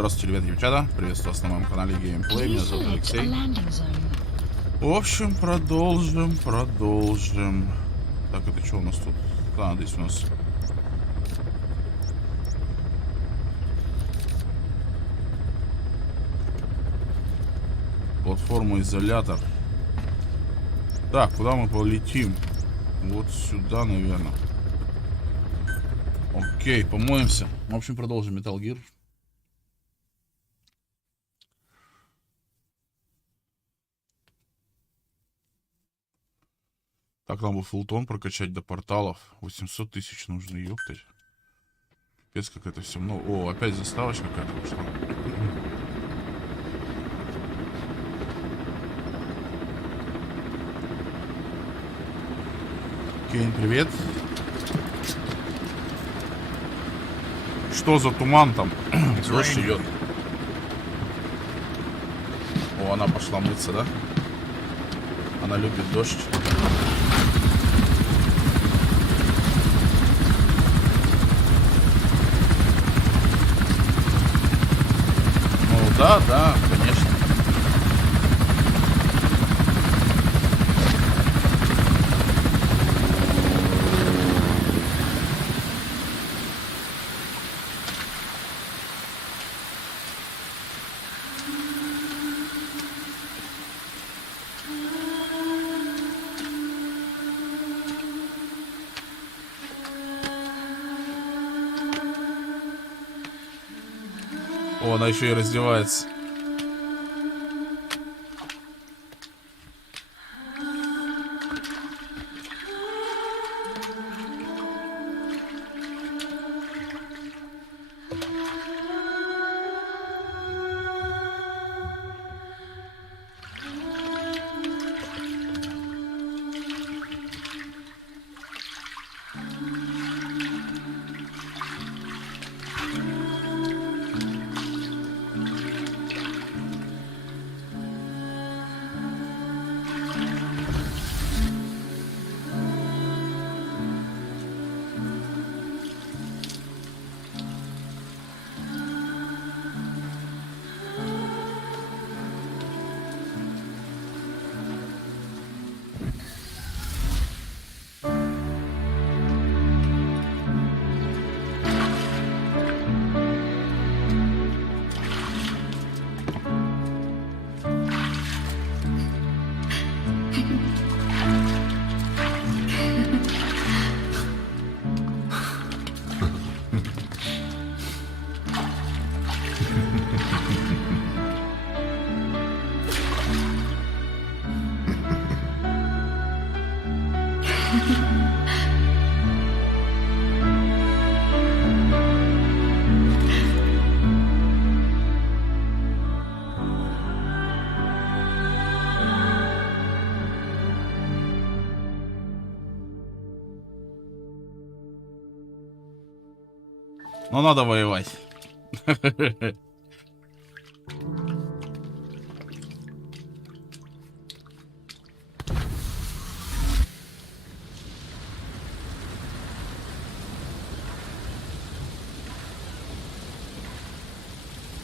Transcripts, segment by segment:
Здравствуйте, ребята, девчата. Приветствую вас на моем канале Геймплей. Меня зовут Алексей. В общем, продолжим. Так, это что у нас тут? А, здесь у нас... Платформа-изолятор. Так, куда мы полетим? Вот сюда, наверное. Окей, помоемся. В общем, продолжим Metal Gear. Так, нам бы фултон прокачать до порталов. 800 тысяч нужно, ёптать. Пипец, как это все много. О, опять заставочка какая-то пошла. Кейн, привет. Что за туман там? Дождь идет. О, она пошла мыться, да? Она любит дождь. Ну да, конечно. О, она еще и раздевается. Но надо воевать.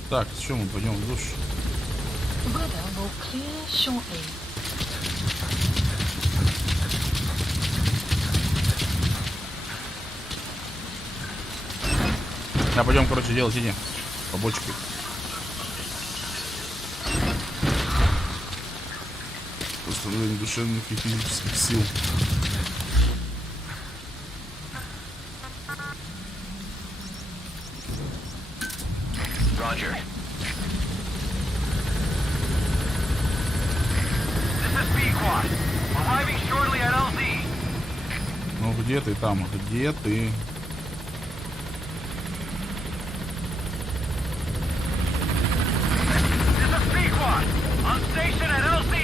Так, с чем мы пойдем в душ? Да, пойдем, короче, делать эти побочки. Восстановление душевных и физических сил. Roger. This is B-Quad. Arriving shortly at LZ. Ну где ты там? Где ты? On station at LZ.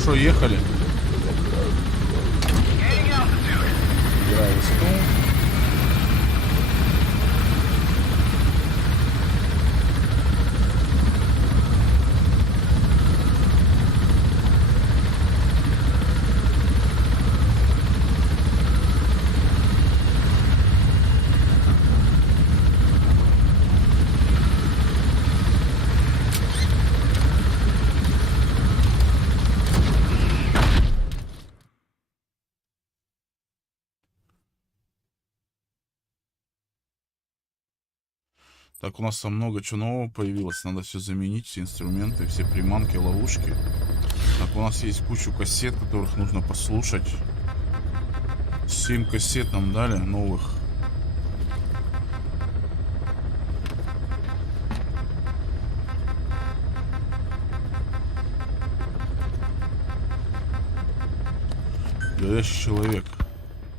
Что, ехали? Gaining altitude. Убираю высоту. Так, у нас там много чего нового появилось. Надо все заменить, все инструменты, все приманки, ловушки. Так, у нас есть кучу кассет, которых нужно послушать. 7 кассет нам дали новых. Горящий человек.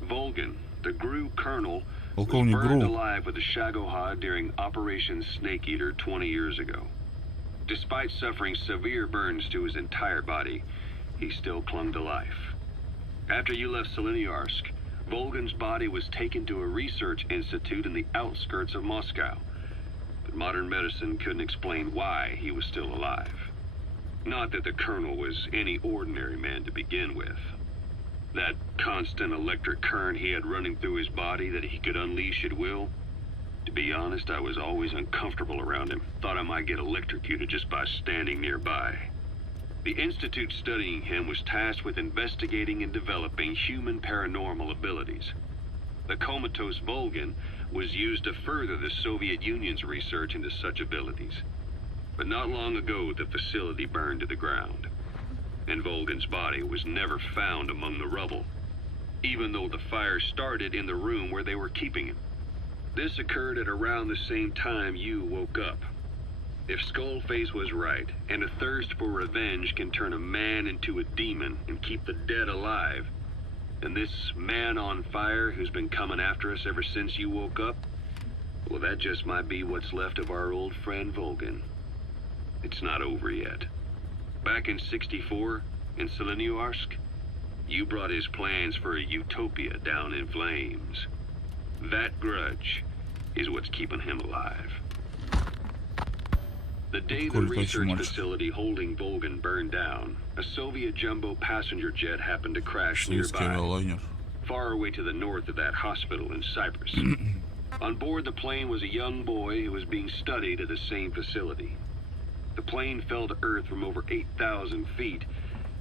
Volgan, the GRU colonel, was Полковник burned Гру. alive with a Shagohod during Operation Snake Eater 20 years ago. Despite suffering severe burns to his entire body, he still clung to life. After you left Seleniarsk, Volgan's body was taken to a research institute in the outskirts of Moscow. But modern medicine couldn't explain why he was still alive. Not that the colonel was any ordinary man to begin with. That constant electric current he had running through his body that he could unleash at will. To be honest, I was always uncomfortable around him. Thought I might get electrocuted just by standing nearby. The institute studying him was tasked with investigating and developing human paranormal abilities. The comatose Volgan was used to further the Soviet Union's research into such abilities. But not long ago, the facility burned to the ground. And Volgan's body was never found among the rubble, even though the fire started in the room where they were keeping him. This occurred at around the same time you woke up. If Skullface was right, and a thirst for revenge can turn a man into a demon and keep the dead alive, then this man on fire who's been coming after us ever since you woke up, well, that just might be what's left of our old friend Volgan. It's not over yet. Back in '64, in Seleniarsk, you brought his plans for a utopia down in flames. That grudge is what's keeping him alive. The day the research facility holding Volgan burned down, a Soviet jumbo passenger jet happened to crash nearby, far away to the north of that hospital in Cyprus. On board the plane was a young boy who was being studied at the same facility. The plane fell to Earth from over 8,000 feet,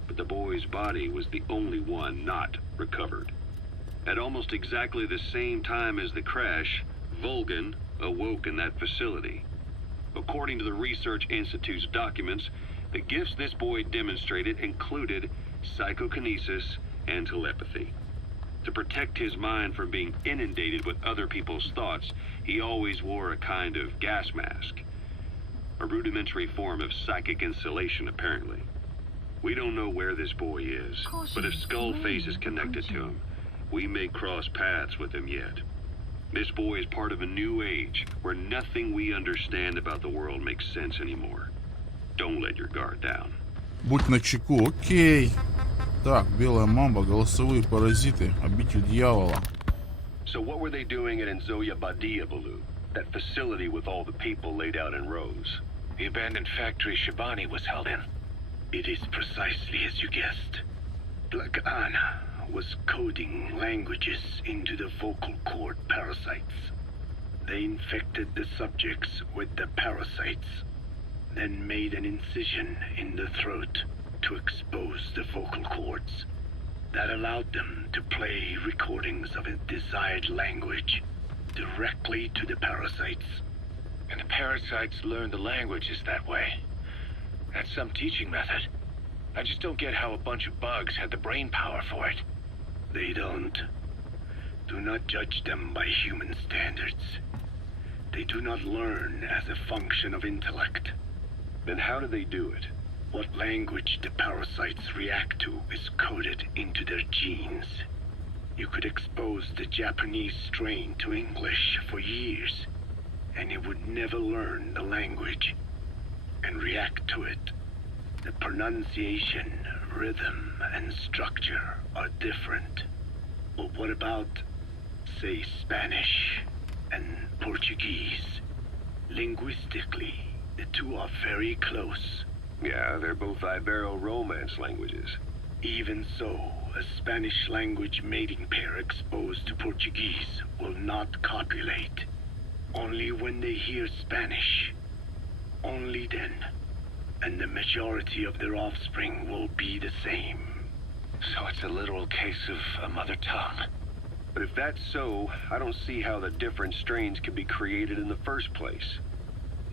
but the boy's body was the only one not recovered. At almost exactly the same time as the crash, Volgan awoke in that facility. According to the Research Institute's documents, the gifts this boy demonstrated included psychokinesis and telepathy. To protect his mind from being inundated with other people's thoughts, he always wore a kind of gas mask. A rudimentary form of psychic insulation, apparently. We don't know where this boy is, but if Skullface is connected to him, we may cross paths with him yet. This boy is part of a new age, where nothing we understand about the world makes sense anymore. Don't let your guard down. Будь начеку, окей. Так, белая мамба, голосовые паразиты, обитель дьявола. So what were they doing at Nzoya Badia, Baloo? That facility with all the people laid out in rows? The abandoned factory Shabani was held in. It is precisely as you guessed. Black Anna was coding languages into the vocal cord parasites. They infected the subjects with the parasites, then made an incision in the throat to expose the vocal cords. That allowed them to play recordings of a desired language directly to the parasites. And the parasites learn the languages that way. That's some teaching method. I just don't get how a bunch of bugs had the brain power for it. They don't. Do not judge them by human standards. They do not learn as a function of intellect. Then how do they do it? What language the parasites react to is coded into their genes. You could expose the Japanese strain to English for years, and it would never learn the language and react to it. The pronunciation, rhythm, and structure are different. But what about, say, Spanish and Portuguese? Linguistically, the two are very close. Yeah, they're both Ibero-Romance languages. Even so, a Spanish language mating pair exposed to Portuguese will not copulate. Only when they hear Spanish. Only then. And the majority of their offspring will be the same. So it's a literal case of a mother tongue. But if that's so, I don't see how the different strains could be created in the first place.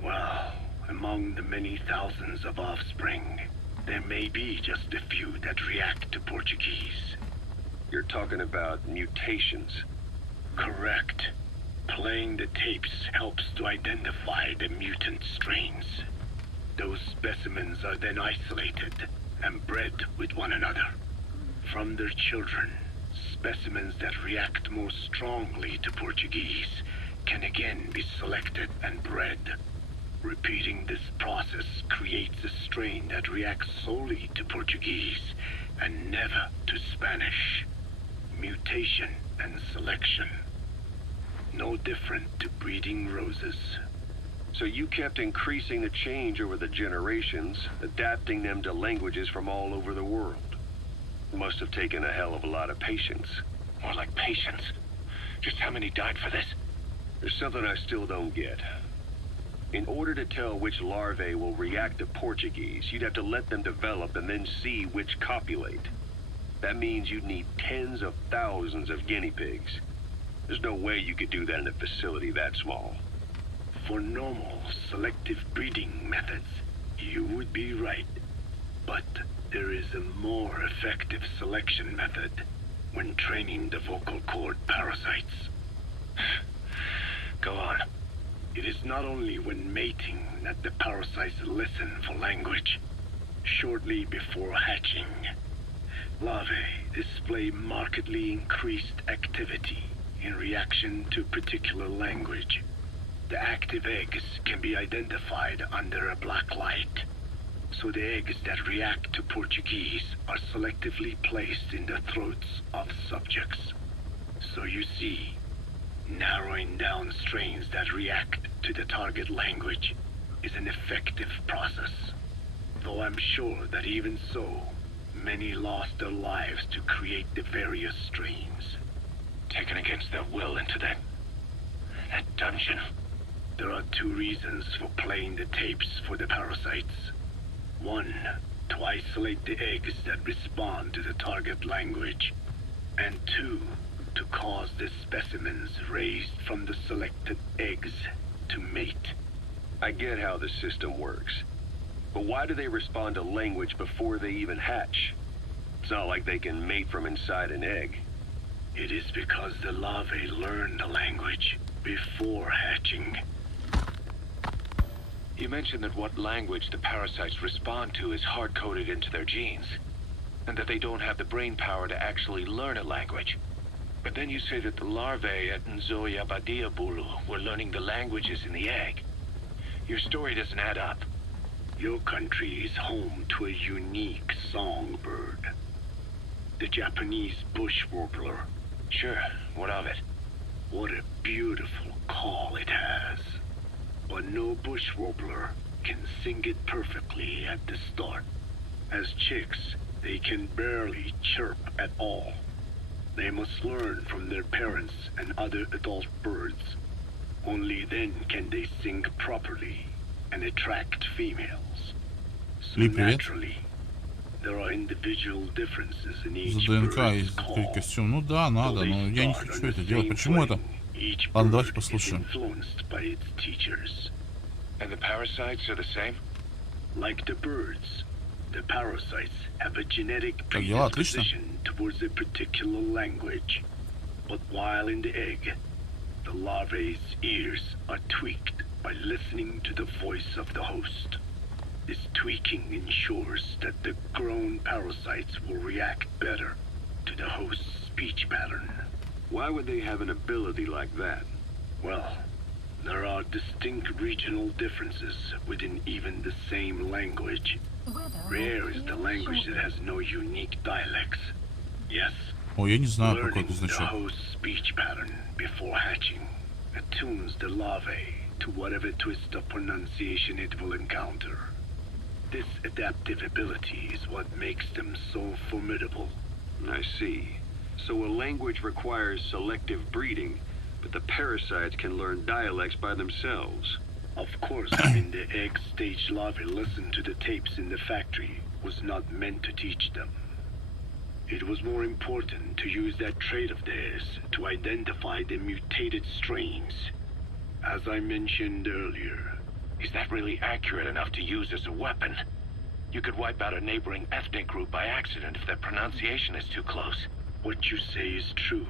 Well, among the many thousands of offspring, there may be just a few that react to Portuguese. You're talking about mutations. Correct. Playing the tapes helps to identify the mutant strains. Those specimens are then isolated and bred with one another. From their children, specimens that react more strongly to Portuguese can again be selected and bred. Repeating this process creates a strain that reacts solely to Portuguese and never to Spanish. Mutation and selection. No different to breeding roses. So you kept increasing the change over the generations, adapting them to languages from all over the world. Must have taken a hell of a lot of patience. More like patience. Just how many died for this? There's something I still don't get. In order to tell which larvae will react to Portuguese, you'd have to let them develop and then see which copulate. That means you'd need tens of thousands of guinea pigs. There's no way you could do that in a facility that small. For normal selective breeding methods, you would be right. But there is a more effective selection method when training the vocal cord parasites. Go on. It is not only when mating that the parasites listen for language. Shortly before hatching, larvae display markedly increased activity in reaction to particular language. The active eggs can be identified under a black light, so the eggs that react to Portuguese are selectively placed in the throats of subjects. So you see, narrowing down strains that react to the target language is an effective process. Though I'm sure that even so, many lost their lives to create the various strains. Taken against their will into that dungeon. There are two reasons for playing the tapes for the parasites. One, to isolate the eggs that respond to the target language. And two, to cause the specimens raised from the selected eggs to mate. I get how the system works. But why do they respond to language before they even hatch? It's not like they can mate from inside an egg. It is because the larvae learn the language before hatching. You mentioned that what language the parasites respond to is hard-coded into their genes, and that they don't have the brain power to actually learn a language. But then you say that the larvae at Nzoyabadiabulu were learning the languages in the egg. Your story doesn't add up. Your country is home to a unique songbird. The Japanese bush warbler. Sure, what of it? What a beautiful call it has. But no bush warbler can sing it perfectly at the start. As chicks, they can barely chirp at all. They must learn from their parents and other adult birds. Only then can they sing properly and attract females. So naturally, there are individual differences in За each ДНК bird's есть call. открыть костюм. Ну да, надо, но я не хочу это делать. Почему это? Ладно, давайте послушаем. And the parasites are the same? Like the birds, the parasites have a genetic Как дела? Отлично. predisposition towards a particular language. But while in the egg, the larvae's ears are tweaked by listening to the voice of the host. This tweaking ensures that the grown parasites will react better to the host's speech pattern. Why would they have an ability like that? Well, there are distinct regional differences within even the same language. Rare is the language that has no unique dialects. Yes, О, я не знаю, какой learning это the значок. host's speech pattern before hatching attunes the larvae to whatever twist of pronunciation it will encounter. This adaptive ability is what makes them so formidable. I see. So a language requires selective breeding, but the parasites can learn dialects by themselves. Of course, when the egg stage larvae listened to the tapes in the factory was not meant to teach them. It was more important to use that trait of theirs to identify the mutated strains. As I mentioned earlier, Is that really accurate enough to use as a weapon? You could wipe out a neighboring ethnic group by accident if their pronunciation is too close. What you say is true.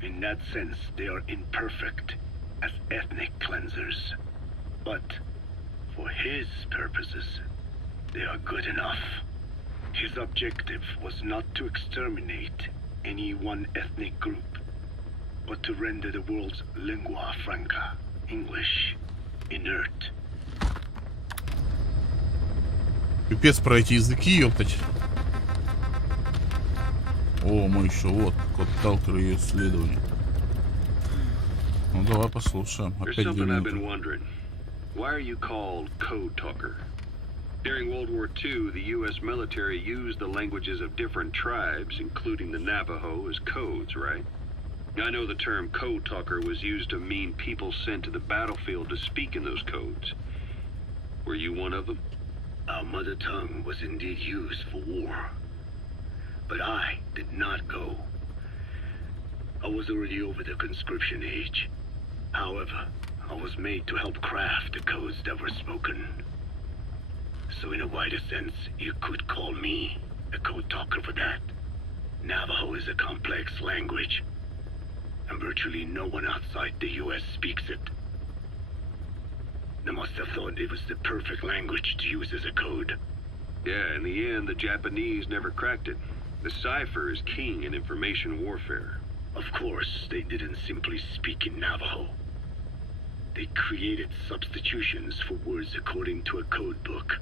In that sense, they are imperfect as ethnic cleansers. But for his purposes, they are good enough. His objective was not to exterminate any one ethnic group, but to render the world's lingua franca, English, inert. Пипец про эти языки, ёптать. О, мы еще вот, код сталкера и исследования. Ну давай послушаем. There's Опять 2 something I've been минуты. wondering. Why are you called Code Talker? During World War II, the U.S. military used the languages of different tribes, including the Navajo, as codes, right? I know the term Code Talker was used to mean people sent to the battlefield to speak in those codes. Were you one of them? Our mother tongue was indeed used for war. But I did not go. I was already over the conscription age. However, I was made to help craft the codes that were spoken. So in a wider sense, you could call me a code talker for that. Navajo is a complex language, and virtually no one outside the US speaks it. They must have thought it was the perfect language to use as a code. Yeah, in the end, the Japanese never cracked it. The cipher is king in information warfare. Of course, they didn't simply speak in Navajo. They created substitutions for words according to a code book,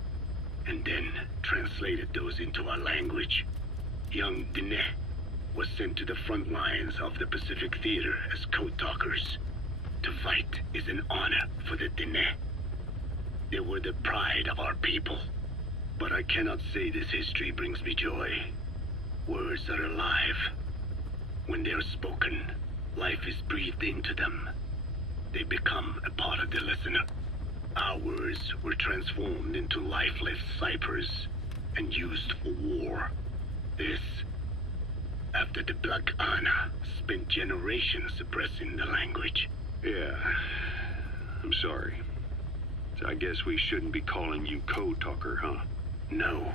and then translated those into our language. Young Diné was sent to the front lines of the Pacific Theater as code talkers. To fight is an honor for the Diné. They were the pride of our people. But I cannot say this history brings me joy. Words are alive. When they are spoken, life is breathed into them. They become a part of the listener. Our words were transformed into lifeless ciphers and used for war. This, after the Black Ana spent generations suppressing the language. Yeah, I'm sorry. So I guess we shouldn't be calling you Code Talker, huh? No,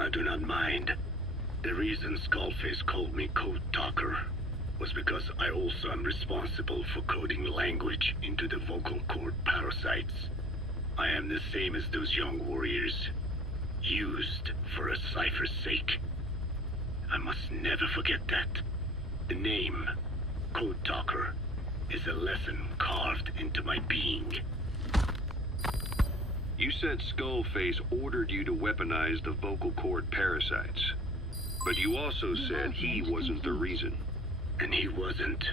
I do not mind. The reason Skullface called me Code Talker was because I also am responsible for coding language into the vocal cord parasites. I am the same as those young warriors, used for a cipher's sake. I must never forget that. The name, Code Talker, is a lesson carved into my being. You said Skullface ordered you to weaponize the vocal cord parasites. But you also said he wasn't the reason. And he wasn't.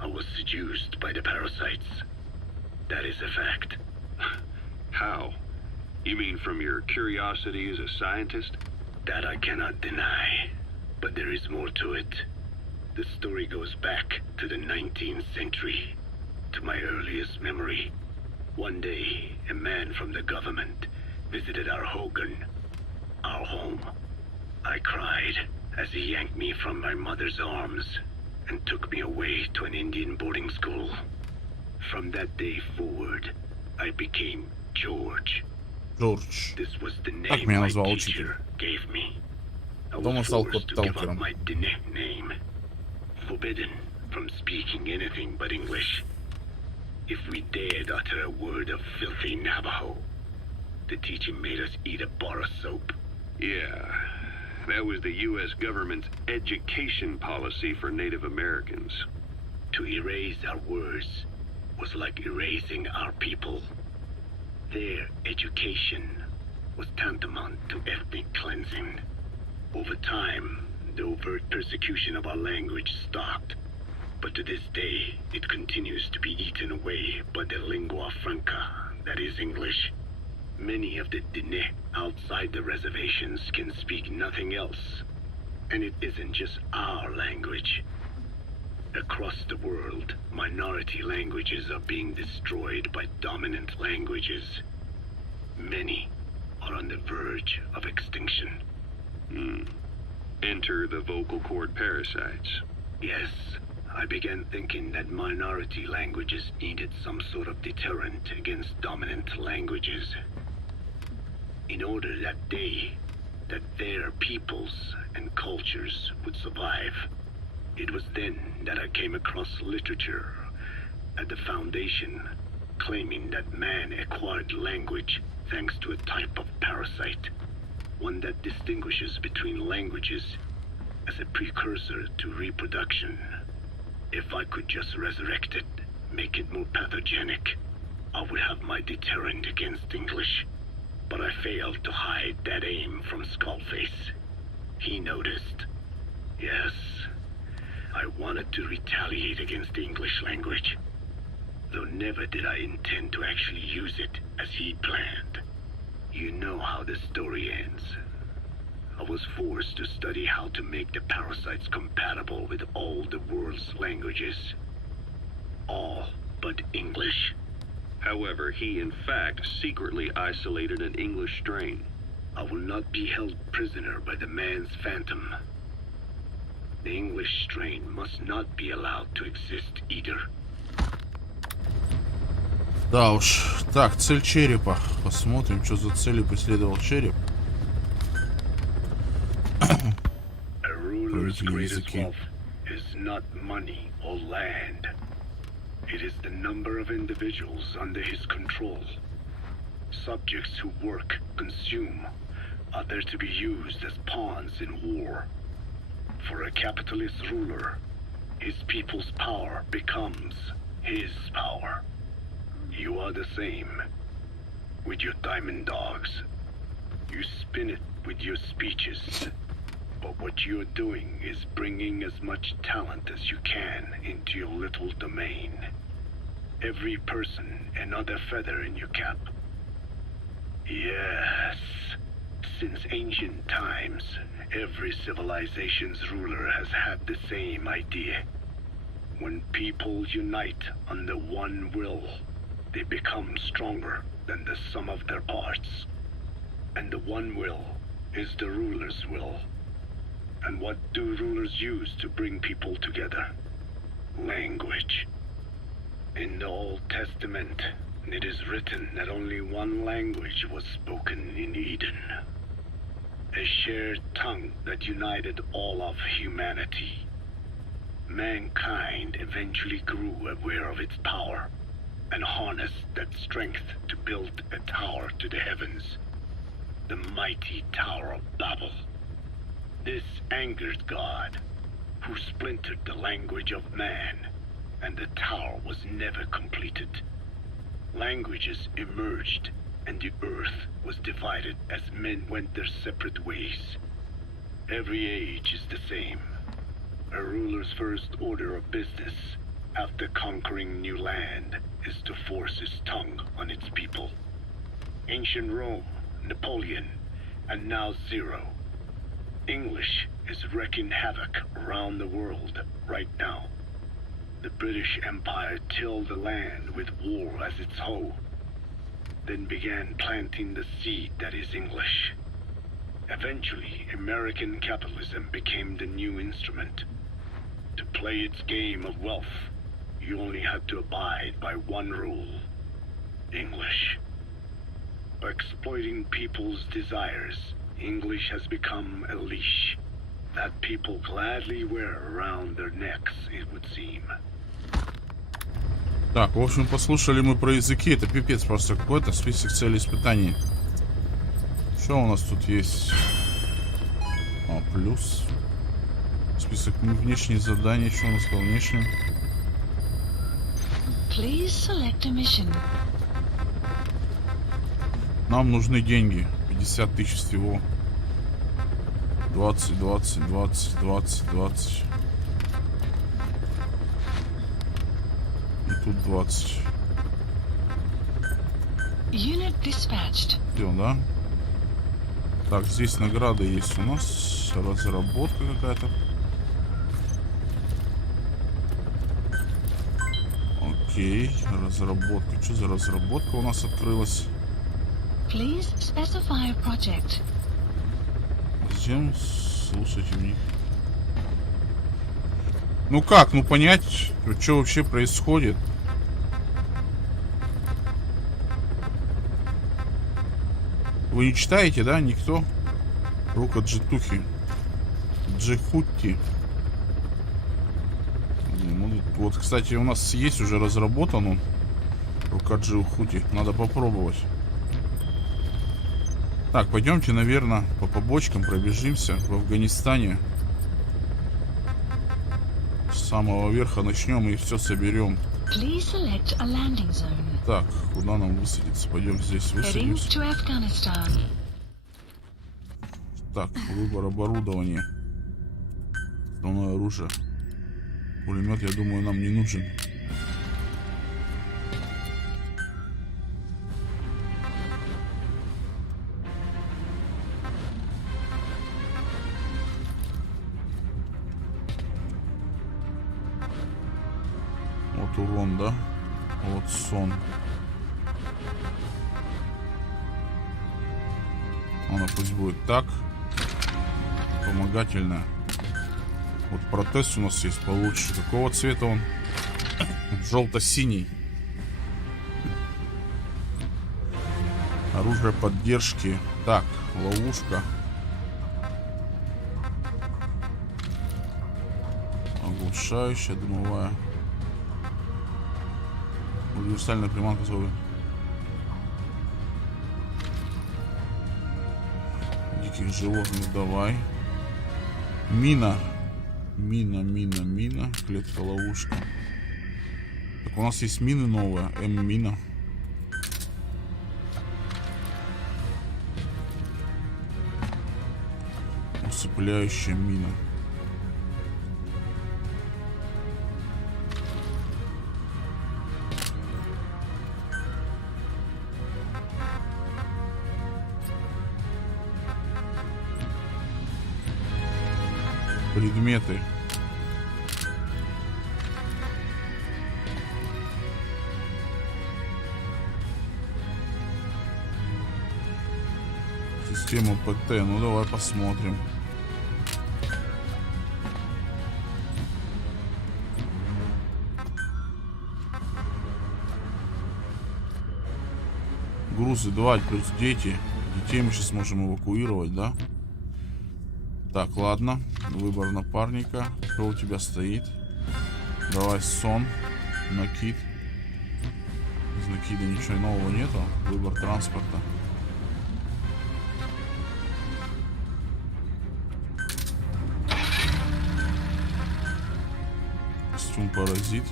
I was seduced by the parasites. That is a fact. How? You mean from your curiosity as a scientist? That I cannot deny. But there is more to it. The story goes back to the 19th century, to my earliest memory. One day, a man from the government visited our Hogan, our home. I cried as he yanked me from my mother's arms and took me away to an Indian boarding school. From that day forward, I became George. Джордж. This was the Так name меня my назвал учитель. teacher gave me. I Потом он was стал forced to give up код-сталкером. my Diné name, forbidden from speaking anything but English. If we dared utter a word of filthy Navajo, the teacher made us eat a bar of soap. Yeah. That was the U.S. government's education policy for Native Americans. To erase our words was like erasing our people. Their education was tantamount to ethnic cleansing. Over time, the overt persecution of our language stopped. But to this day, it continues to be eaten away by the lingua franca, that is English. Many of the Diné outside the reservations can speak nothing else. And it isn't just our language. Across the world, minority languages are being destroyed by dominant languages. Many are on the verge of extinction. Enter the vocal cord parasites. Yes, I began thinking that minority languages needed some sort of deterrent against dominant languages. In order that their peoples and cultures would survive. It was then that I came across literature at the Foundation claiming that man acquired language thanks to a type of parasite, one that distinguishes between languages as a precursor to reproduction. If I could just resurrect it, make it more pathogenic, I would have my deterrent against English. But I failed to hide that aim from Skullface. He noticed. Yes, I wanted to retaliate against the English language, though never did I intend to actually use it as he planned. You know how the story ends. I was forced to study how to make the parasites compatible with all the world's languages. All but English. However, he in fact secretly isolated an English strain. I will not be held prisoner by the man's phantom. The English strain must not be allowed to exist either. Да уж. Так, цель черепа. Посмотрим, что за цели преследовал череп. A ruler's greatest wealth is not money or land. It is the number of individuals under his control. Subjects who work, consume, are there to be used as pawns in war. For a capitalist ruler, his people's power becomes his power. You are the same. With your diamond dogs, you spin it with your speeches. But what you're doing is bringing as much talent as you can into your little domain. Every person another feather in your cap. Yes. Since ancient times, every civilization's ruler has had the same idea. When people unite under one will, they become stronger than the sum of their parts. And the one will is the ruler's will. And what do rulers use to bring people together? Language. In the Old Testament, it is written that only one language was spoken in Eden. A shared tongue that united all of humanity. Mankind eventually grew aware of its power and harnessed that strength to build a tower to the heavens. The mighty Tower of Babel. This angered God, who splintered the language of man, and the tower was never completed. Languages emerged, and the earth was divided as men went their separate ways. Every age is the same. A ruler's first order of business, after conquering new land, is to force his tongue on its people. Ancient Rome, Napoleon, and now Zero. English is wreaking havoc around the world right now. The British Empire tilled the land with war as its hoe, then began planting the seed that is English. Eventually, American capitalism became the new instrument. To play its game of wealth, you only had to abide by one rule: English. By exploiting people's desires, English has become a leash that people gladly wear around their necks, it would seem. Так, в общем, послушали мы про языки. Это пипец просто какой-то. Список целей испытаний. Что у нас тут есть? Плюс. Список внешних заданий. Что у нас по внешним? Нам нужны деньги. 50 тысяч всего. 20, 20, 20, 20, 20. И тут 20. Unit dispatched. Все, да? Так, здесь награда есть у нас. Разработка какая-то. Окей, разработка. Что за разработка у нас открылась? Please specify a project. Зачем слушать в них? Ну как, ну понять, что вообще происходит? Вы не читаете, да? Никто? Рука Джитухи. Джихутти. Вот, кстати, у нас есть уже разработан он. Рука Джихутти. Надо попробовать. Так, пойдемте, наверное, по побочкам пробежимся. В Афганистане. С самого верха начнем и все соберем. Так, куда нам высадиться? Пойдем здесь высадимся. Так, выбор оборудования. Основное оружие. Пулемет, я думаю, нам не нужен. Вот урон, да? Вот сон. Она пусть будет так. Вспомогательная. Вот протез у нас есть получше. Какого цвета он? Желто-синий. Оружие поддержки. Так, ловушка. Оглушающая, дымовая. Универсальная приманка зовут. Диких животных давай. Мина. Мина. Клетка, ловушка. Так, у нас есть мины новые. М-мина. Усыпляющая мина. Предметы. Система ПТ. Ну давай посмотрим. Грузы 2 плюс дети. Детей мы сейчас можем эвакуировать, да? Так, ладно. Выбор напарника. Что у тебя стоит? Давай сон. Накид. Из накида ничего нового нету. Выбор транспорта. Костюм паразит.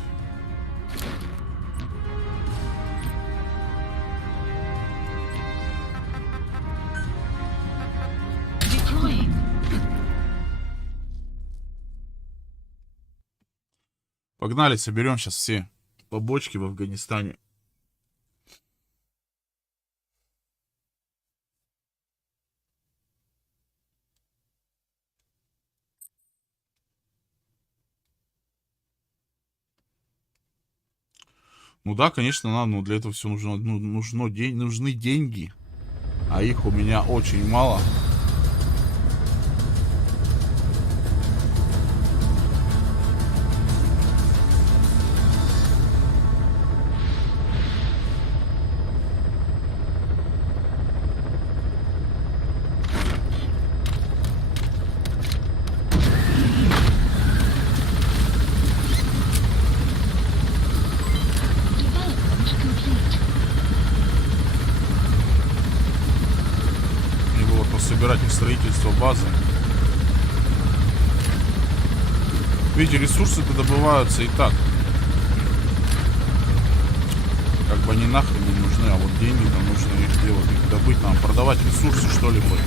Погнали, соберем сейчас все побочки в Афганистане. Ну да, конечно, надо, но для этого все нужны деньги. А их у меня очень мало. Собирать их строительство базы. Видите, ресурсы-то добываются и так. Как бы они нахрен не нужны, а вот деньги-то нужно их делать, их добыть нам, продавать ресурсы, что ли, будет.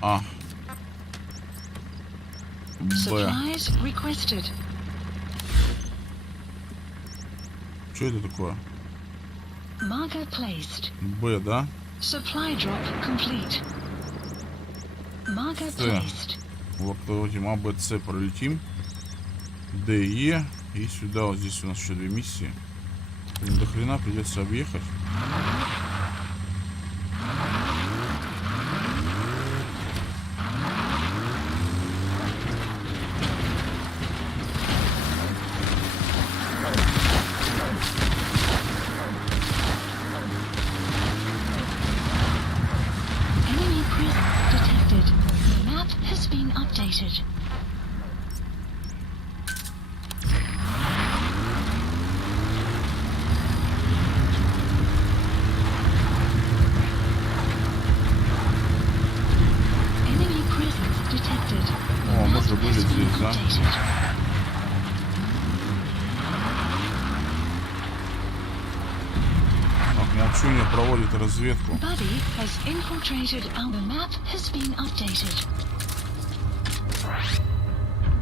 А. Б. Что это такое? Б, да? С. Вот этим А, Б, С пролетим. Д, Е. И сюда, вот здесь у нас еще 2 миссии. До хрена придется объехать. Enemy presence detected. The map has been updated. Enemy presence detected. The О, map мы же были has been здесь, да? updated. Так, молчунья проводит разведку. Buddy has infiltrated our map has been updated.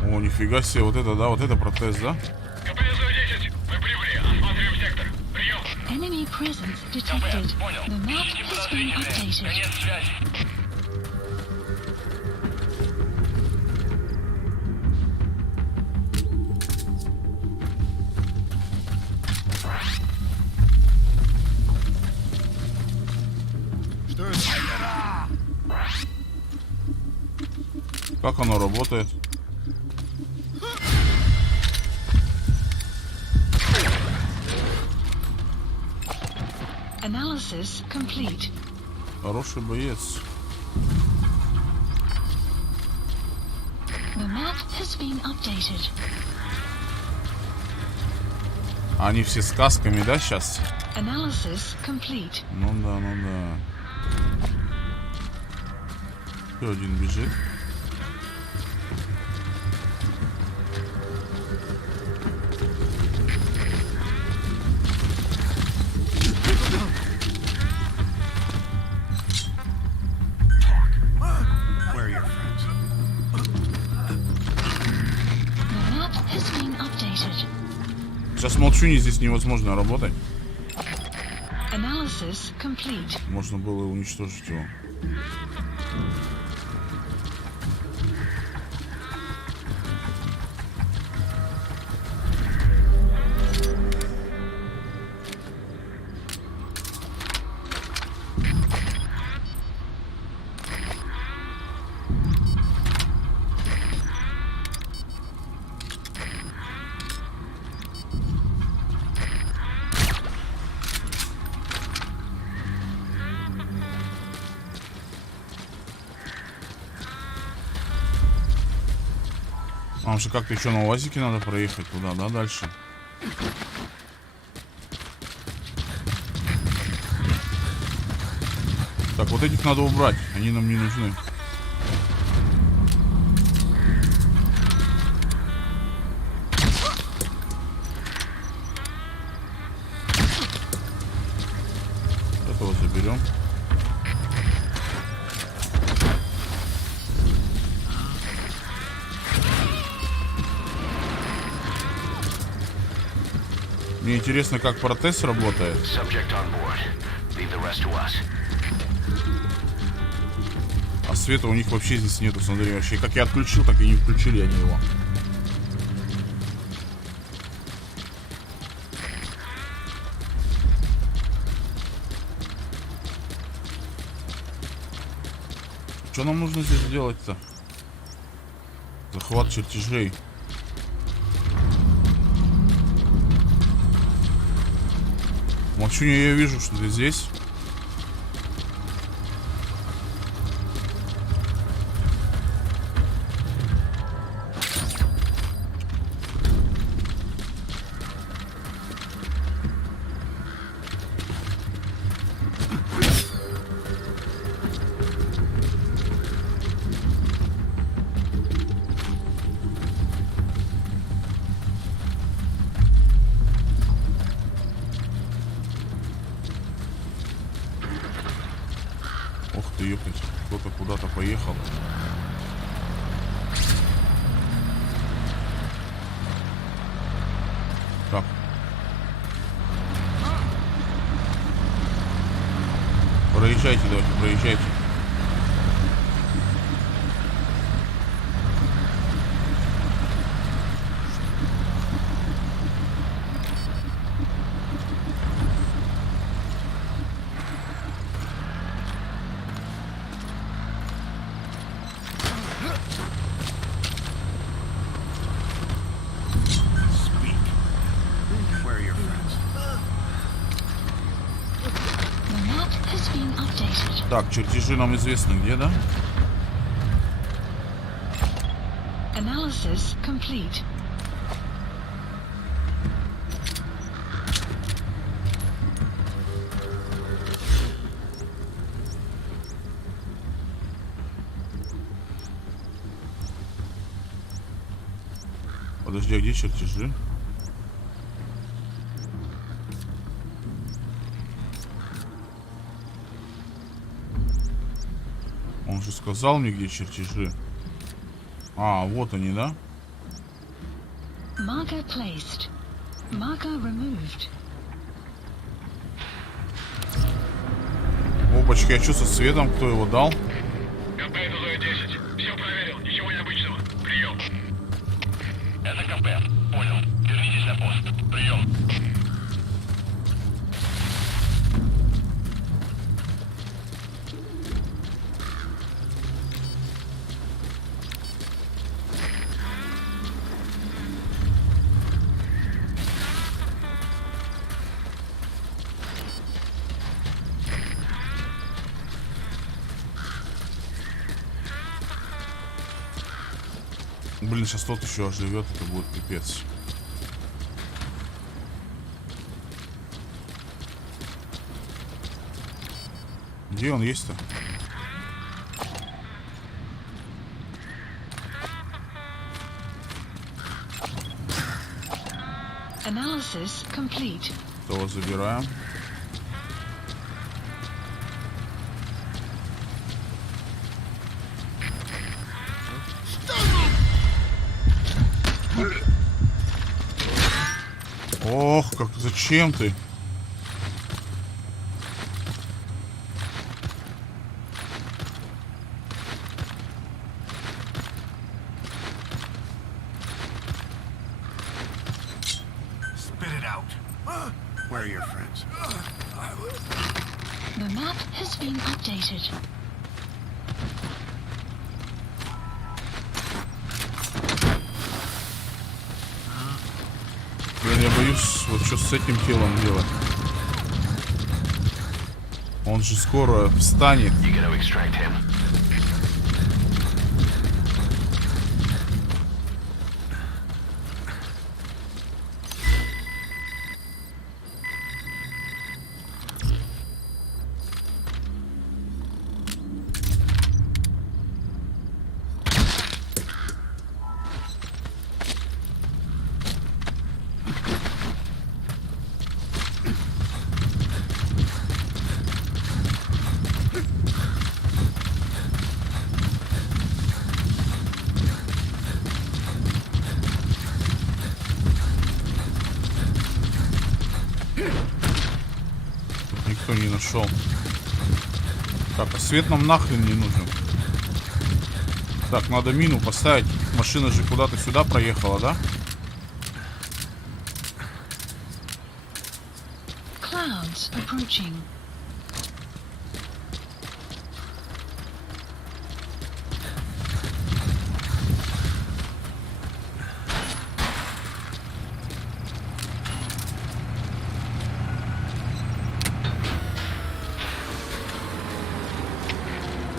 О, нифига себе, вот это, да, вот это протез, да? КПС-10, мы прибыли. Осматриваем сектор. Прием. Enemy presence detected. Понял. The map Ищите has been подозрительное. updated. Конец связи. Как оно работает? Analysis complete. Хороший боец. The map has been updated. Они все с касками, да, сейчас? Analysis complete. Ну да, ну да. Еще один бежит. Where are your friends? The map has been updated. Сейчас молчуни здесь невозможно работать. Analysis complete. Можно было уничтожить его. Нам же как-то еще на УАЗике надо проехать туда, да, дальше. Так, вот этих надо убрать, они нам не нужны. Этого заберем. Мне интересно, как протез работает. Subject on board. Leave the rest to us. А света у них вообще здесь нету, смотри, вообще. Как я отключил, так и не включили они его. Что нам нужно здесь делать-то? Захват чертежей. Молчунья, я вижу, что ты здесь. Ох ты, ёпать, кто-то куда-то поехал. Так. Проезжайте, давайте, проезжайте. Speak. Where are your friends? The map has been updated. Так, чертежи нам известны где, да? Analysis complete. Подожди, а где чертежи? Он же сказал мне, где чертежи. А, вот они, да? Marker placed. Marker removed. Опачки, а что со светом? Кто его дал? КП это Зоя-10. Все проверил. Ничего необычного. Прием. Это КП. Понял. Вернитесь на пост. Прием. Блин, сейчас тот еще оживет, это будет пипец. Где он есть-то? Analysis complete. Того забираем. Ох, как зачем ты? Spit it out. Where are your friends? The map has been updated. Блин, я боюсь, вот что с этим телом делать. Он же скоро встанет. You gotta extract him. Никто не нашел. Так, а свет нам нахрен не нужен. Так, надо мину поставить. Машина же куда-то сюда проехала, да? Clouds approaching.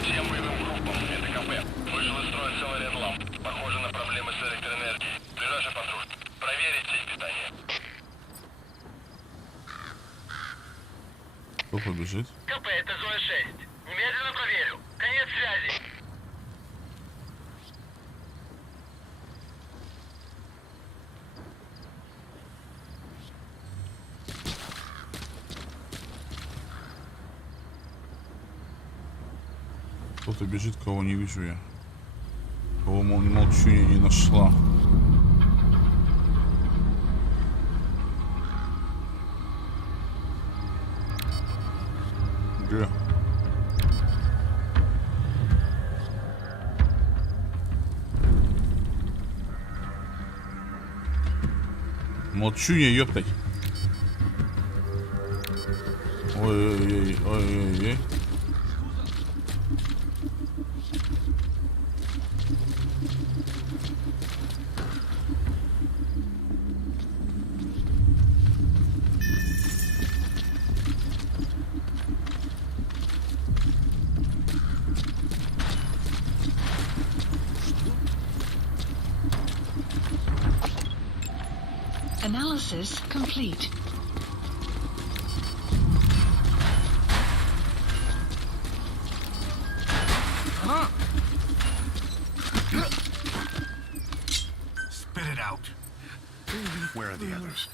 Всем боевым группам. Это КП. Вышел из строя целый ряд ламп. Похоже на проблемы с электроэнергией. Ближайший патруль. Проверить сеть питания. Кто побежит? КП это Зоя-6. Немедленно проверю. Конец связи. Кто-то бежит, кого не вижу я. Кого молчу, я не нашла. Где? Молчу я, ёптать. Ой-ой-ой, ой-ой-ой. Analysis complete. Spit it out. Where are the others?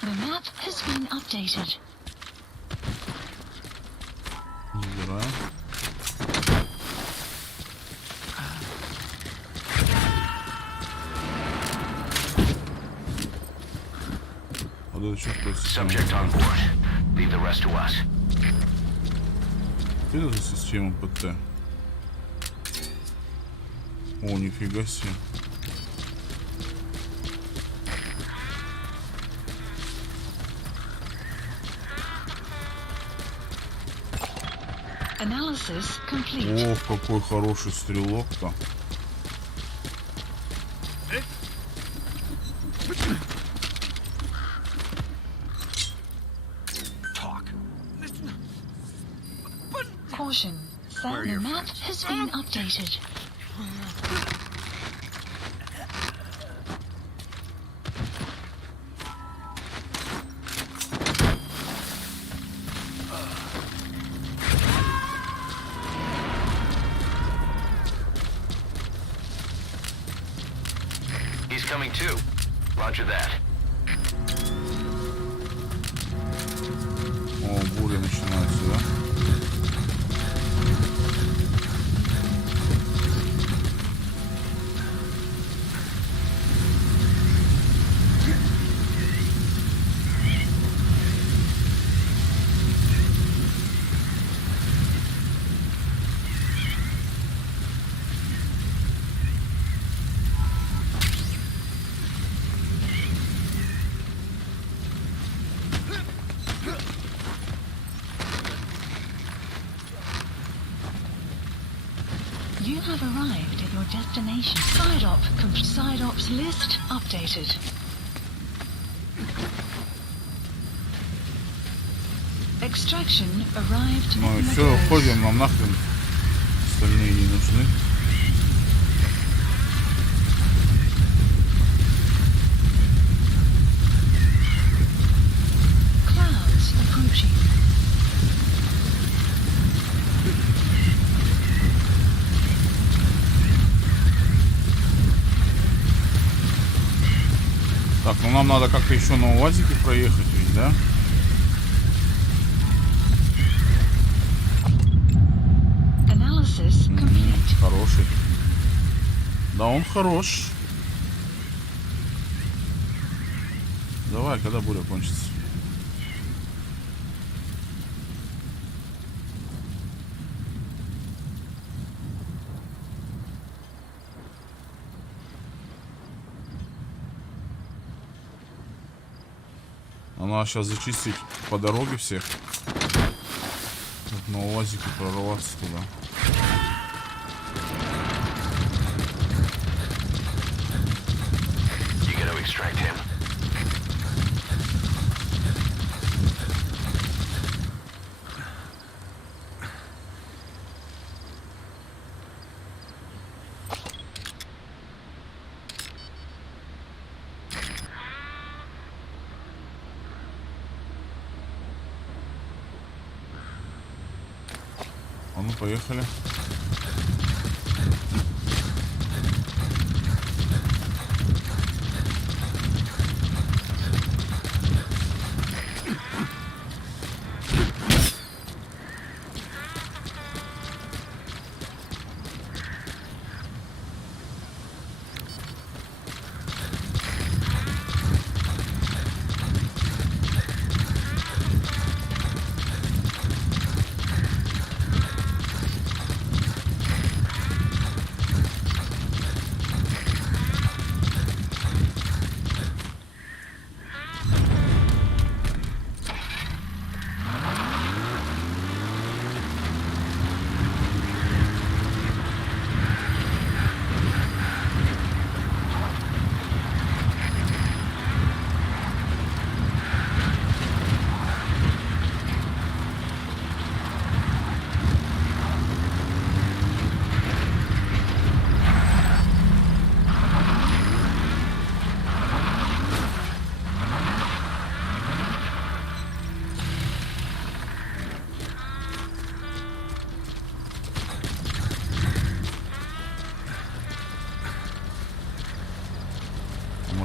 The map has been updated. Забираем. Вот это что такое? Subject on board. Leave the rest to us. Что это за система ПТ? О, нифига себе. Analysis complete. Ох, какой хороший стрелок-то. Caution. The map has been updated. He's coming too. Roger that. О, буря начинается, да? You have arrived at your destination. Side ops list updated. Extraction arrived Ну и in the все, coast. уходим, нам нахрен остальные не нужны. Clouds approaching. Так, ну нам надо как-то еще на УАЗике проехать, ведь, да? Analysis complete. Хороший. Да, он хорош. Давай, когда буря кончится. Надо сейчас зачистить по дороге всех. Вот на УАЗике прорваться туда. You gotta extract him. А ну, поехали.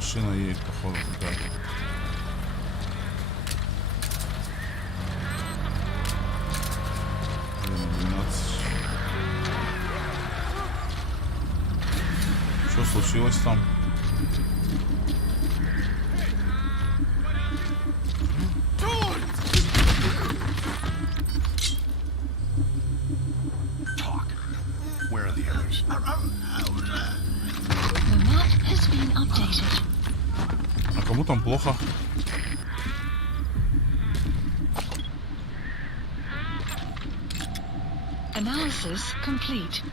машина едет, походу, какая-то. Что случилось там? Where are the others? The map has been updated. А кому там плохо? Analysis complete.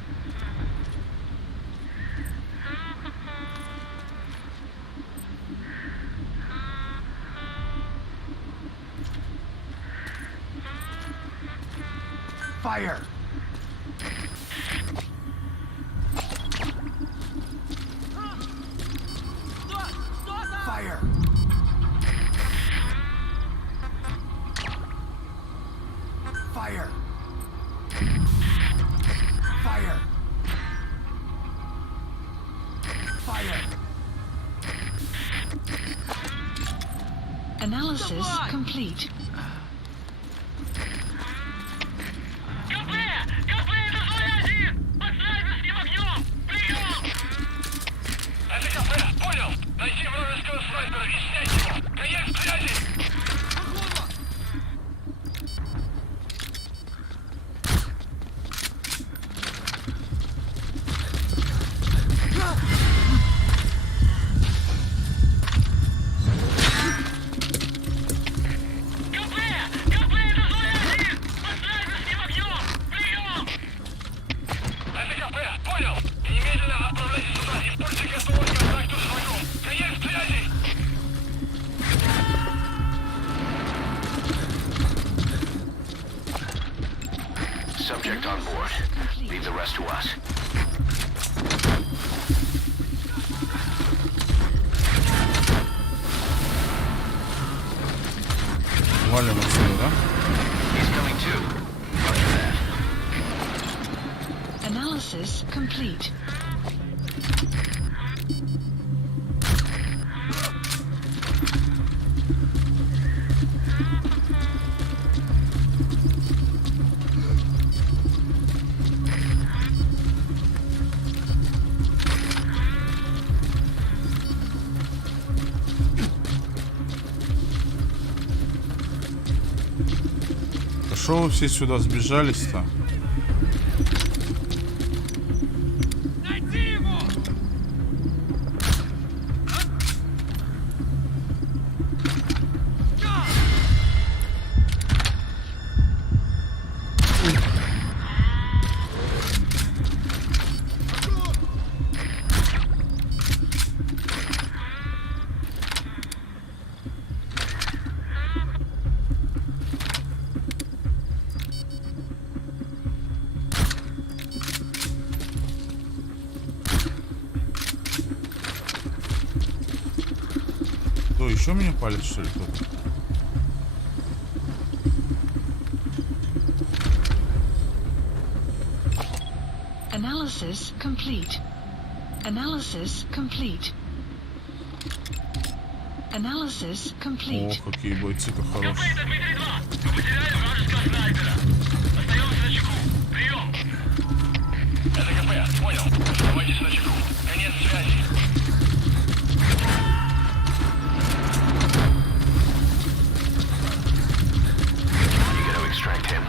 Fire! Fire! Fire! Fire! Fire! Analysis complete. Subject on board. Leave the rest to us. Валим отсюда, да? He's coming too. Roger that. Analysis complete. Шо вы все сюда сбежались-то? Что, еще меня палит, что ли, кто-то? Analysis complete. Analysis complete. Analysis О, complete. какие бойцы-то хорошие. Это Дмитрий-2. Мы потеряли вражеского снайпера. Остаемся на чеку. Прием. Это КП. Понял. Оставайтесь на чеку. Конец связи. You gotta extract him.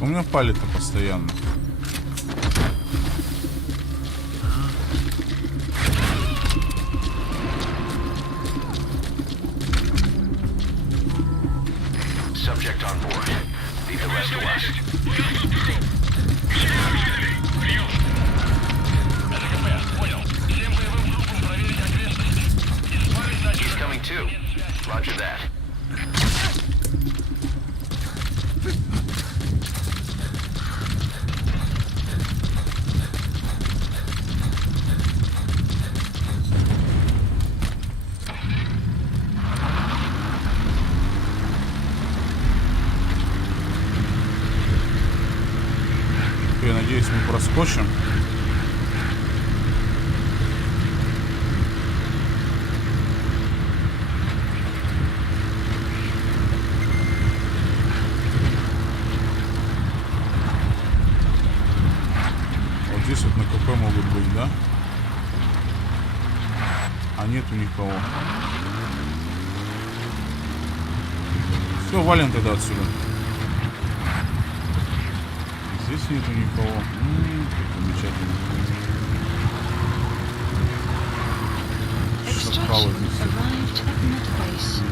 У меня палит-то постоянно. Subject on board. Leave the rest to us. Прием. Это КП. Понял. Всем боевым группам проверить окрестности. Избавить He's датчик. coming too. Roger that. Я надеюсь, мы проскочим. здесь вот на КП могут быть, да? А нету никого. Все, валим тогда отсюда. Здесь нету никого. Замечательно. Шакалы здесь.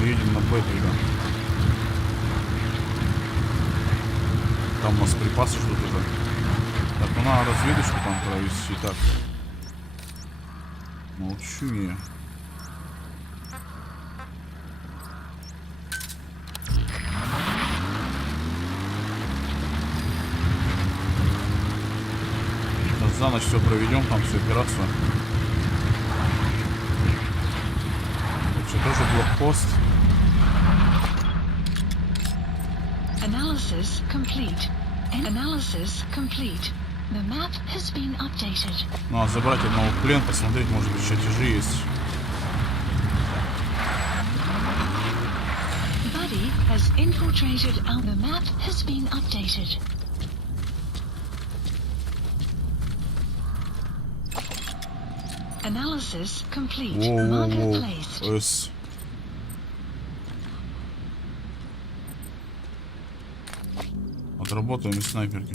Мы едем на Б туда. Там у нас припасы ждут уже. Так, ну надо разведочку там провести. Так. Молчу я. Сейчас за ночь все проведем, там всю операцию. Вообще тоже блокпост. Analysis complete. Analysis complete. The map has been updated. Ну а забрать одного в плен, посмотреть, может быть, чертежи есть. Buddy has infiltrated our... The map has been updated. Analysis complete. Marker placed. С. Отработаем из снайперки.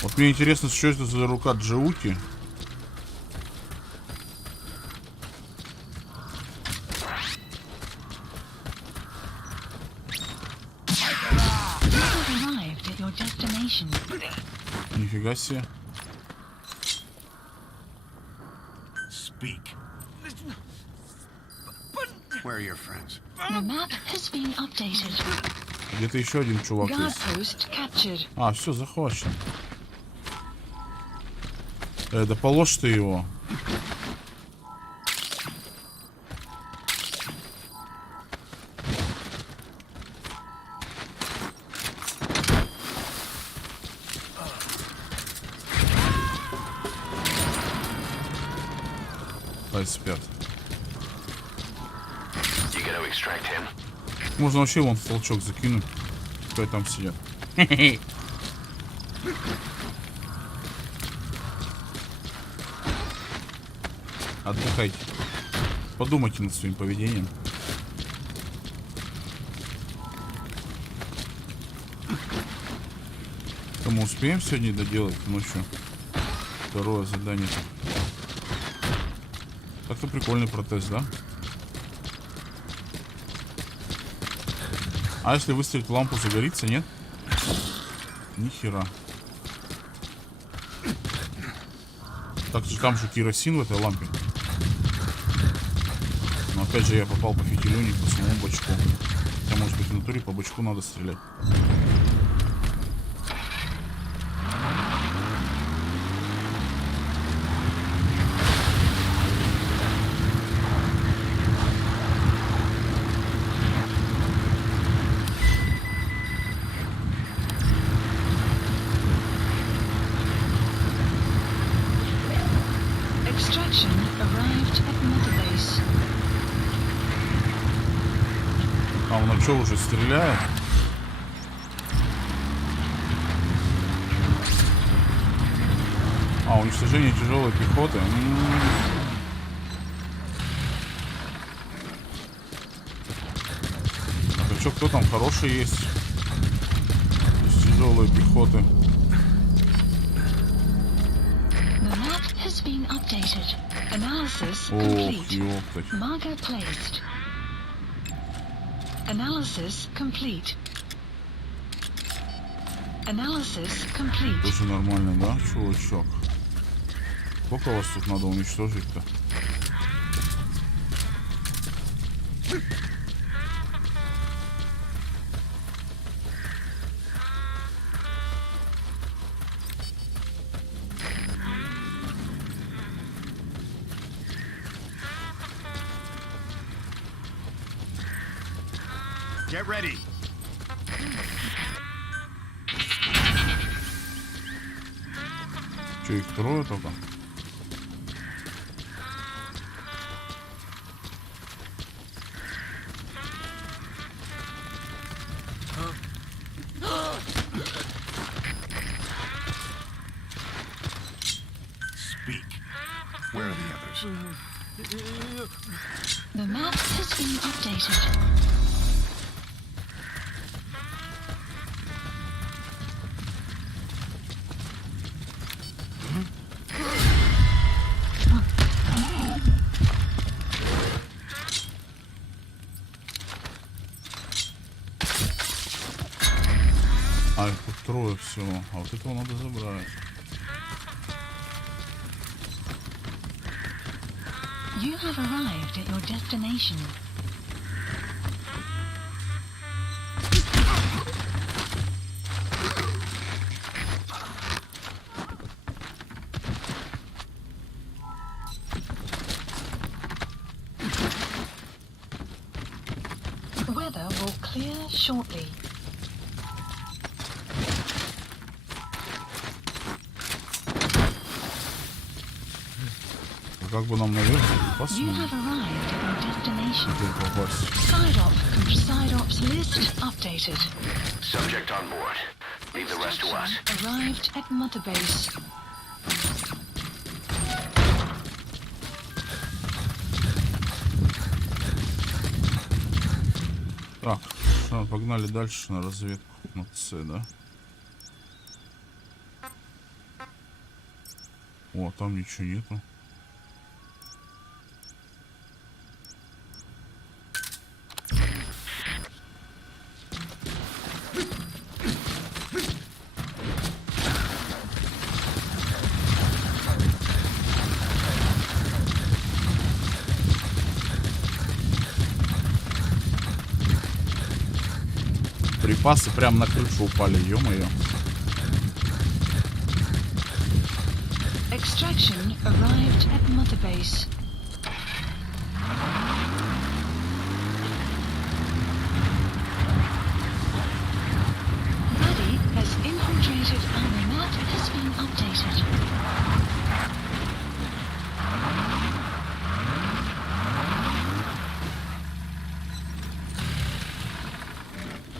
Вот мне интересно, что это за рука Джауки. Нифига себе. Speak. Where are your friends? The map has been updated. Где-то еще один чувак Guard есть. post captured. А, все, захвачен. Да положь ты его. Спят. Можно вообще вон в толчок закинуть. Кто там сидят. Отдыхайте. Подумайте над своим поведением. Мы успеем сегодня доделать ночью второе задание-то. Так-то прикольный протез, да? А если выстрелить в лампу, загорится, нет? Нихера. Так же там же керосин в этой лампе. Но опять же я попал по фитилю, не по самому бачку. Хотя, может быть, в натуре по бачку надо стрелять. Extraction arrived at Mother Base. А он что, уже стреляет? А, уничтожение тяжелой пехоты. А что, кто там хороший есть? Из тяжелой пехоты. The map has been updated. Analysis Ох, complete. ёптать. Marker placed. Analysis complete. Analysis complete. Тоже нормально, да, чувачок? Сколько вас тут надо уничтожить-то? Get ready. Что, их трое только? Where are the others? The map has been updated. А, их тут трое всего. А вот этого надо забрать. You have arrived at your destination. Weather will clear shortly. Как бы нам наверх You посмотреть? have arrived at your destination. Теперь попасть. Side ops list updated. Subject on board. Leave the rest to us. Arrived at Mother Base. Так, что, погнали дальше на разведку. На С, да? О, там ничего нету. Припасы прям на крышу упали, ё-моё. Extraction arrived at Mother Base. Buddy has infiltrated and the map has been updated.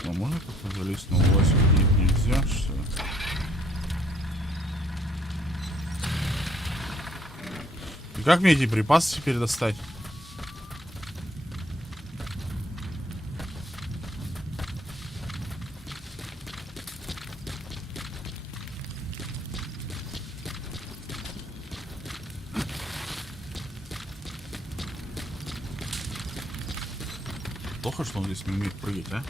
А можно как-то залезть на власть? Нет, нельзя, что ли? И как мне эти припасы теперь достать? Плохо, что он здесь не умеет прыгать, а?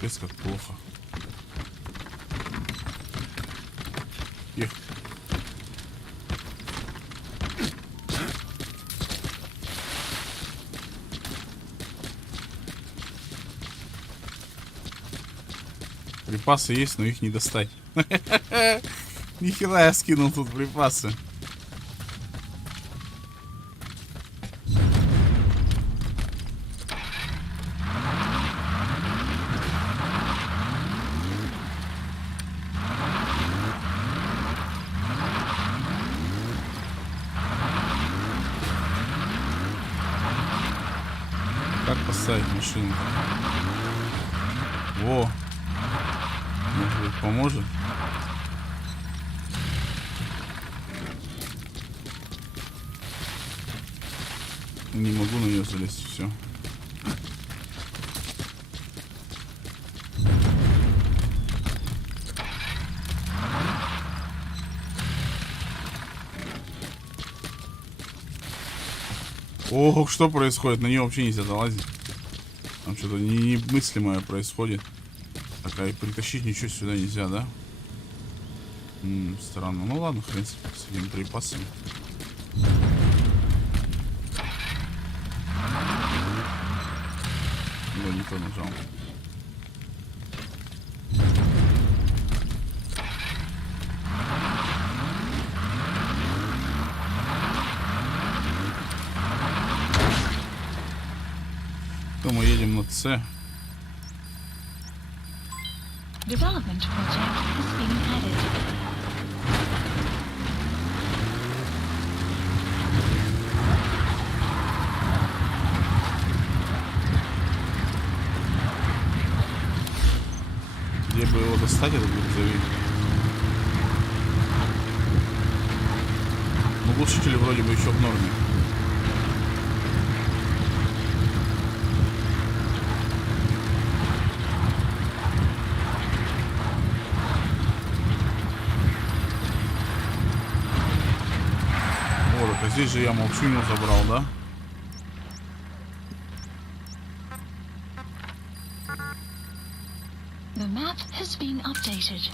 Пец как плохо. Эх. Припасы есть, но их не достать. Нихера я скинул тут припасы. Как поставить машину? Во! Может быть, поможет? Не могу на нее залезть, все. Ох, что происходит? На нее вообще нельзя залазить. Там что-то немыслимое происходит. Так, а и притащить ничего сюда нельзя, да? Странно. Ну ладно, хрен с этими припасами. Да, не то нажал. То мы едем на С. Development project has been added. Где бы его достать, этот грузовик? Ну, глушители вроде бы еще в норме. Вот, а здесь же я молчунью забрал, да? The map has been updated.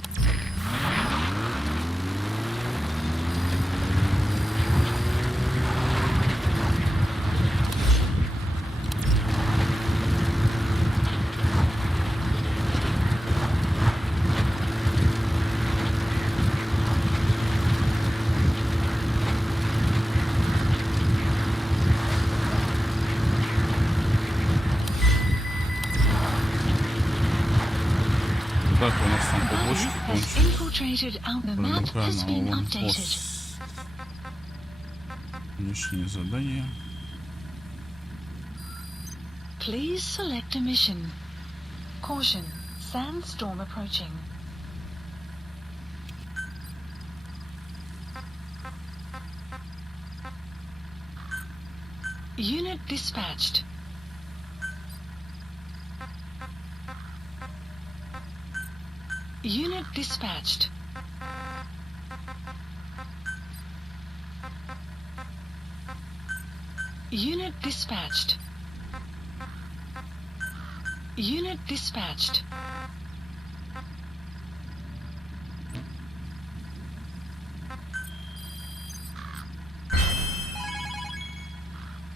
Так, у нас там побочки Has кончились. infiltrated out. The map has been updated. Внешние задания. Please select a mission. Caution, sandstorm approaching. Unit dispatched. Unit dispatched. Unit dispatched. Unit dispatched.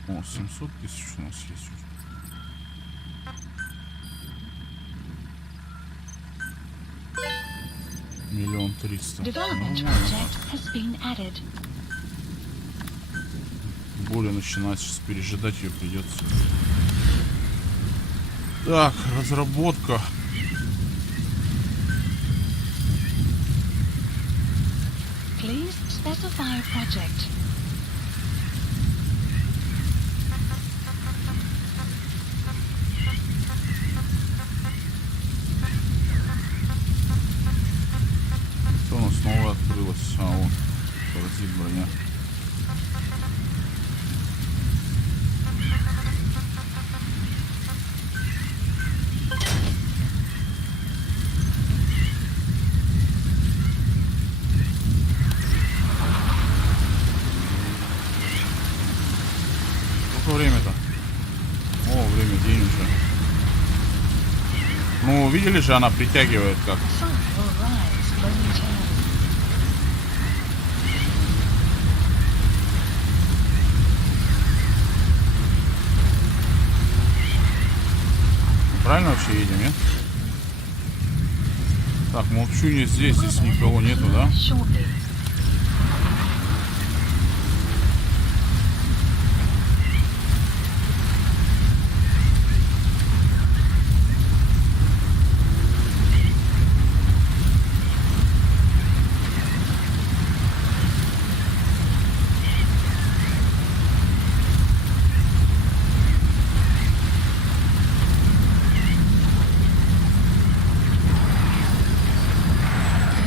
О, 700 тысяч у нас есть уже. Миллион триста. Development project has been added. Более начинать, сейчас пережидать ее придется. Так, разработка. Please specify a project. Что у нас снова открылось? А, вот. Паразит броня. Сколько время-то? О, время день уже. Ну, видели же, она притягивает как. Sun will rise momentarily. Правильно вообще едем, нет? Так, молчу не здесь, здесь никого нету, да? Shortly.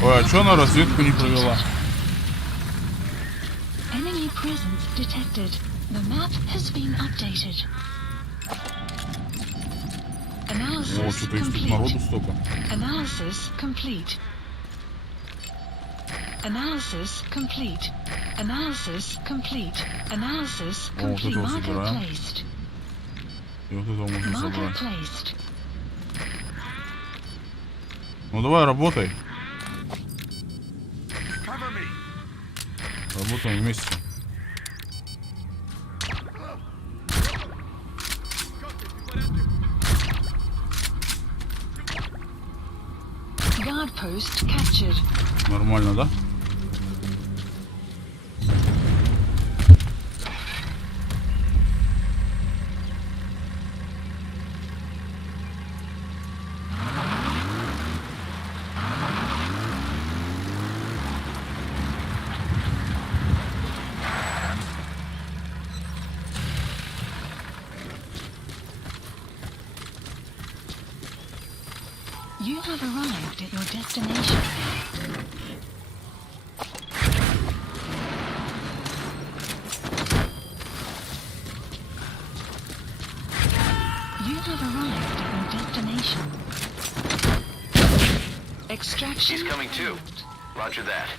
Ой, а что она разведку не провела? Enemy presence detected. The map has been updated. О, Analysis что-то их тут complete. народу столько. Analysis complete. Analysis complete. Analysis complete. Analysis О, вот complete. этого Marker забираем. placed. И вот этого можно Marker забрать. placed. Ну давай, работай. Работаем вместе. Guard post captured. Нормально, да? You have arrived at your destination. You have arrived at your destination. Extraction. He's coming too. Roger that.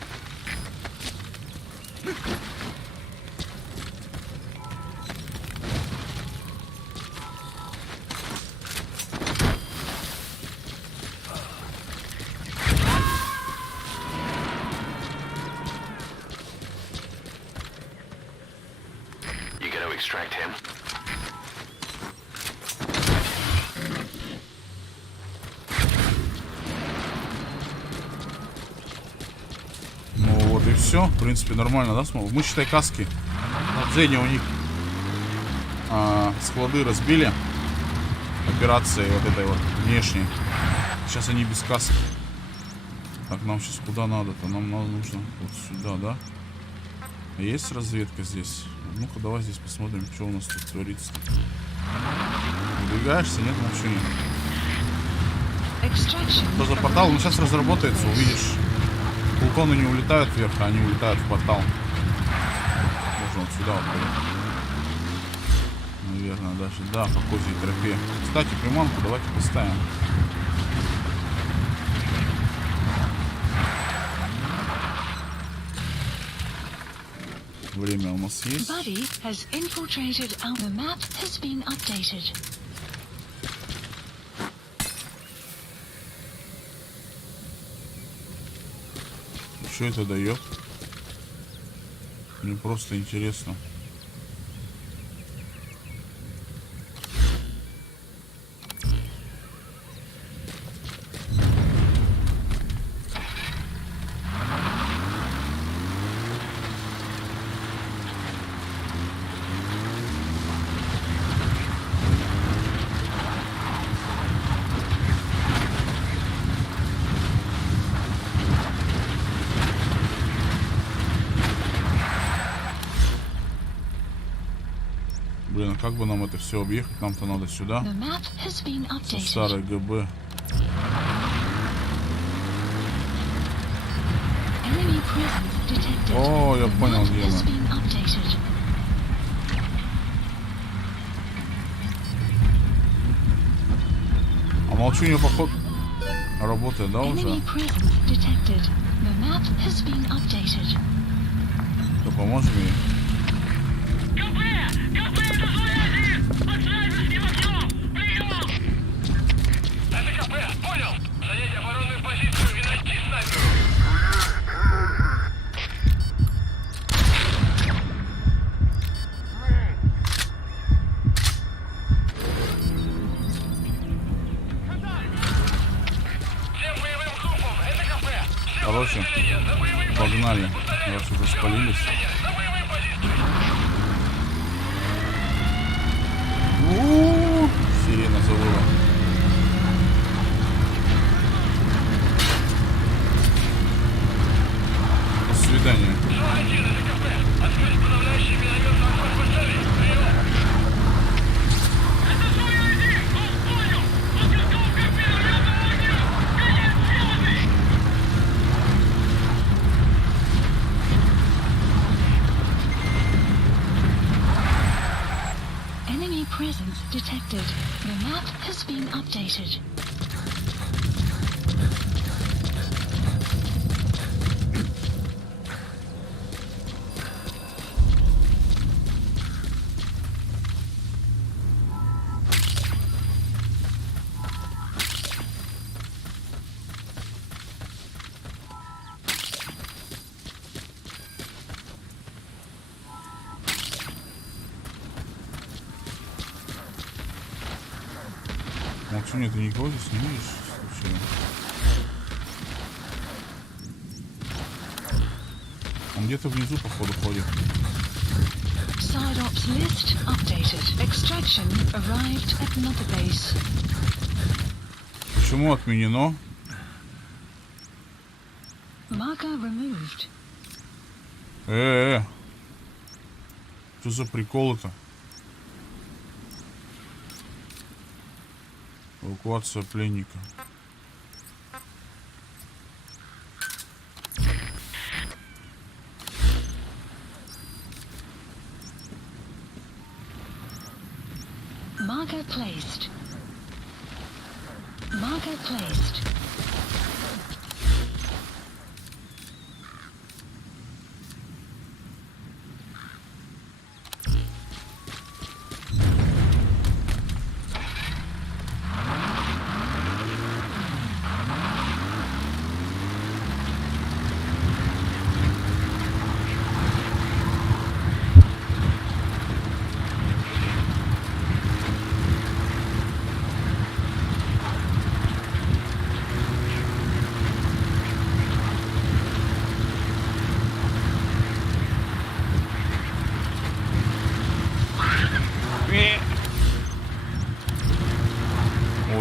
You gonna extract him? Ну вот и все. В принципе, нормально, да? Мы, считай, каски. Снабжение у них склады разбили. Операцией вот этой вот внешней. Сейчас они без каски. Так, нам сейчас куда надо-то? Нам нужно вот сюда, да? Есть разведка здесь? Ну-ка, давай здесь посмотрим, что у нас тут творится. Выдвигаешься? Нет, ничего нет. Что за портал? Ну, сейчас разработается, увидишь. Плутоны не улетают вверх, а они улетают в портал. Можно вот сюда вот поехать. Наверное, даже. Да, по козьей тропе. Кстати, приманку давайте поставим. Время у нас есть. Что это дает? Мне просто интересно. Блин, а как бы нам это все объехать? Нам-то надо сюда. Старый ГБ. О, я понял, где мы. А молчунья, походу, работает, да, уже? Да поможем ей. Короче, погнали. Раз уже спалились. Сирена завыла. До свидания. Presence detected. The map has been updated. Молчунья, ты никого здесь не видишь? Случайно? Он где-то внизу, походу, ходит. Side-ops list updated. Extraction arrived at another base. Почему отменено? Marker removed. Что за приколы-то? Эвакуация пленника. Marker placed.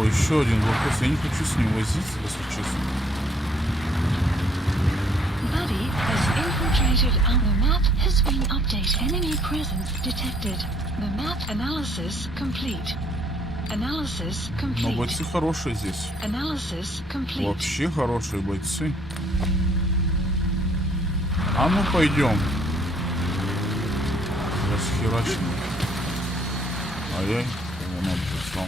Еще один вопрос. Я не хочу с ним возиться, если честно. Buddy has infiltrated and the map has been updated. Enemy presence detected. The map analysis complete. Analysis Но complete. бойцы хорошие здесь. Analysis complete. Вообще хорошие бойцы. А ну пойдем. Расхерачим. Ай-яй. Его надо прислал.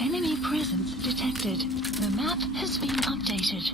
Enemy presence detected. The map has been updated.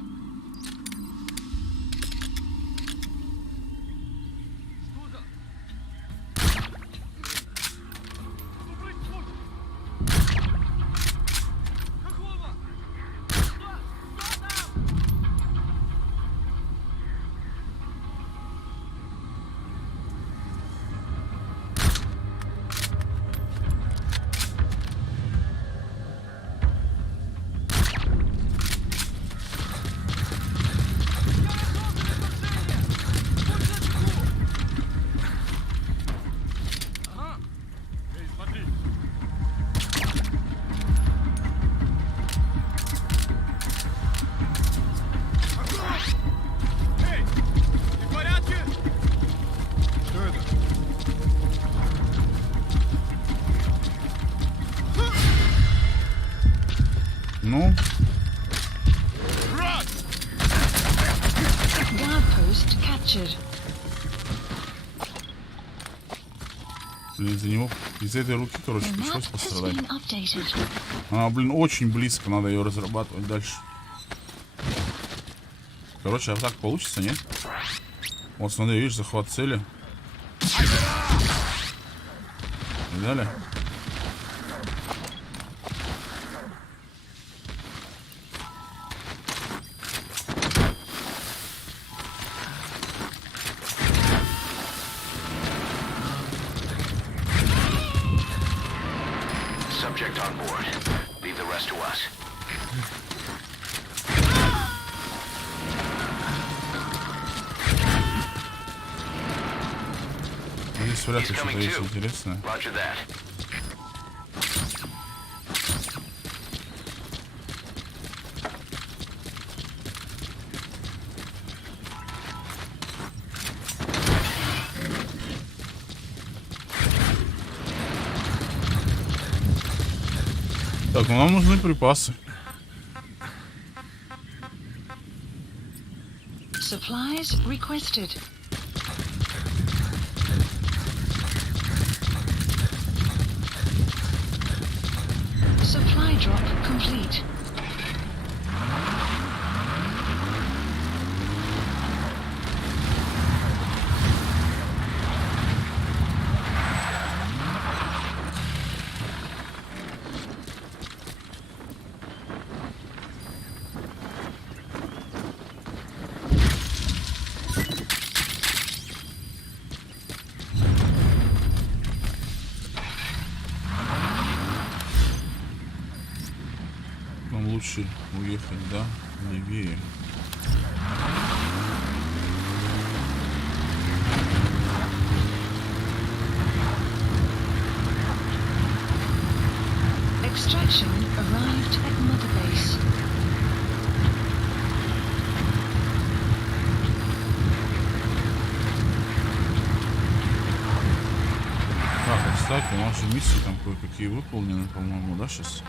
Ну, Guardpost captured. блин, за него из этой руки, короче, The пришлось map has пострадать. been updated. Она, блин, очень близко, надо ее разрабатывать дальше. Короче, а так получится, нет? Вот смотри, видишь, захват цели. Видали? Subject on board. Leave the rest to us. Здесь вряд ли He's что-то coming есть too. интересное. Roger that. Так, ну нам нужны припасы. Supplies requested. Supply drop complete. Нам лучше уехать, да, левее. Extraction arrived at Mother Base. Так, а кстати, у нас же миссии там кое-какие выполнены, по-моему, да, сейчас?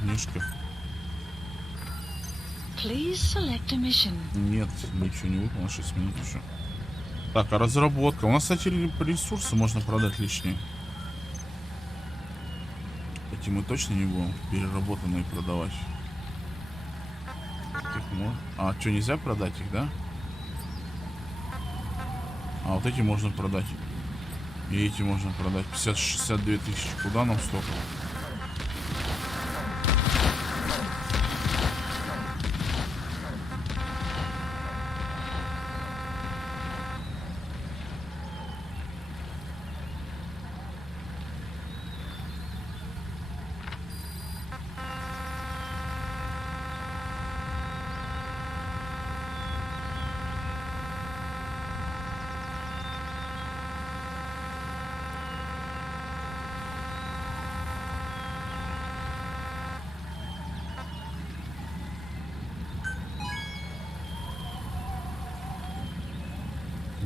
Книжка. Please select a mission. Нет, ничего не выполнено, 6 минут еще. Так, а разработка. У нас, кстати, ресурсы можно продать лишние. Эти мы точно не будем переработанные продавать. А что, нельзя продать их, да? А вот эти можно продать. И эти можно продать. 62 тысячи. Куда нам столько?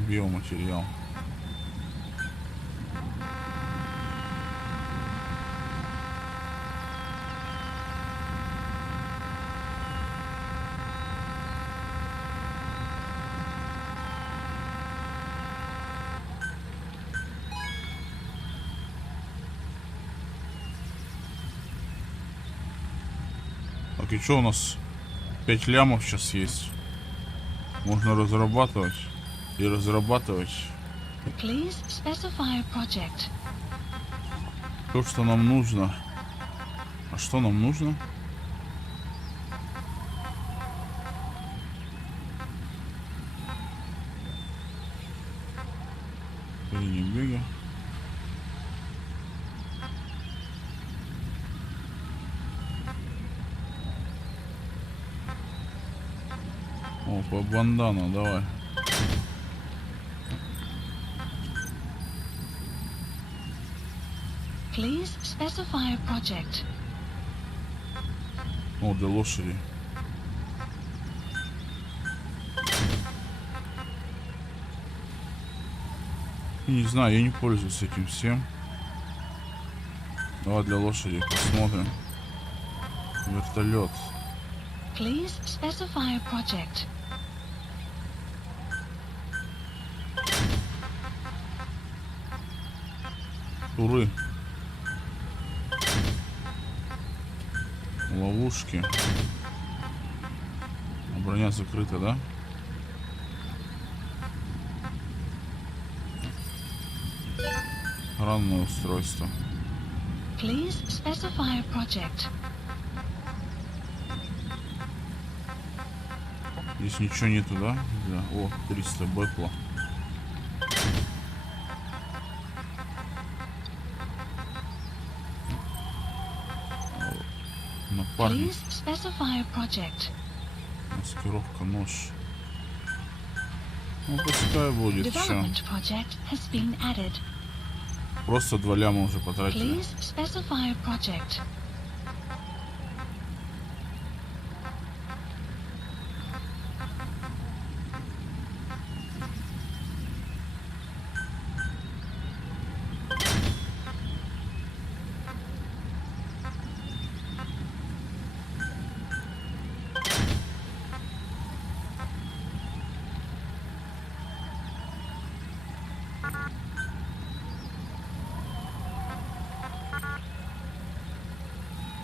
Биоматериал. Так, и что у нас? 5 лямов сейчас есть. Можно разрабатывать. И разрабатывать Please specify a project. то, что нам нужно. А что нам нужно? Не бега. О, по бандана, давай. Please specify a project. О, для лошади. Не знаю, я не пользуюсь этим всем. Давай для лошади посмотрим. Вертолет. Please specify a project. Туры. Ловушки. Броня закрыта, да? Охранное устройство. Please specify a project. Здесь ничего нету, да? Да. О, 300 бэпла. Напарник. Please specify a project. Маскировка, нож. Ну, пускай будет все. Development project has been added. Просто 2 ляма уже потратили. Please specify a project.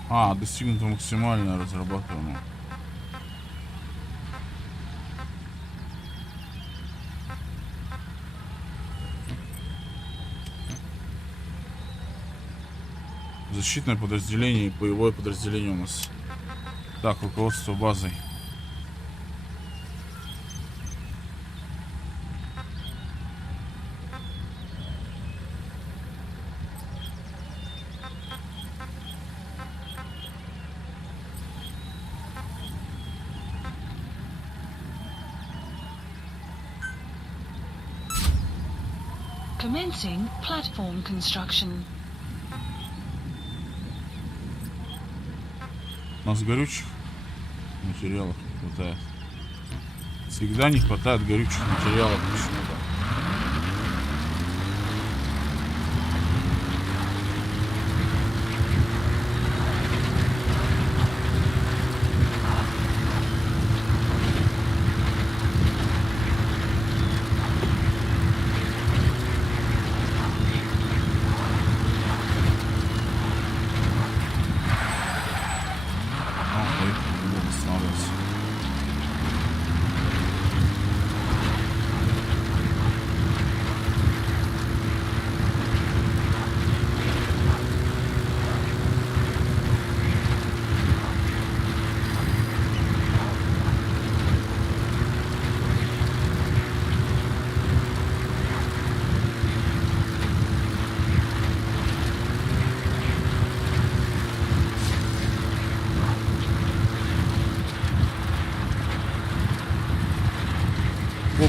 А, достигнуто максимально разрабатываемо. Защитное подразделение и боевое подразделение у нас. Так, руководство базой. Commencing platform construction. У нас горючих материалов не хватает. Всегда не хватает горючих материалов почему-то.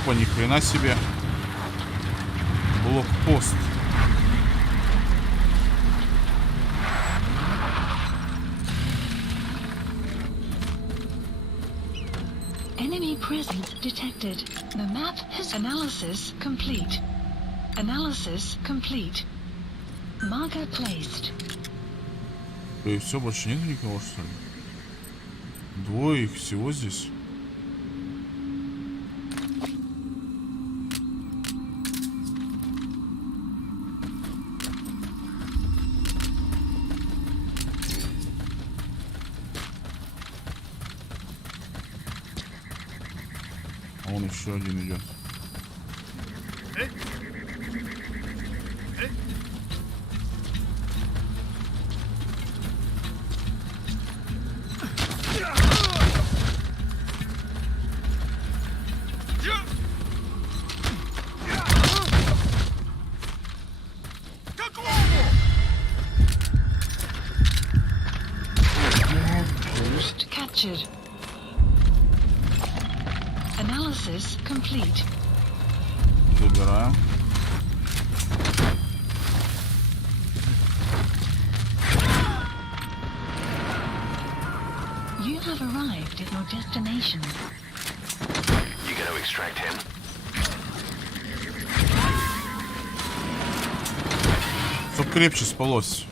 Опа, ни хрена себе. Блокпост. Enemy presence detected. The map has analysis complete. Analysis complete. Marker placed. И все, больше нет никого, что ли? Двое их всего здесь. А он еще один идет. Captured. Analysis complete. Забираем. You have arrived at your destination. You gotta extract him. Чтоб крепче спалось.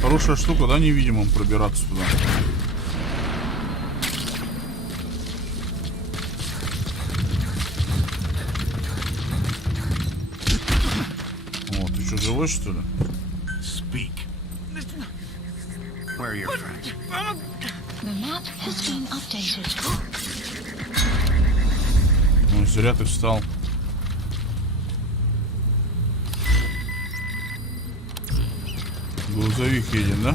Хорошая штука, да, невидимым пробираться туда. О, ты что, живой, что ли? Speak. Where are your friends? The map has been updated. Ну, зря ты встал. Грузовик едет, да?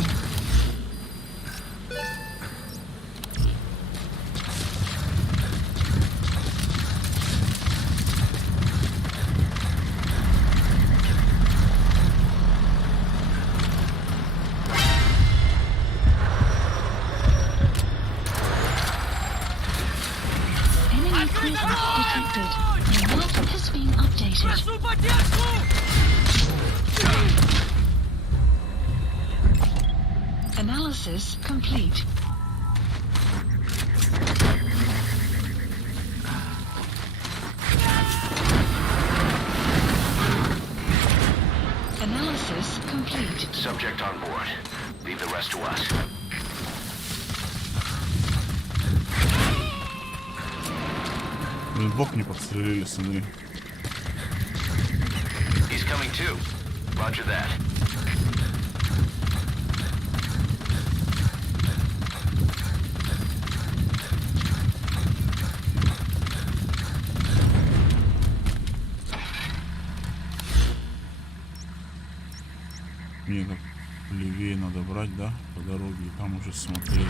Enemy presence detected. The map has been updated. Analysis complete. Analysis complete. Subject on board. Leave the rest to us. Блин, бок не подстрелили, смотри. He's coming too. Roger that. Мне так левее надо брать, да, по дороге, и там уже смотреть.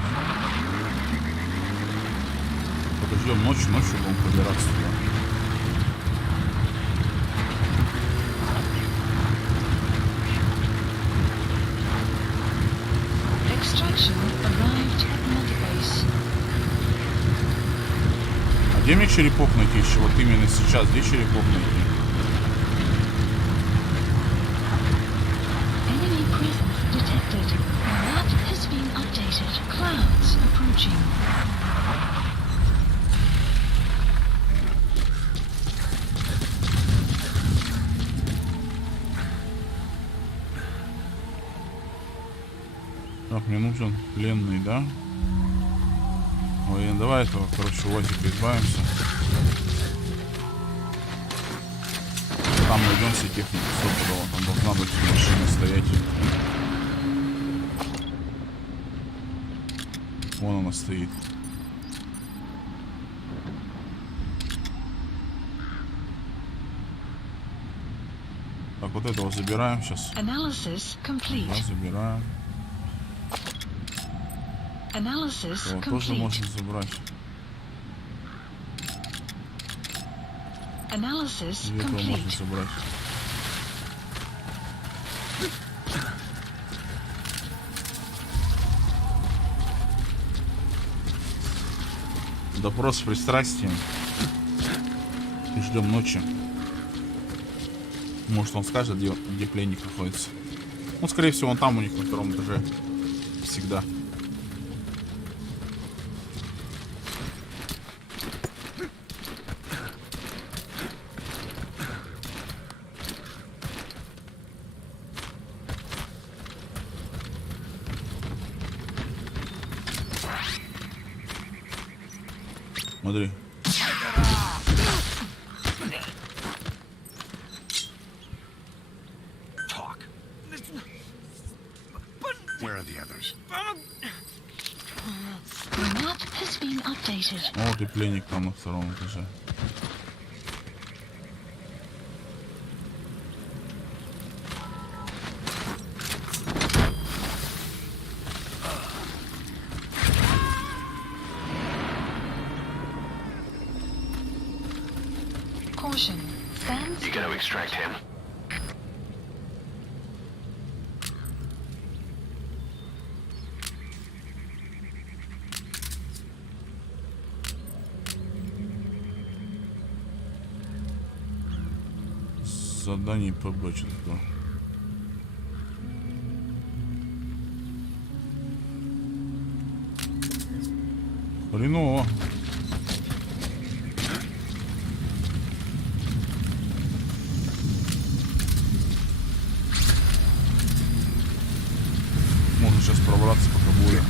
Подождем ночью будем пробираться туда. Extraction arrived at Motherbase. А где мне черепок найти еще? Вот именно сейчас, где черепок найти? Enemy presence detected. The map has been updated. Clouds approaching. Так, мне нужен пленный, да? Ой, давай этого, короче, УАЗика избавимся. Там найдем все технику, стопудово. Там должна быть машина стоять. Вон она стоит. Так, вот этого забираем сейчас. Analysis Да, complete. забираем. Analysis Его тоже complete. можно забрать. Analysis И этого можно complete. забрать. Допрос с пристрастием. И ждем ночи. Может, он скажет, где пленник находится. Ну, скорее всего, он там у них на втором этаже. Всегда. Смотри. Where are the others? The map has been updated. Вот и пленник там на втором этаже. Caution. Stands. You gotta extract him. Задание ПБ что такое. Хреново. Можно сейчас пробраться пока будет.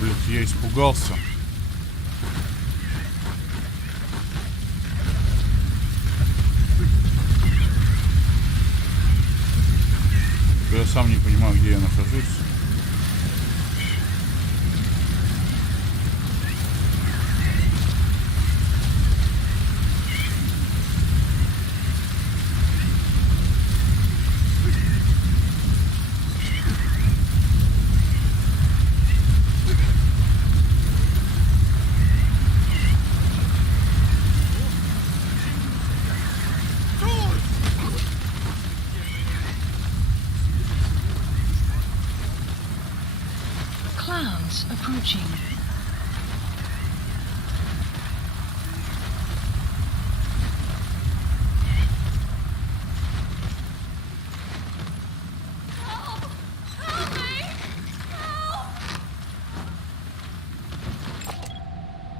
Блин, я испугался. Я сам не понимаю, где я нахожусь. Clouds approaching.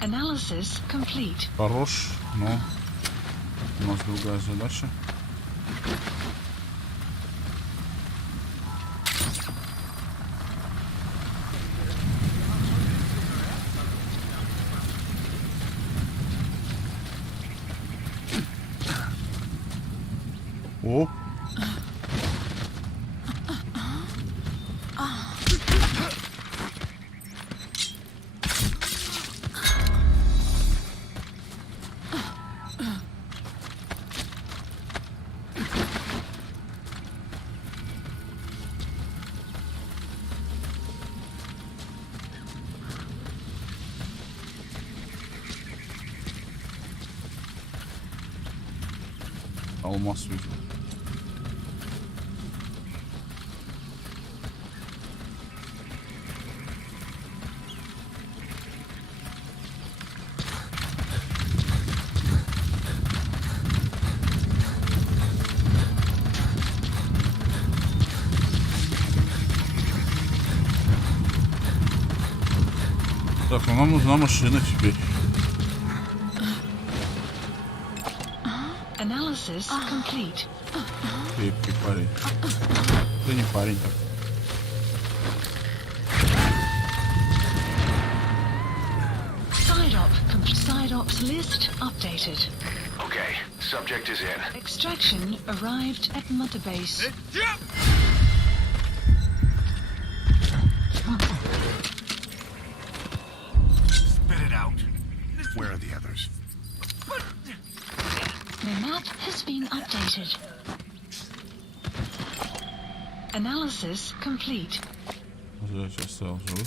Analysis complete. Хорош, но у нас другая задача. О! Алмаз вижу. Так, ну нам нужна машина теперь. Analysis complete. Крепкий парень. Да не парень так. Side ops list updated. Okay, subject is in. Extraction arrived at Mother Base. Spit it out. map has been updated. Analysis complete. Я сейчас стал живых.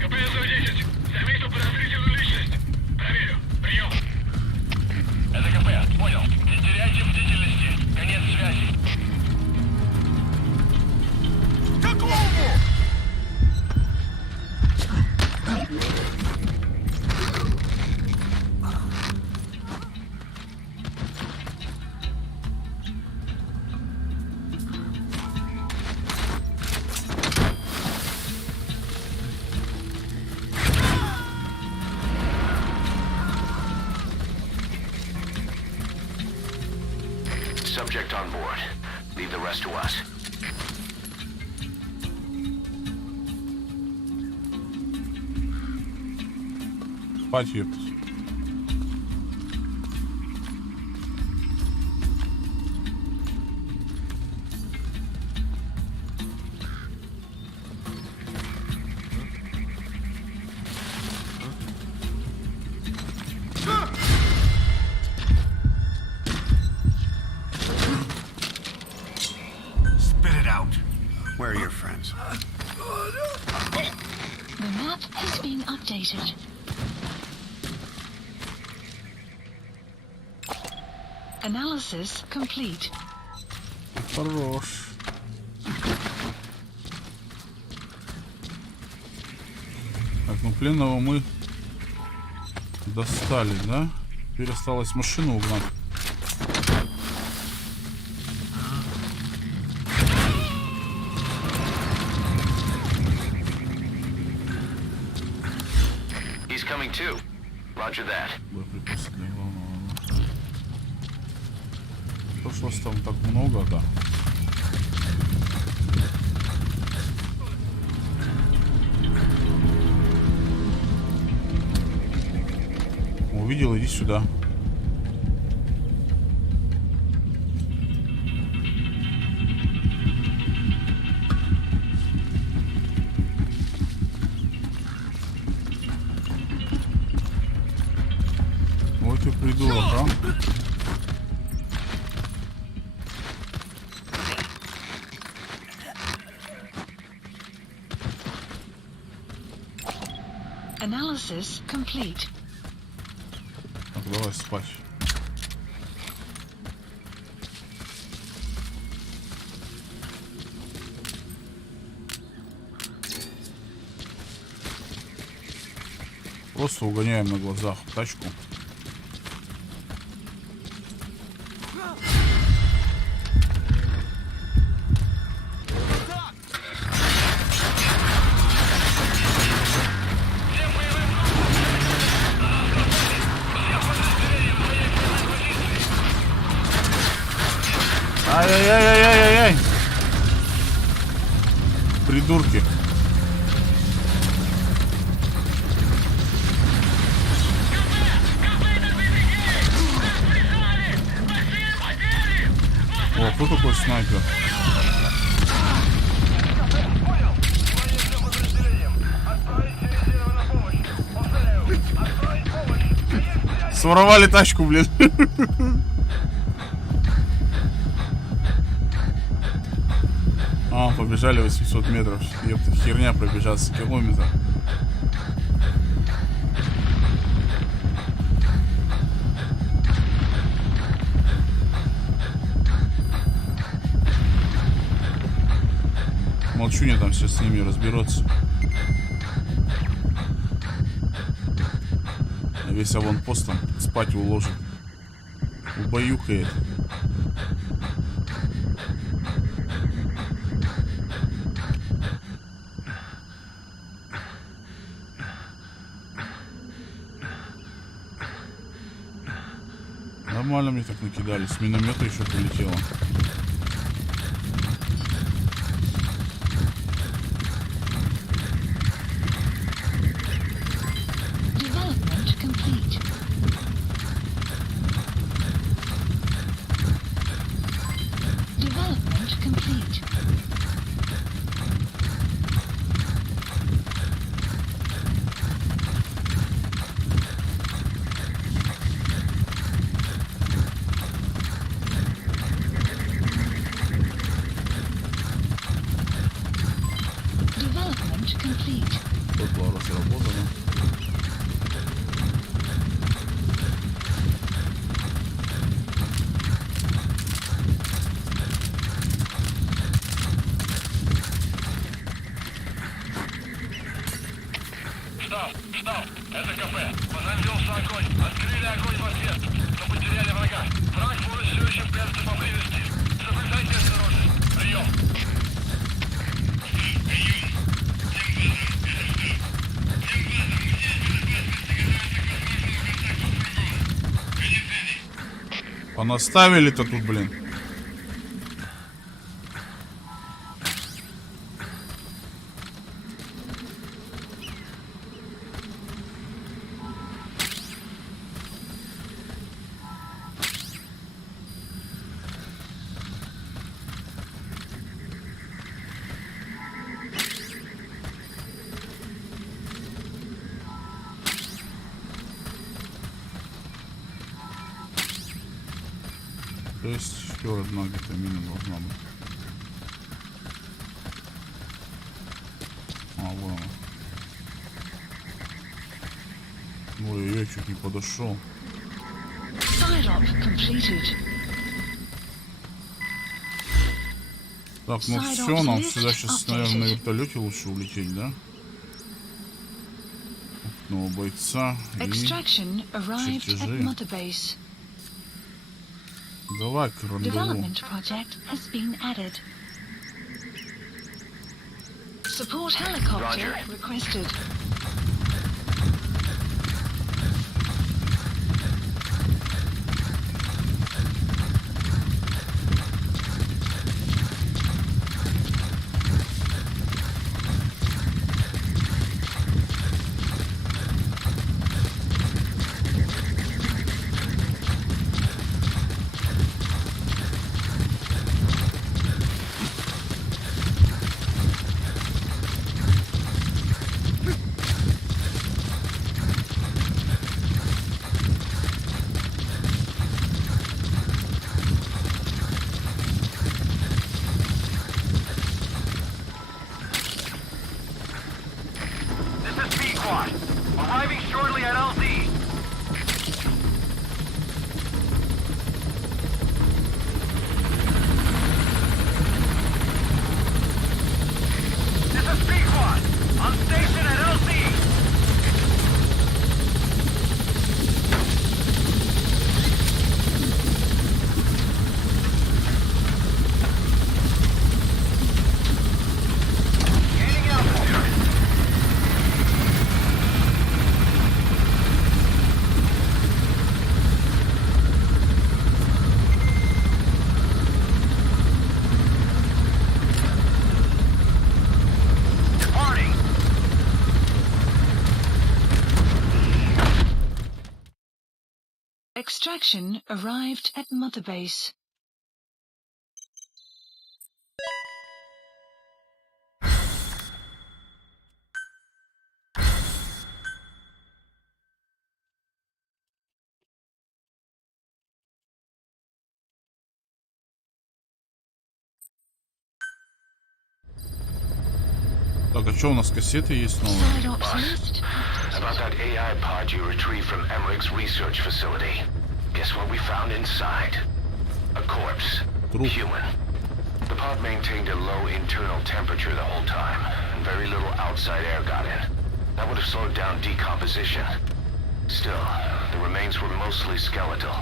КП-110. Заметил подозрительную личность. Проверю. Прием. Это КП. Понял. Не теряйте бдительности. Конец связи. Какому? Subject on board. Leave the rest to us. Спать, ёпт. Spit it out. Where are your friends? The map has been updated. Analysis complete. Хорош. Так, ну пленного мы достали, да? Теперь осталось машину угнать. He's coming too. Roger that. Боеприпасы для главного. То, что вас там так много, да. Увидел, иди сюда. Вот и придурок, а? Analysis complete. Так, давай спать. Просто угоняем на глазах тачку. Ай-яй-яй-яй-яй-яй! Придурки. О, кто такой снайпер? Своровали тачку, блин. А, побежали 800 метров. Ёпта, херня пробежаться километр. Молчуня там сейчас с ними разберется. А весь аванпост там спать уложит. Убаюкает. Нормально мне так накидали. С миномета еще прилетело. Development complete. Тут была разработана. Штаб, это кафе. Понадеялся огонь. Открыли огонь в ответ, но потеряли врага. Враг может все еще прятаться поблизости. Соблюдайте осторожность. Прием. Понаставили-то тут, блин. То есть еще одна где-то мина должна быть. А, вон она. Ой, я чуть не подошел. Так, ну все, нам сюда сейчас, наверное, на вертолете лучше улететь, да? Нового бойца и чертежи. Давай к рандеву. Development project has been added. Support helicopter requested. Arriving shortly at LZ. This is P-Quad. On station at LZ. Extraction arrived at Mother Base. Так, а что у нас кассеты есть новые? About that AI pod you retrieved from Emmerich's research facility. Guess what we found inside? A corpse. Human. The pod maintained a low internal temperature the whole time, and very little outside air got in. That would have slowed down decomposition. Still, the remains were mostly skeletal.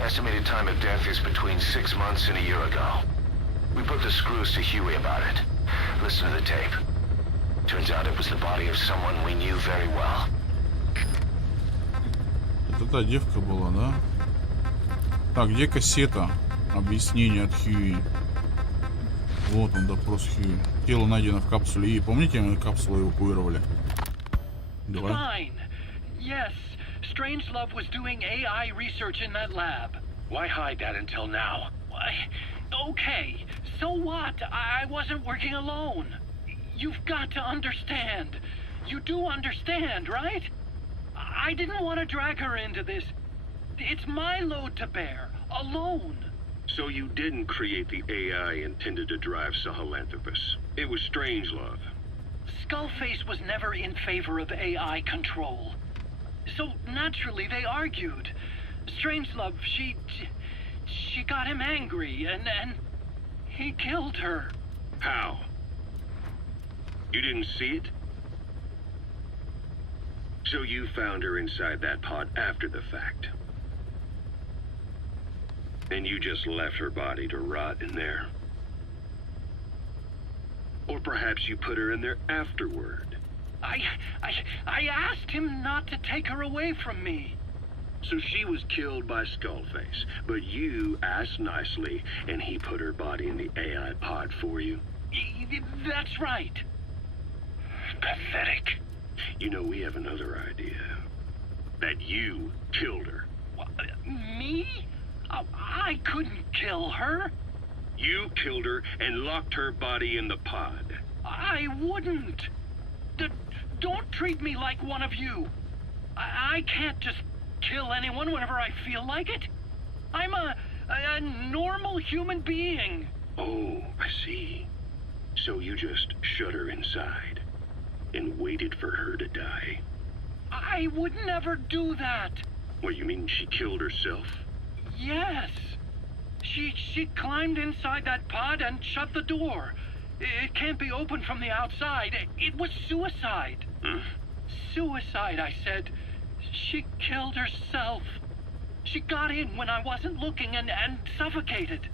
Estimated time of death is between 6 months and a year ago. We put the screws to Huey about it. Listen to the tape. Turns out it was the body of someone we knew very well. Это та девка была, да? Так, где кассета? Объяснение от Хьюи. Вот он, допрос Хьюи. Тело найдено в капсуле И. Помните, мы капсулу эвакуировали? Давай. Fine. Yes, Strangelove was doing AI research in that lab. Why hide that until now? Why? Okay, so what? I wasn't working alone. You've got to understand. You do understand, right? I didn't want to drag her into this. It's my load to bear, alone. So you didn't create the AI intended to drive Sahelanthropus. It was Strangelove. Skullface was never in favor of AI control. So naturally they argued. Strangelove, she got him angry and he killed her. How? You didn't see it? So you found her inside that pod after the fact. And you just left her body to rot in there. Or perhaps you put her in there afterward. I asked him not to take her away from me. So she was killed by Skullface, but you asked nicely, and he put her body in the AI pod for you? That's right. Pathetic. You know, we have another idea. That you killed her. Me? I couldn't kill her. You killed her and locked her body in the pod. I wouldn't. Don't treat me like one of you. I can't just kill anyone whenever I feel like it. I'm a normal human being. Oh, I see. So you just shut her inside and waited for her to die. I would never do that. What, you mean she killed herself? Yes. She climbed inside that pod and shut the door. It can't be opened from the outside. It was suicide. Suicide, I said. She killed herself. She got in when I wasn't looking and suffocated.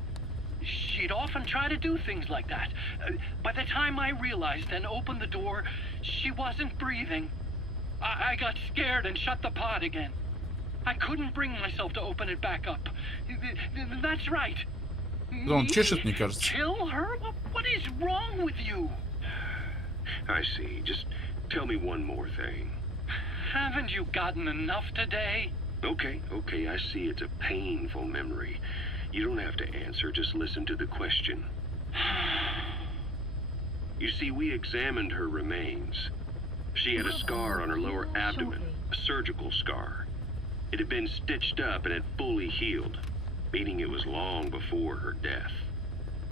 She'd often try to do things like that. By the time I realized and opened the door, she wasn't breathing. I got scared and shut the pod again. I couldn't bring myself to open it back up. That's right. Он чешет, мне кажется. Kill her? What is wrong with you? I see. Just tell me one more thing. Haven't you gotten enough today? Okay, I see it's a painful memory. You don't have to answer, just listen to the question. You see, we examined her remains. She had a scar on her lower abdomen, a surgical scar. It had been stitched up and had fully healed, meaning it was long before her death.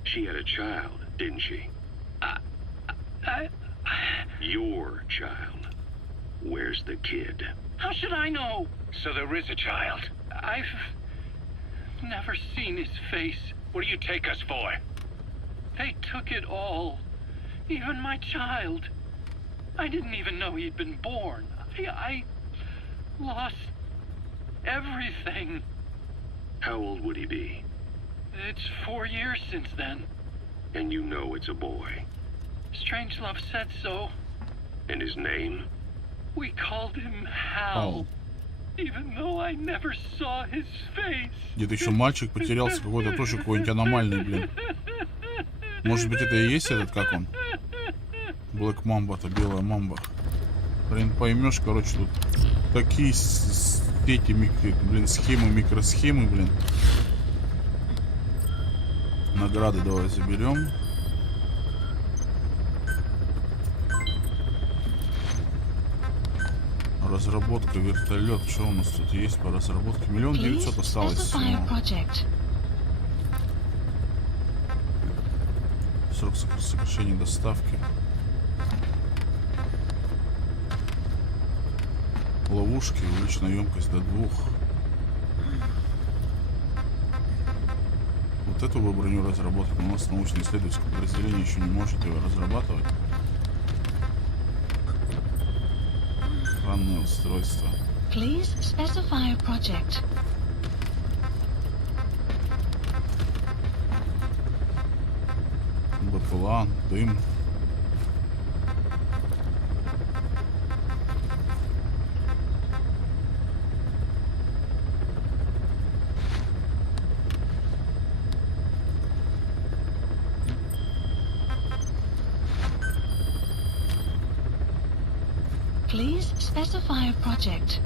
She had a child, didn't she? Your child. Where's the kid? How should I know? So there is a child. I've never seen his face. What do you take us for? They took it all. Even my child. I didn't even know he'd been born. I lost everything. How old would he be? It's 4 years since then. And you know it's a boy. Strangelove said so. And his name? We called him Hal. Even though I never saw his face. Где-то еще мальчик потерялся, какой-то тоже какой-нибудь аномальный, блин. Может быть, это и есть этот, как он? Black Mamba-то, белая мамба. Блин, поймешь, короче, тут такие эти, блин, схемы, микросхемы, блин. Награды давай заберем. Разработка вертолет. Что у нас тут есть по разработке? 1 900 000 осталось всего. Срок сокращения доставки. Ловушки, увеличена емкость до 2. Вот эту бы броню разработать, но у нас научно-исследовательское подразделение еще не может ее разрабатывать. Охранное устройство. Please specify a project. БПЛА, дым. Please specify a project.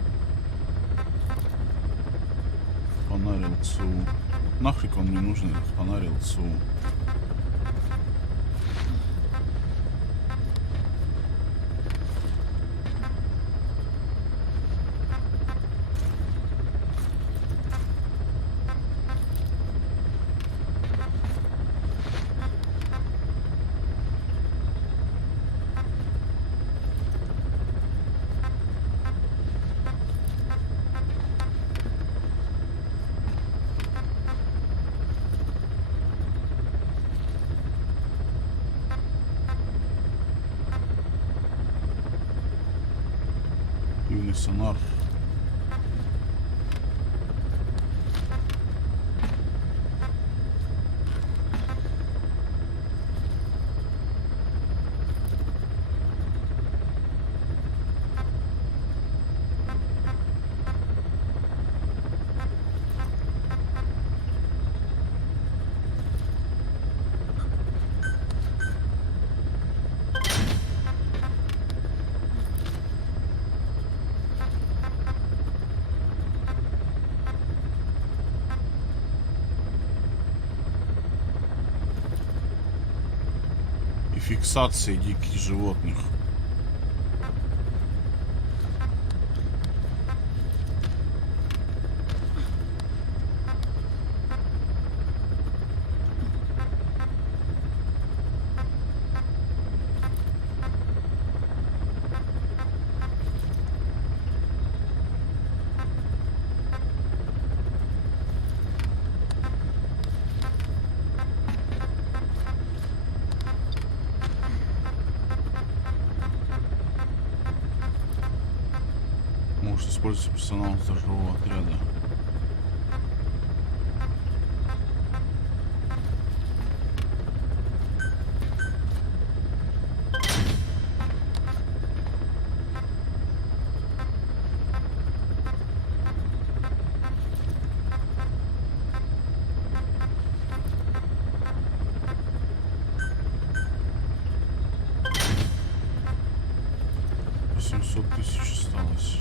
Фонарь ЛЦУ. Нафиг он мне нужен, этот фонарь ЛЦУ. Активный сонар. Фиксации диких животных. Может использоваться персонал стажевого отряда. $700 000 осталось.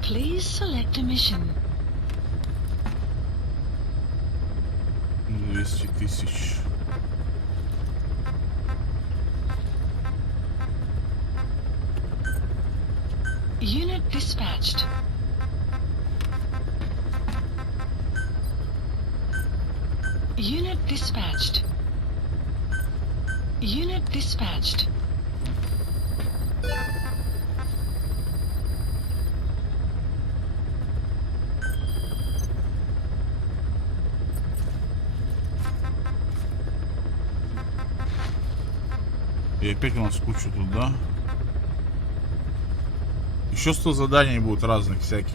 Please select a mission. 200 000. Unit dispatched. Unit dispatched. Unit dispatched. И опять у нас кучу туда. Еще 100 заданий будет разных всяких.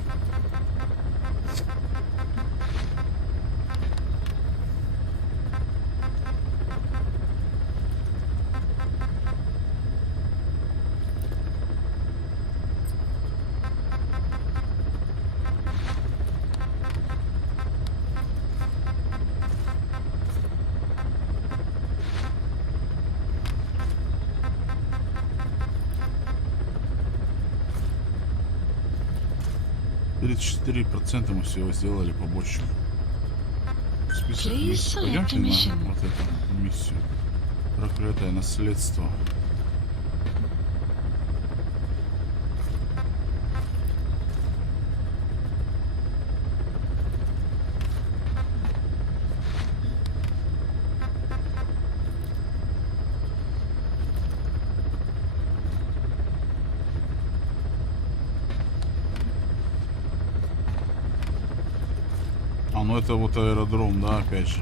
%4 мы всего сделали побольше. Список миссий. Пойдемте на вот эту миссию. Проклятое наследство. Ну это вот аэродром, да, опять же.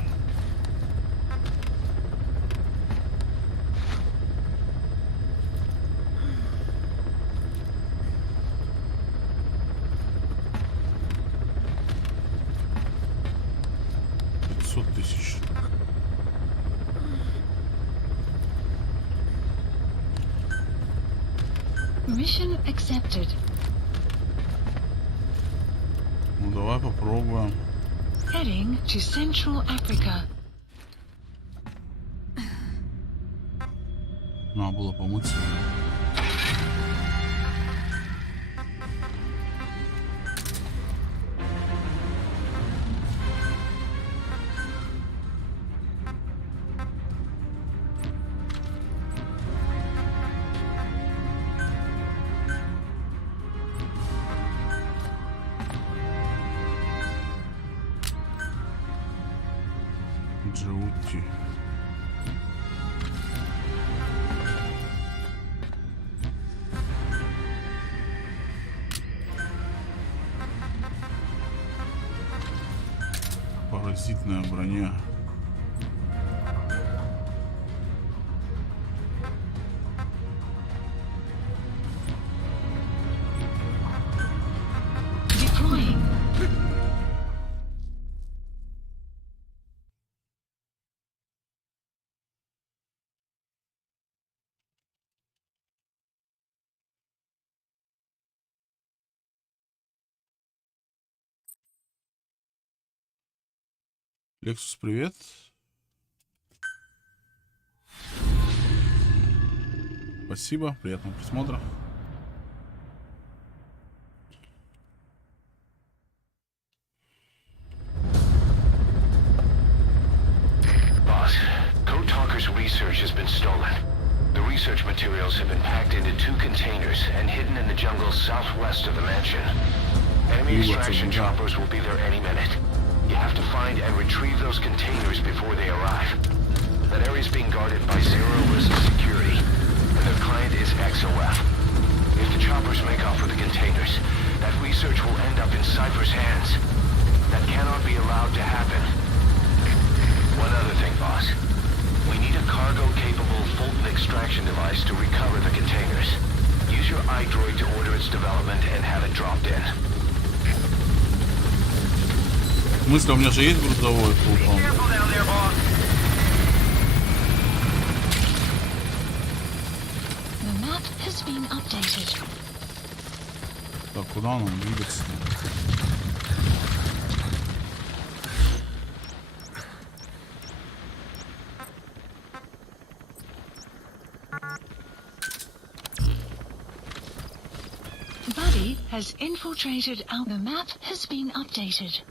$500 000. Mission accepted. Ну давай попробуем. Heading to Central Africa. Надо было помыться. Живут-те. Паразитная броня. Deploying. Лексус, привет. Спасибо, приятного просмотра. Boss, Code Talker's research has been stolen. The research materials have been packed into 2 containers and hidden in the jungle southwest of the mansion. Enemy extraction choppers will be there any minute. You have to find and retrieve those containers before they arrive. That area is being guarded by zero-risk security, and their client is XOF. If the choppers make off with the containers, that research will end up in Cypher's hands. That cannot be allowed to happen. One other thing, boss. We need a cargo-capable Fulton extraction device to recover the containers. Use your iDroid to order its development and have it dropped in. В смысле, у меня же есть грузовой фултон? The map has been updated. Так, куда нам двигаться? Buddy has infiltrated our... The map has been updated.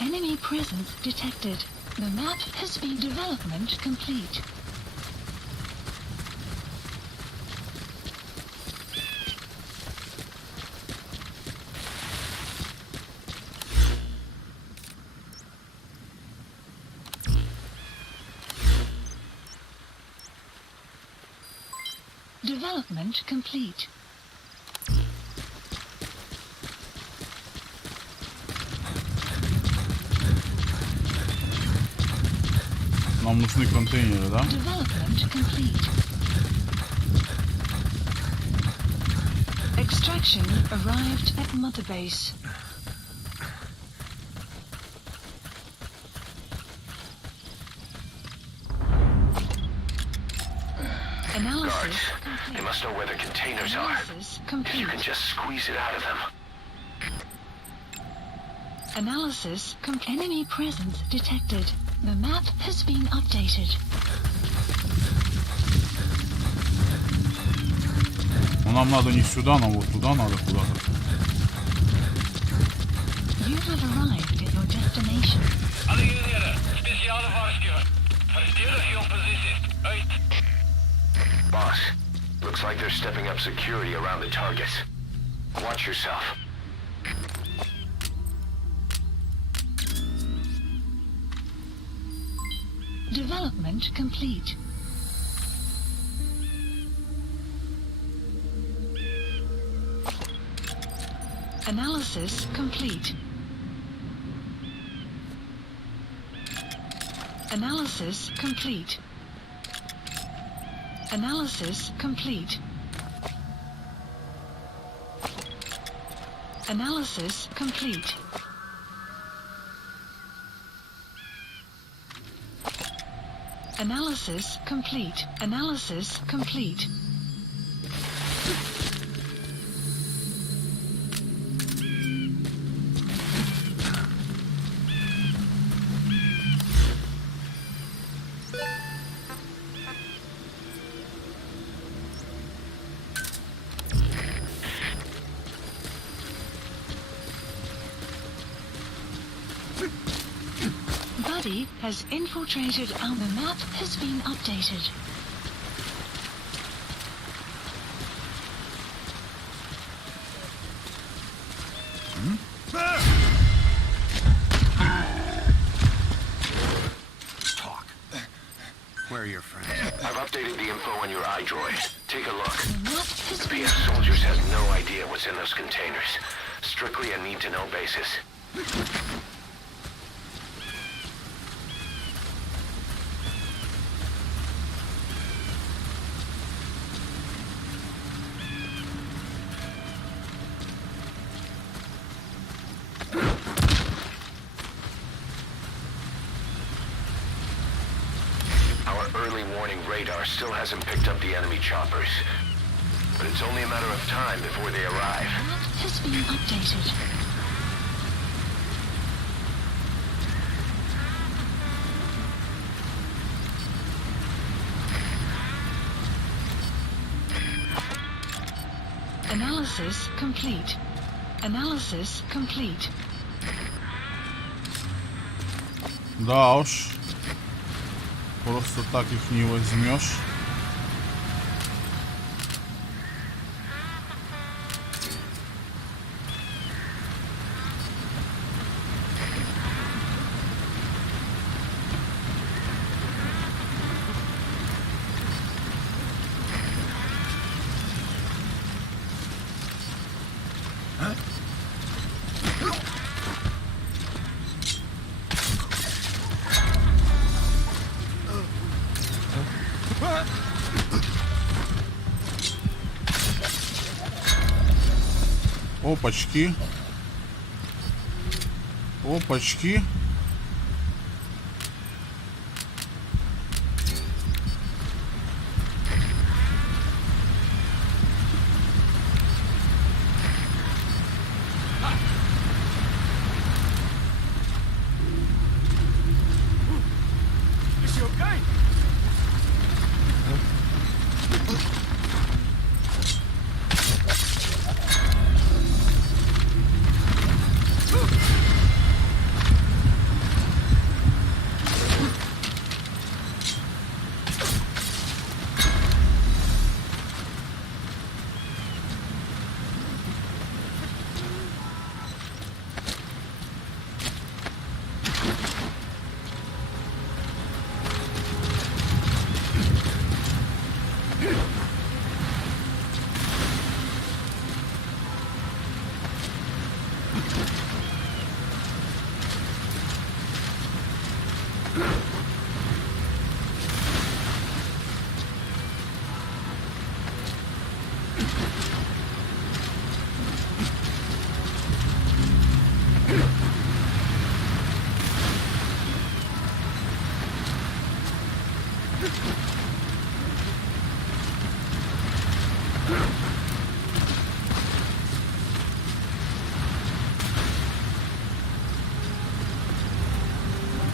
Enemy presence detected. The map has been development complete. Development complete. Нам нужны контейнеры, да? Development complete. Extraction arrived at Mother Base. Analysis complete. They must know where the containers are. Analysis If you complete. can just squeeze it out of them. Analysis enemy presence detected. The map has been updated. Но нам надо не сюда, нам вот туда надо куда-то. You have arrived at your destination. Boss, looks like they're stepping up security around the targets. Watch yourself. Development complete. Analysis complete. Analysis complete. Analysis complete. Analysis complete. Analysis complete. Analysis complete. body has infiltrated our map has been updated. Talk. Where are your friends? I've updated the info on your iDroid. Take a look. The map has The been PF soldiers has no idea what's in those containers. Strictly a need-to-know basis. Our early warning radar still hasn't picked up the enemy choppers. But it's only a matter of time before they arrive. The map has been updated. Analysis complete. Analysis complete. Да уж. Просто так их не возьмешь. Опачки. Опачки.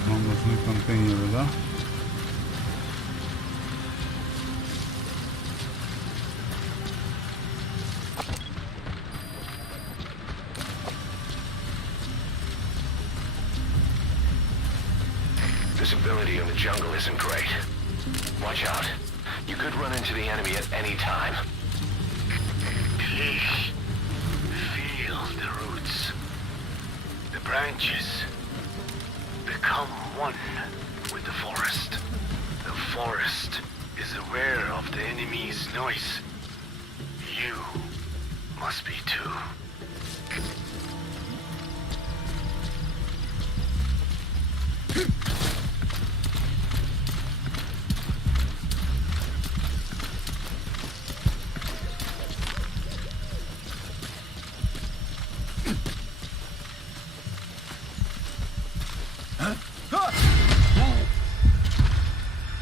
Нам нужны контейнеры, да? Visibility in the jungle isn't great. Watch out. You could run into the enemy at any time. Please feel the roots, the branches. Become one with the forest. The forest is aware of the enemy's noise. You must be too.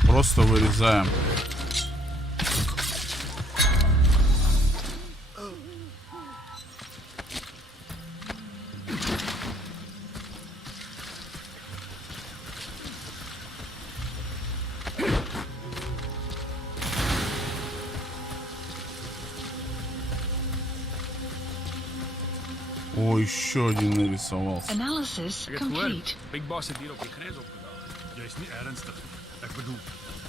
Просто вырезаем. О, еще один нарисовался. Analysis complete. Big Boss heeft hier ook een grens opgedaan. Jy's nie ernstig. Ek bedoel,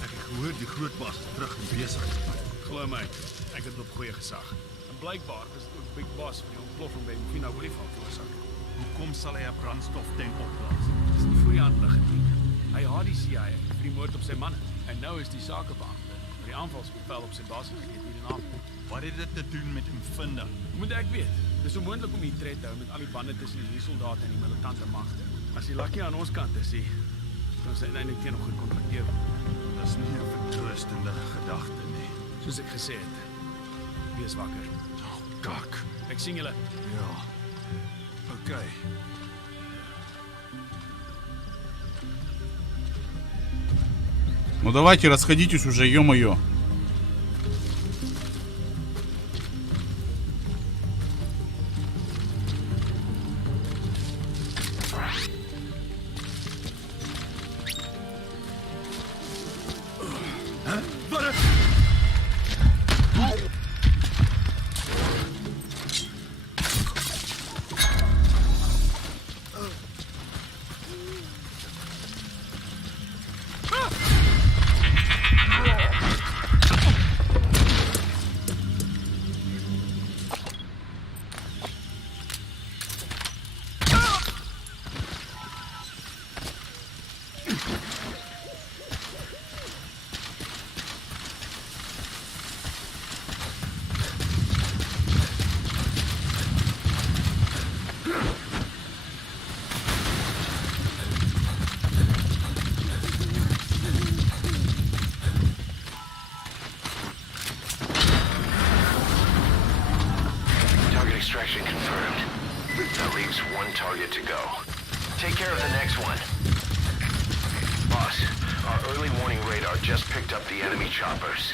ek het gehoor die groot baas terug in besigheid. Glo my, ek het op goeie gesag. En blykbaar is dit ook Big Boss vir die ontploffing by Mvina Olifant veroorsaak. Hoekom sal hy 'n brandstoftank opblaas? Dis nie voor die hand liggend nie. Hy haat die CIA vir die moord op sy manne. En nou is die sakebeampte vir die aanvalsbevel op sy baas gegee hierdie aand. Wat het dit te doen met Mvina? Moet ek weet. Dis onmoontlik om hier tred te hou met al die bande tussen die soldate en die militante magte. As die Lucky aan ons kant is, dan is hy uiteindelik teen hom gekontrakteer. Dis nie 'n vertroostende gedagte nie. Soos ek gesê het, wees wakker. Oh, kak. Ek sien julle. Ja. Okay. Ну давайте, расходитесь уже, ё-моё. Extraction confirmed. That leaves one target to go. Take care of the next one. Boss, our early warning radar just picked up the enemy choppers.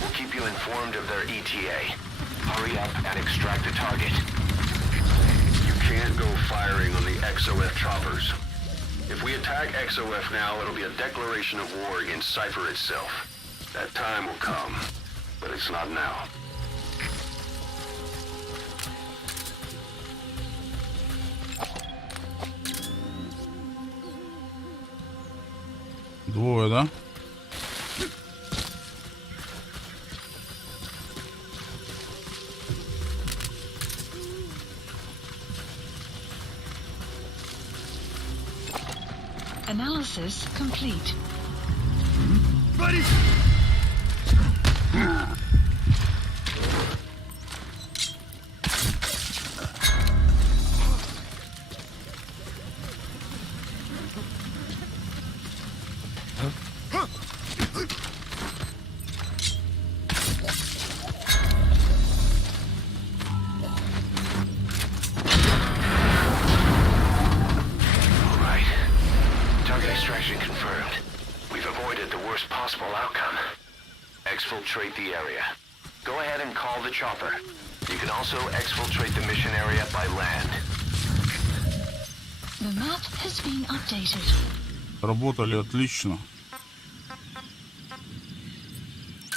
We'll keep you informed of their ETA. Hurry up and extract the target. You can't go firing on the XOF choppers. If we attack XOF now, it'll be a declaration of war against Cypher itself. That time will come, but it's not now. Двое, да? Analysis complete. Buddy! Exfiltrate the area. Go ahead and call the chopper. You can also exfiltrate the mission area by land. The map has been updated. Работали отлично.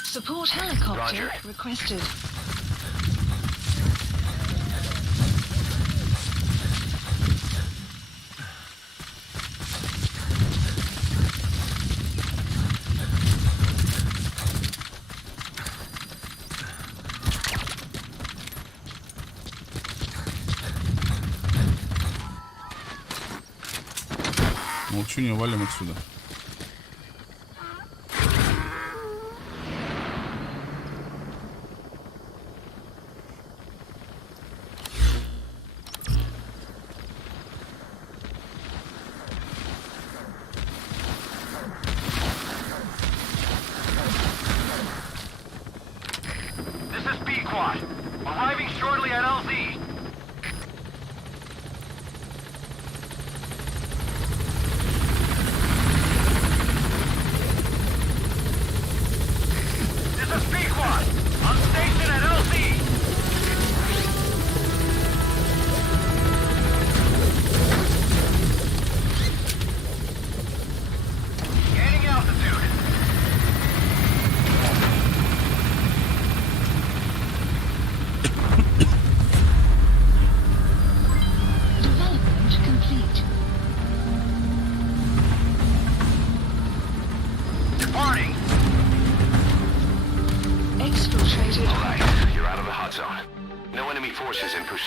Support helicopter Roger. requested. Молчу, не валим отсюда. This is B-Quad. Arriving shortly at LZ.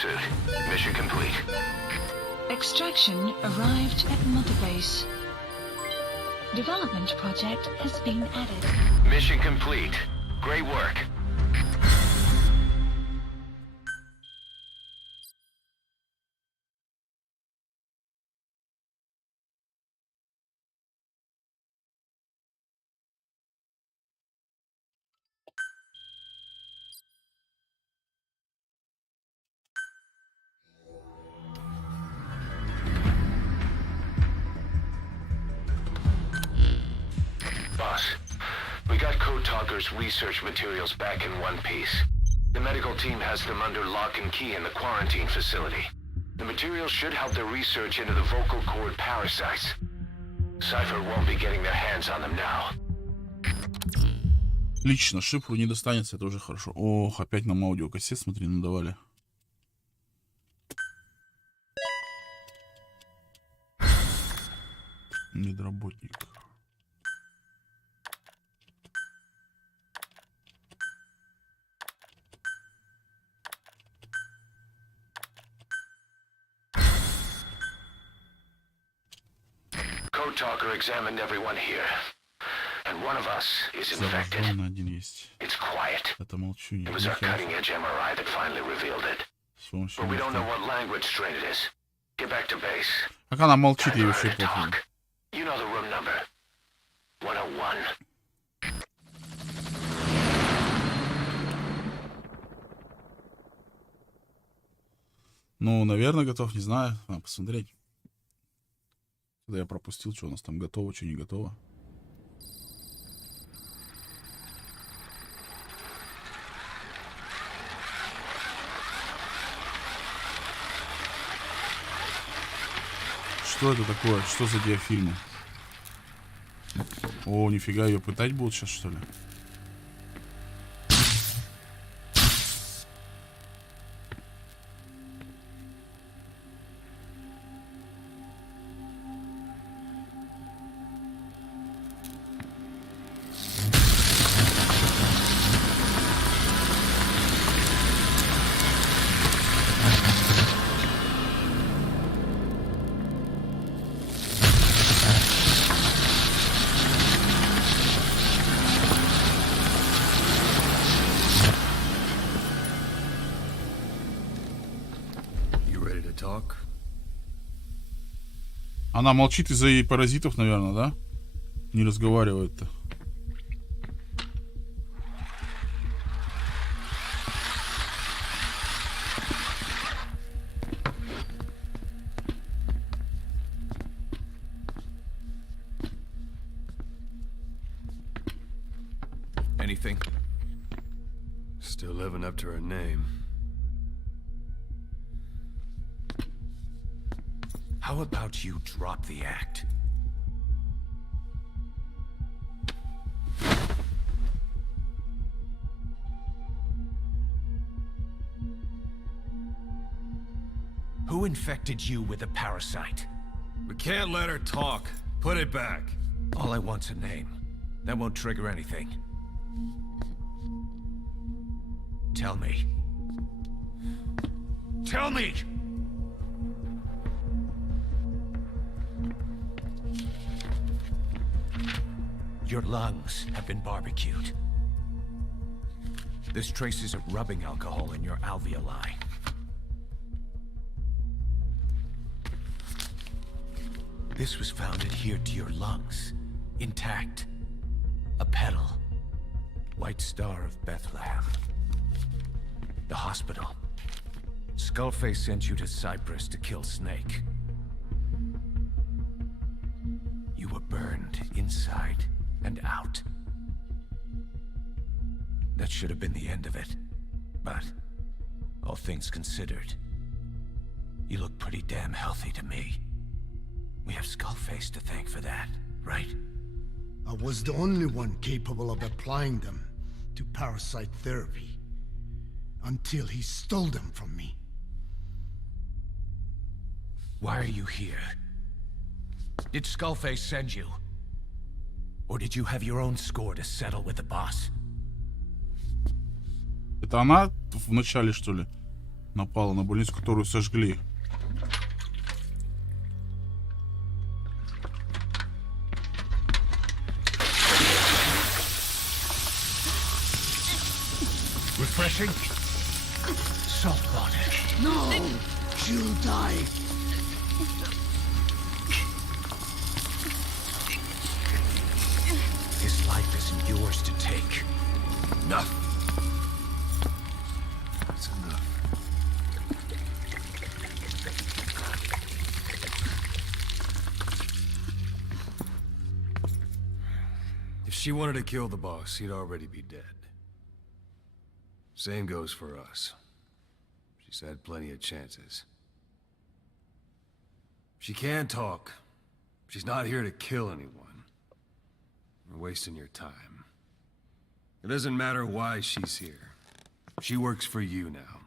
suit. Mission complete. Extraction arrived at Mother Base. Development project has been added. Mission complete. Great work. Boss, we got Code Talker's research materials back in one piece. The medical team has them under lock and key in the quarantine facility. The materials should help their research into the vocal cord parasites. Cypher won't be getting their hands on them now. Лично шифру не достанется, это уже хорошо. Ох, опять нам аудиокассет, смотри, надавали. Медработник. Code Talker examined everyone here, and one of us is infected. Зараженный один есть. It's quiet. Это молчу. It was our cutting-edge MRI that finally revealed it. But we don't know what language strain it is. Get back to base. Как она молчит, Time ее for her все to плохо. talk. You know the room number. 101. Ну, наверное, готов, не знаю. Надо посмотреть. Когда я пропустил, что у нас там готово, что не готово. Что это такое? Что за диафильмы? О, нифига, ее пытать будут сейчас, что ли? Она молчит из-за ей паразитов, наверное, да? Не разговаривает-то. Anything? Still living up to her name. How about you drop the act? Who infected you with a parasite? We can't let her talk. Put it back. All I want's a name. That won't trigger anything. Tell me. Tell me! Your lungs have been barbecued. There's traces of rubbing alcohol in your alveoli. This was found adhered to your lungs, intact. A petal. White Star of Bethlehem. The hospital. Skullface sent you to Cyprus to kill Snake. You were burned inside and out. That should have been the end of it. But, all things considered, you look pretty damn healthy to me. We have Skullface to thank for that, right? I was the only one capable of applying them to parasite therapy. Until he stole them from me. Why are you here? Did Skullface send you? Or did you have your own score to settle with the boss? Это она в начале, что ли? напала на больницу, которую сожгли. Refreshing? Salt water. No! She'll die. His life isn't yours to take. Enough. That's enough. If she wanted to kill the boss, he'd already be dead. Same goes for us. She's had plenty of chances. She can talk. She's not here to kill anyone. You're wasting your time. It doesn't matter why she's here. She works for you now.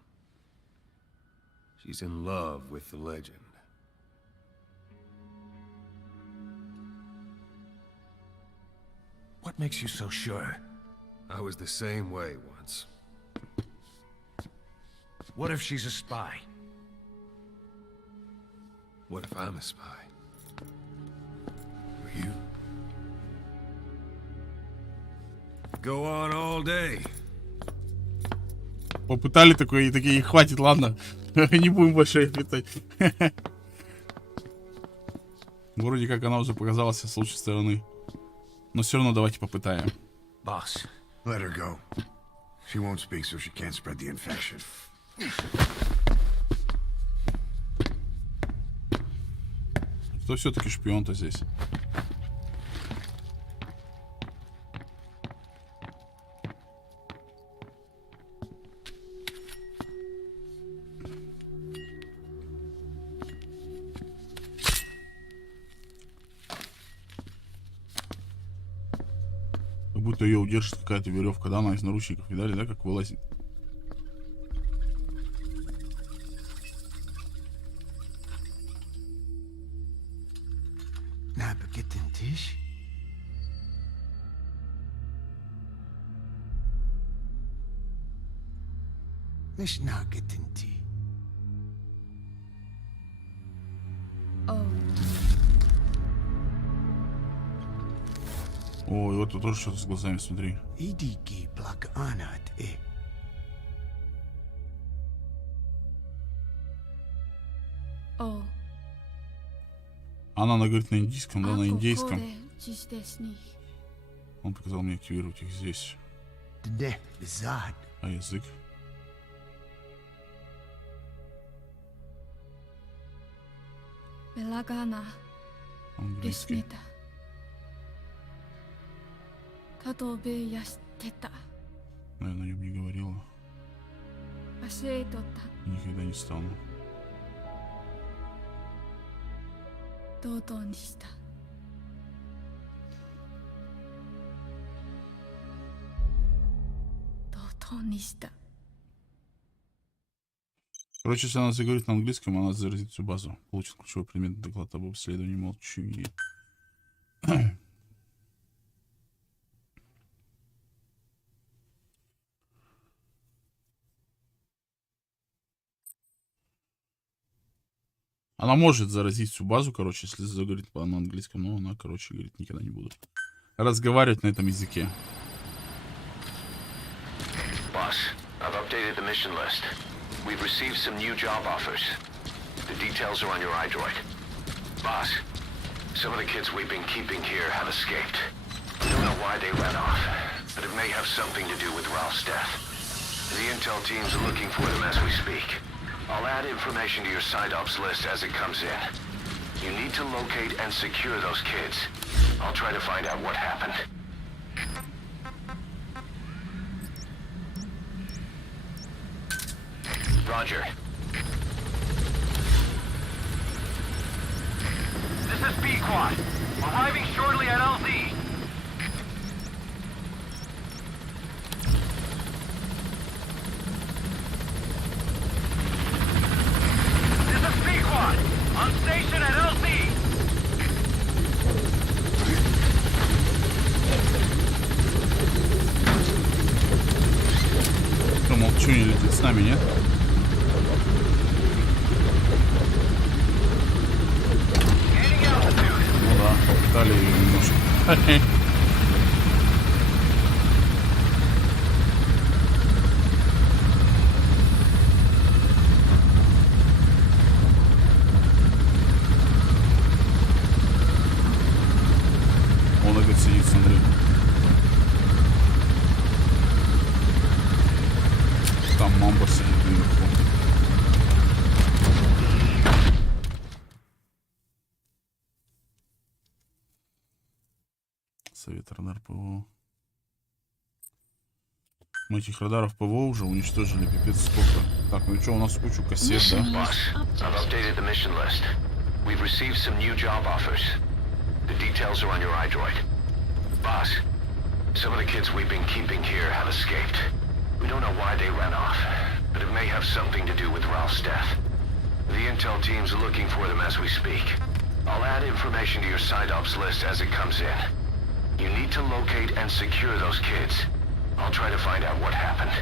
She's in love with the legend. What makes you so sure? I was the same way once. What if she's a spy? What if I'm a spy? Or you? Go on all day. Попытали такое, и такие, хватит, ладно. Не будем больше их летать. Вроде как она уже показалась с лучшей стороны. Но все равно давайте попытаем. Boss. Let her go. She won't speak, so she can't spread the infection. Кто все-таки шпион-то здесь? Как будто ее удержит какая-то веревка, да, она из наручников, видали, да, как вылазит? مش ناقد انتي. О, и вот тут тоже что-то с глазами, смотри. Идики благ анат Она говорит на индийском, да, на индейском. Он показал мне активировать их здесь. А язык? Английский. Но я на нем не говорила. Никогда не стану. Короче, если она заговорит на английском, она заразит всю базу. Получит ключевой предмет доклад об обследовании молчания. Она может заразить всю базу, короче, если заговорит на английском, но она, короче, говорит, никогда не буду разговаривать на этом языке. Boss, I've updated the mission list. We've received some new job offers. The details are on your iDroid. Boss, some of the kids we've been keeping here have escaped. We don't know why they ran off, but it may have something to do with Ralph's death. The intel teams are looking for them as we speak. I'll add information to your side ops list as it comes in. You need to locate and secure those kids. I'll try to find out what happened. Roger. This is B-Quad. Arriving shortly at LZ. This is B-Quad. On station at LZ. Что, молчу, не летит с нами, нет? Он опять сидит, смотри. Там мамба сидит наверху. Совет радар ПВО. Мы этих радаров ПВО уже уничтожили, пипец сколько. Так, ну что, у нас кучу кассет, да? Boss, I've updated the mission list. We've received some new job offers. The details are on your iDroid. Boss, some of the kids we've been keeping here have escaped. We don't know why they ran off, but it may have something to do with Ralph's death. The intel team's looking for them as we speak. I'll add information to your side ops list as it comes in. You need to locate and secure those kids. I'll try to find out what happened.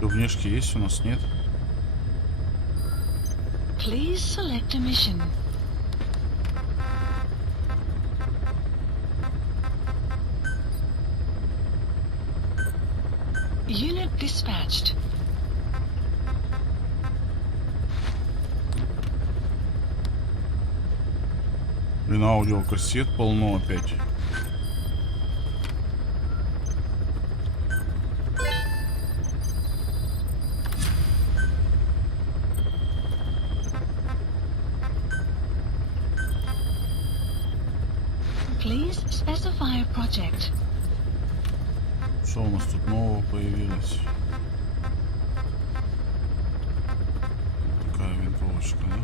Внешки есть у нас, нет? Please select a mission. Unit dispatched. Блин, аудиокассет полно опять. Please specify a project. Что у нас тут нового появилось? Такая винтовочка, да?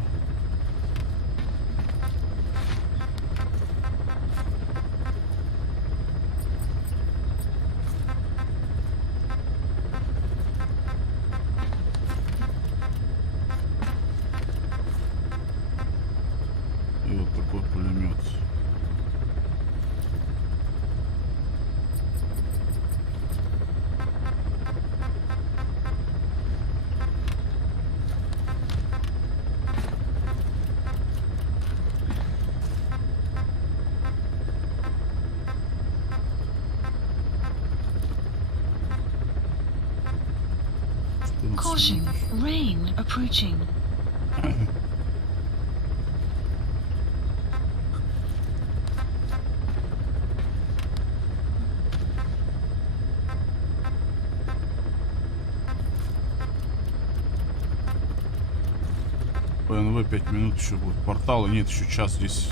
И вот такой пулемет. Caution, rain approaching. ПНВ 5 минут еще будет. Порталы нет, еще час здесь.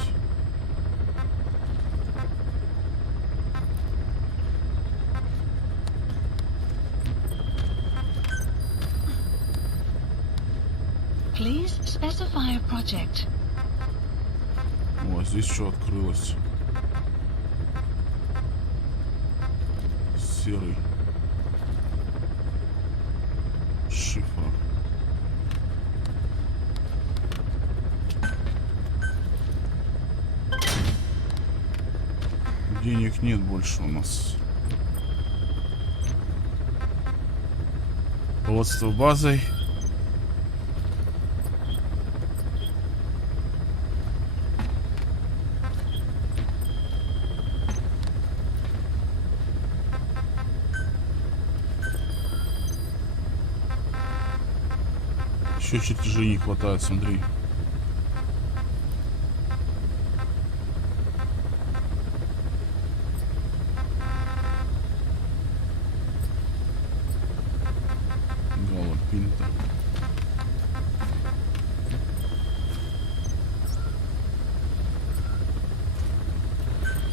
Please specify a project. О, здесь что открылось? Серый. Шифр. Денег нет больше у нас. Руководство базой. Еще чертежей не хватает, смотри. Галопинта.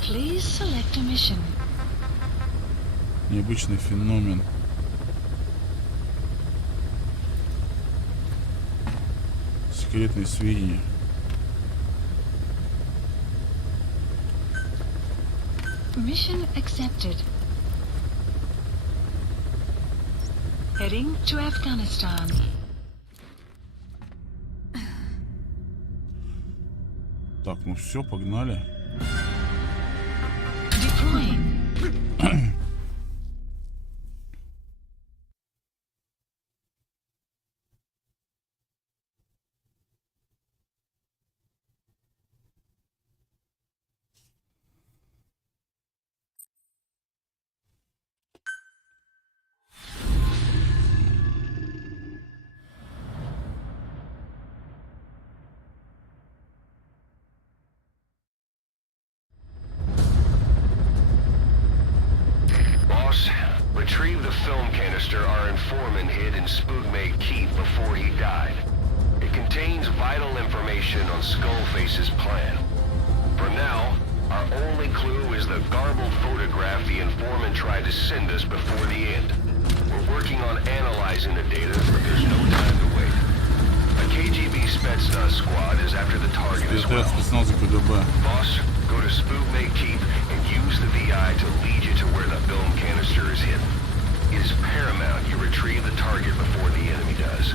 Please select a mission. Необычный феномен. Секретные сведения. Mission accepted. Heading to Afghanistan. Так, ну все, погнали. Deploying. canister our informant hid in Spookmade Keep before he died. It contains vital information on Skullface's plan. For now, our only clue is the garbled photograph the informant tried to send us before the end. We're working on analyzing the data, but there's no time to wait. A KGB Spetsnaz squad is after the target as well. Boss, go to Spookmade Keep and use the VI to lead you to where the film canister is hidden. It is paramount you retrieve the target before the enemy does.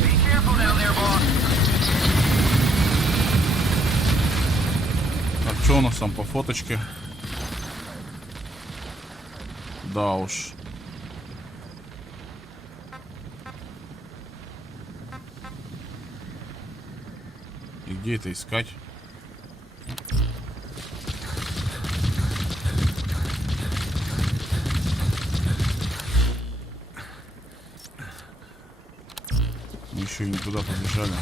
Be careful down there, boss. Так, что у нас там по фоточке? Да уж. И где это искать? Мы еще и не туда побежали.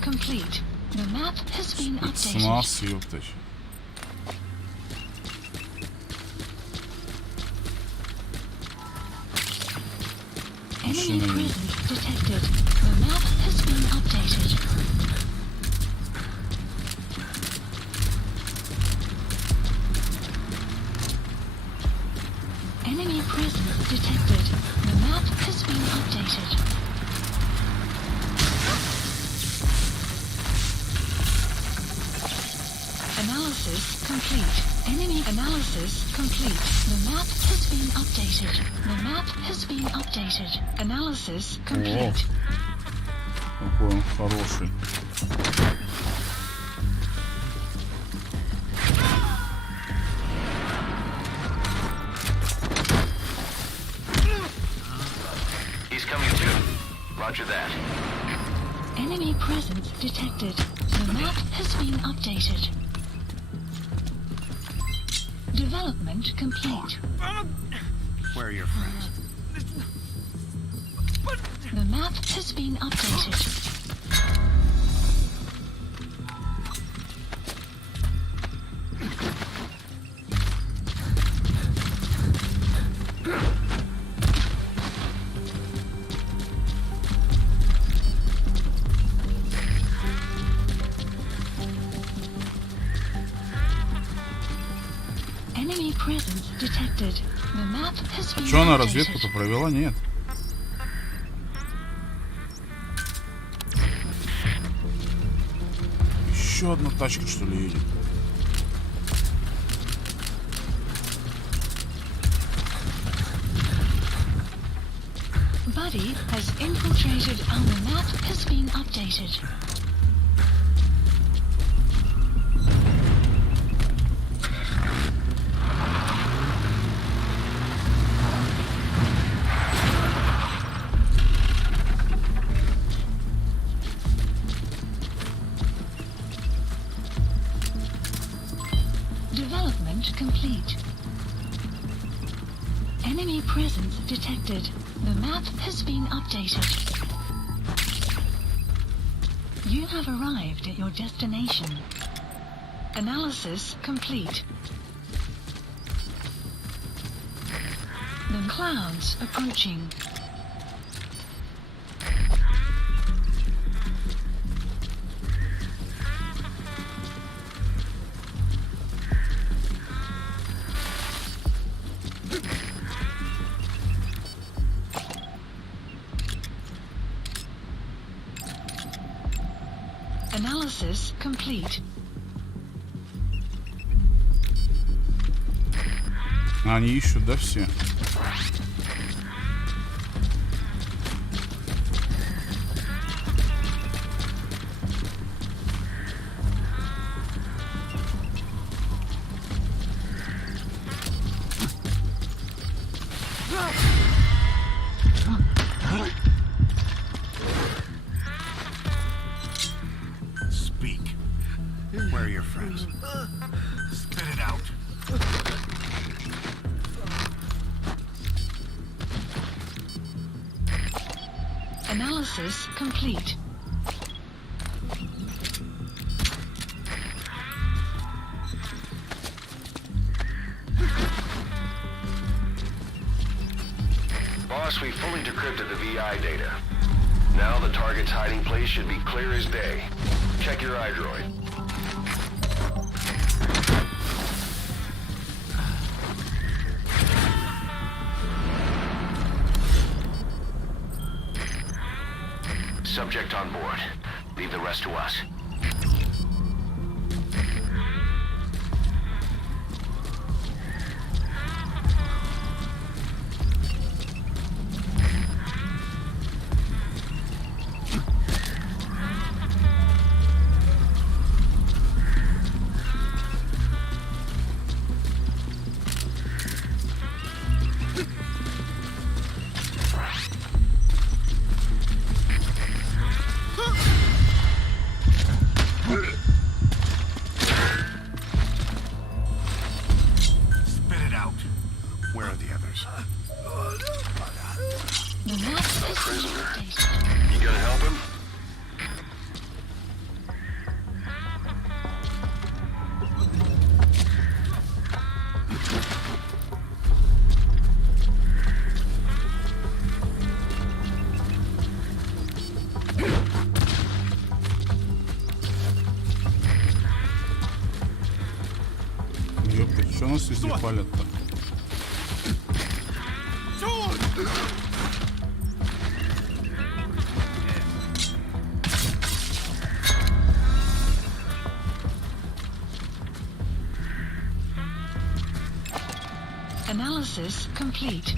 Complete. The map has been updated. Спецназ, ёптать. Enemy presence detected. The map has been updated. Enemy presence detected. The map has been updated. Analysis complete. Enemy analysis complete. The map has been updated. The map has been updated. Analysis complete. Какой он хороший. He's coming too. Roger that. Enemy presence detected. The map has been updated. Development complete. Where are your friends? The map has been updated. Enemy presence detected. The map has been Что она updated. разведку-то провела? Нет. Еще одна тачка, что ли, едет? Buddy has infiltrated and the map has been updated. Development complete. Enemy presence detected. The map has been updated. You have arrived at your destination. Analysis complete. The clouds approaching. Analysis complete. Они ищут, да, все? Speak. Where are your friends? Spit it out. Analysis complete. Boss, we fully decrypted the VI data. Now the target's hiding place should be clear as day. Check your iDroid. Subject on board. Leave the rest to us. Ёпта, что нас везде палят-то? Analysis complete.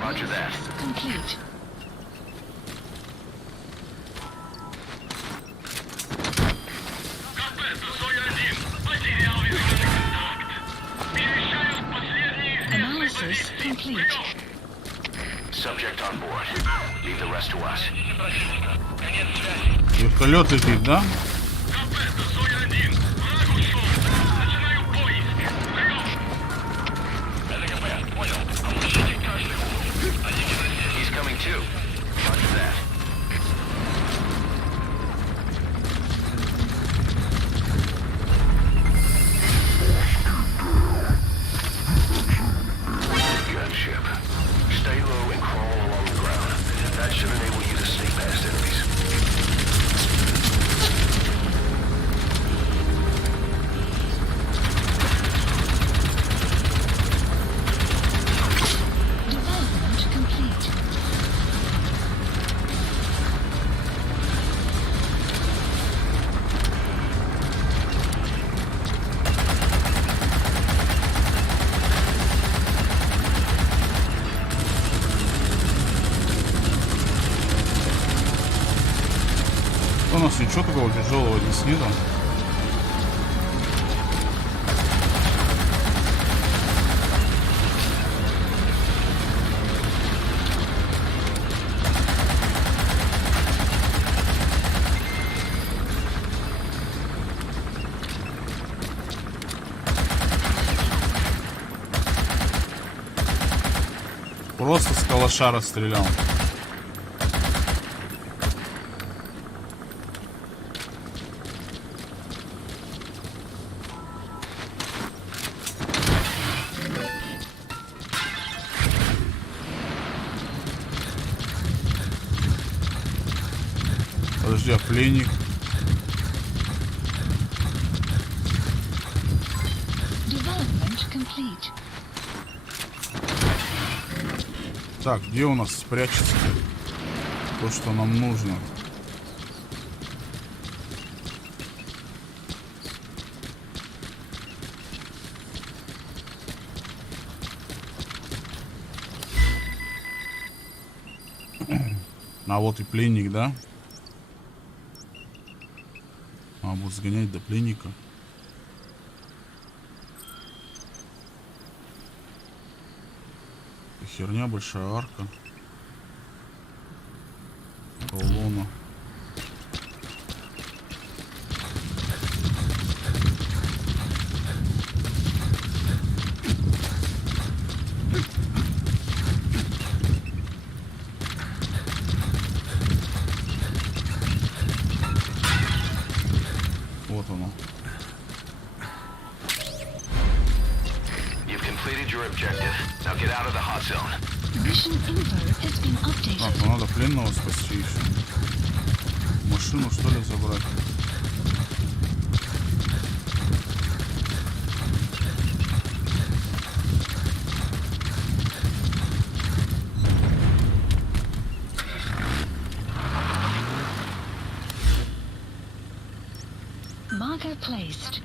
Roger that. Complete. Analysis complete. Subject on board. Leave the rest to us. Вертолет летит, да? He's coming too. Roger that. Gunship. Stay low and crawl along the ground. That should enable you to sneak past enemies. Development complete. У нас ничего такого тяжелого здесь нету. Просто с калаша расстрелял. Подожди, а пленник? Так, где у нас спрячется то, что нам нужно? А вот и пленник, да? А вот сгонять до пленника. Херня, большая арка. Колонна. Вот оно. Так, ну надо пленного спасти еще. Машину, что ли, забрать? Marker placed.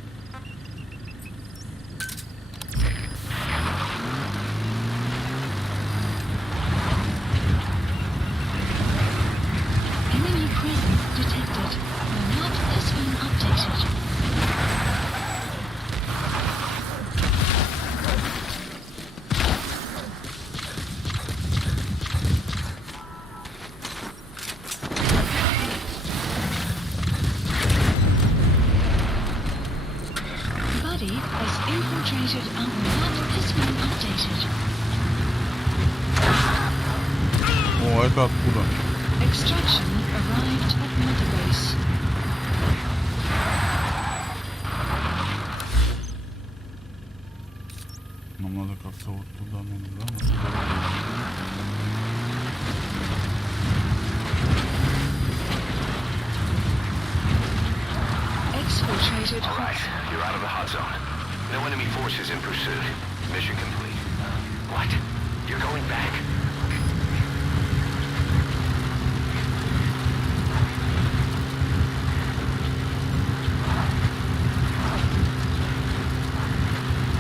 Enemy presence detected. The map has been updated. Buddy has infiltrated our map has been updated. О, это откуда? Extraction arrived at Mother Base. Нам надо как-то вот туда, да? Exfiltrated All right, you're out of the hot zone. No enemy forces in pursuit. Mission complete. What? You're going back?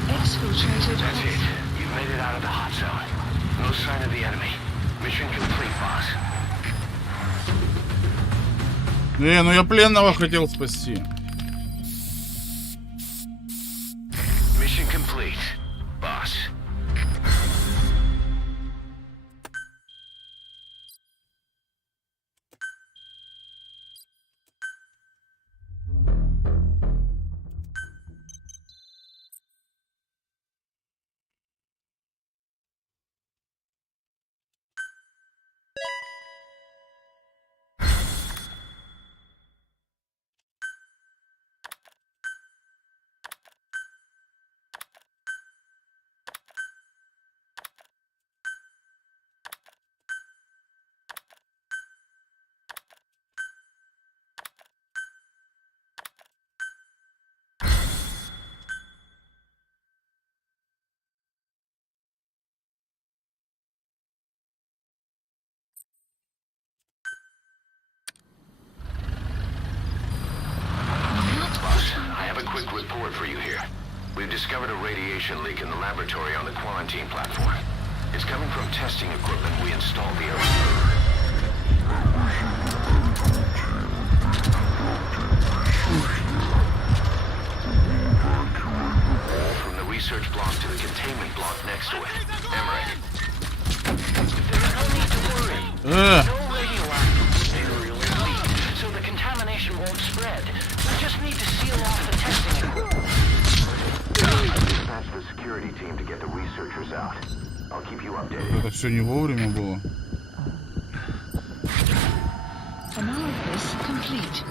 Exfiltrated That's it. You've made it out of the hot zone. No sign of the enemy. Mission complete, boss. Ну я пленного хотел спасти. Mission complete, boss. Quick report for you here. We've discovered a radiation leak in the laboratory on the quarantine platform. It's coming from testing equipment we installed the other from the research block to the containment block next to it. Emmerich. There's no need to worry. No radioactive material is leaked, so the contamination won't spread. We just need to seal off the testing equipment. I've dispatched the security team to get the researchers out. I'll keep you updated. все не вовремя было. Analysis complete.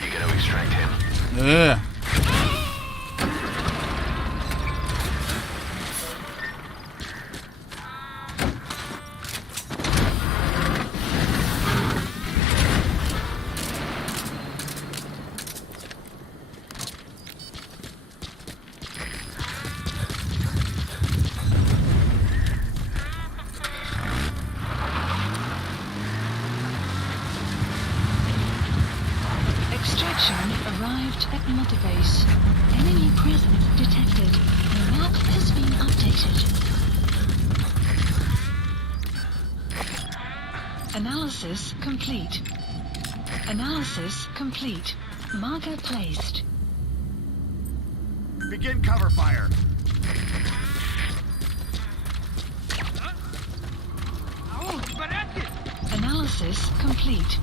You gonna extract him? Arrived at Mother Base. Enemy presence detected. The map has been updated. Analysis complete. Analysis complete. Marker placed. Begin cover fire. Analysis complete.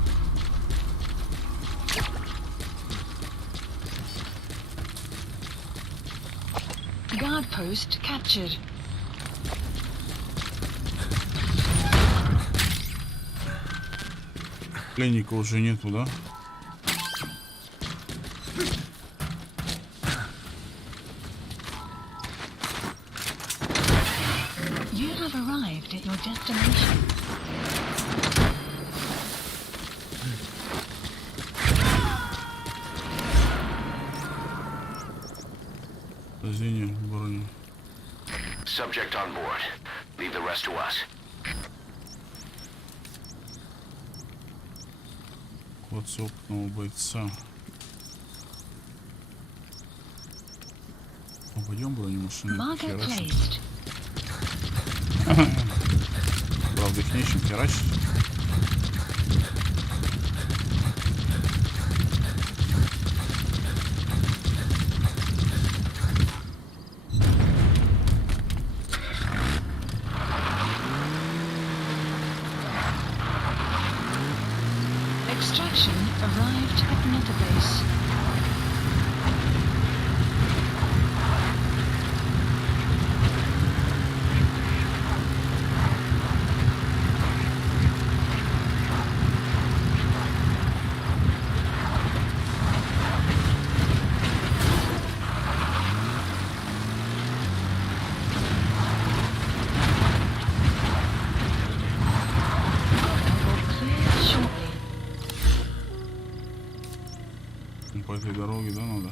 Guard post captured. Пленника уже нету, да? You have arrived at your destination. Subject on board. Leave the rest to us. Код опытного бойца. Пойдем бронемашины. Правда, их нечем херачить. Extraction arrived at Mother Base. По этой дороге, да, надо?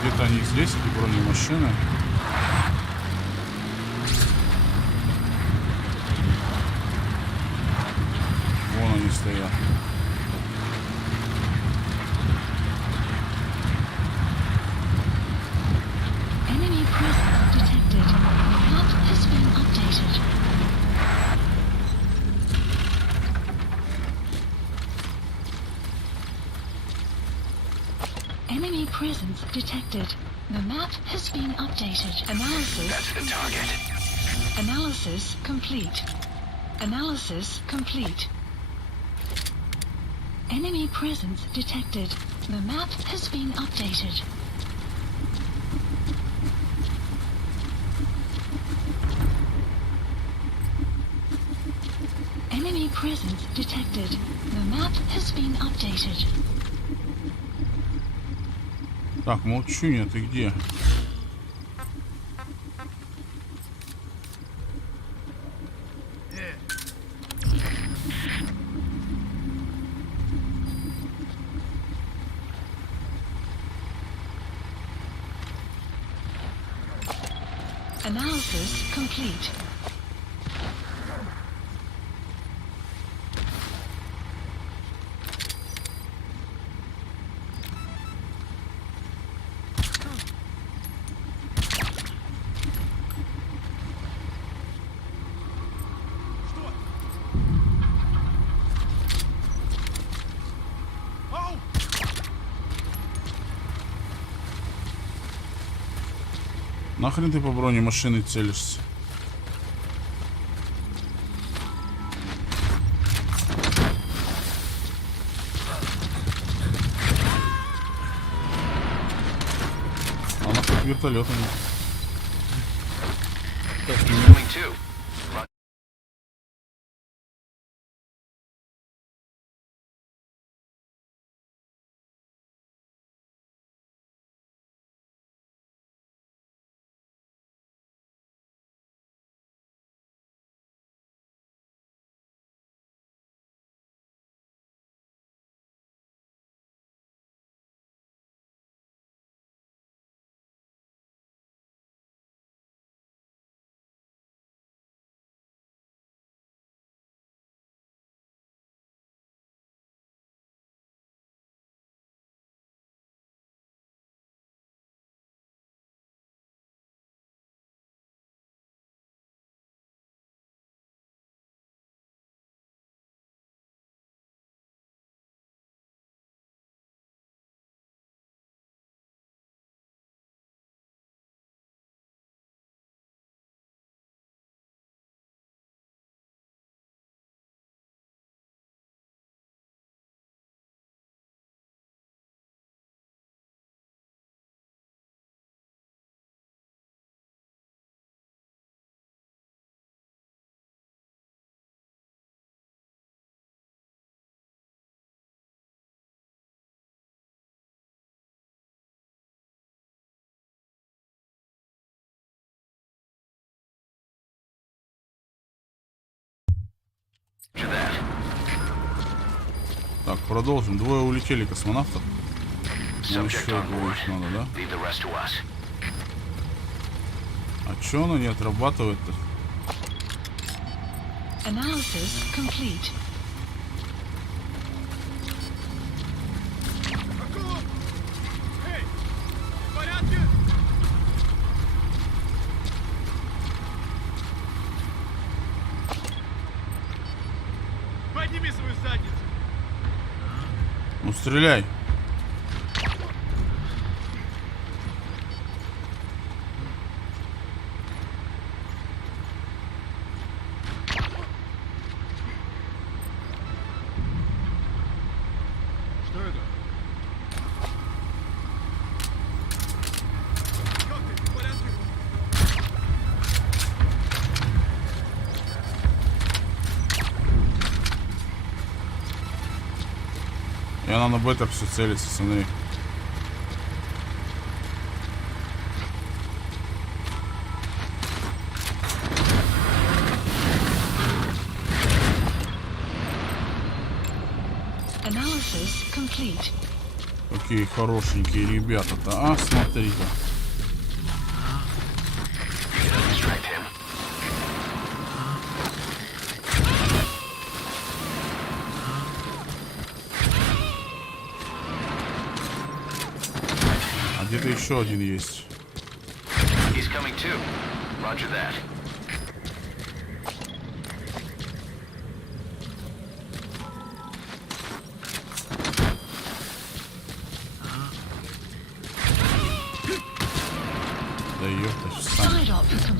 Где-то они здесь, эти бронемашины. Вон они стоят. Enemy presence detected. Map has been updated. Enemy presence detected. The map has been updated. Analysis. That's the target. Analysis complete. Analysis complete. Enemy presence detected. The map has been updated. Enemy presence detected. The map has been updated. Так, молчуня, ты где? Analysis complete. Нахрен ты по броне машины целишься? Она как вертолетом. Coming too. Так, продолжим. Двое улетели космонавтов. Ну, еще двое их надо, да? Leave the rest to us. А чё она не отрабатывает-то? Analysis complete. Подними свою задницу. Ну, стреляй. Что это? Как ты? В порядке? И она на бетах все целится, смотри. Analysis complete. Какие хорошенькие ребята-то, а? Смотри-ка. Distract him. А где-то еще один есть. He's coming too. Roger that. Да ёпта, встань.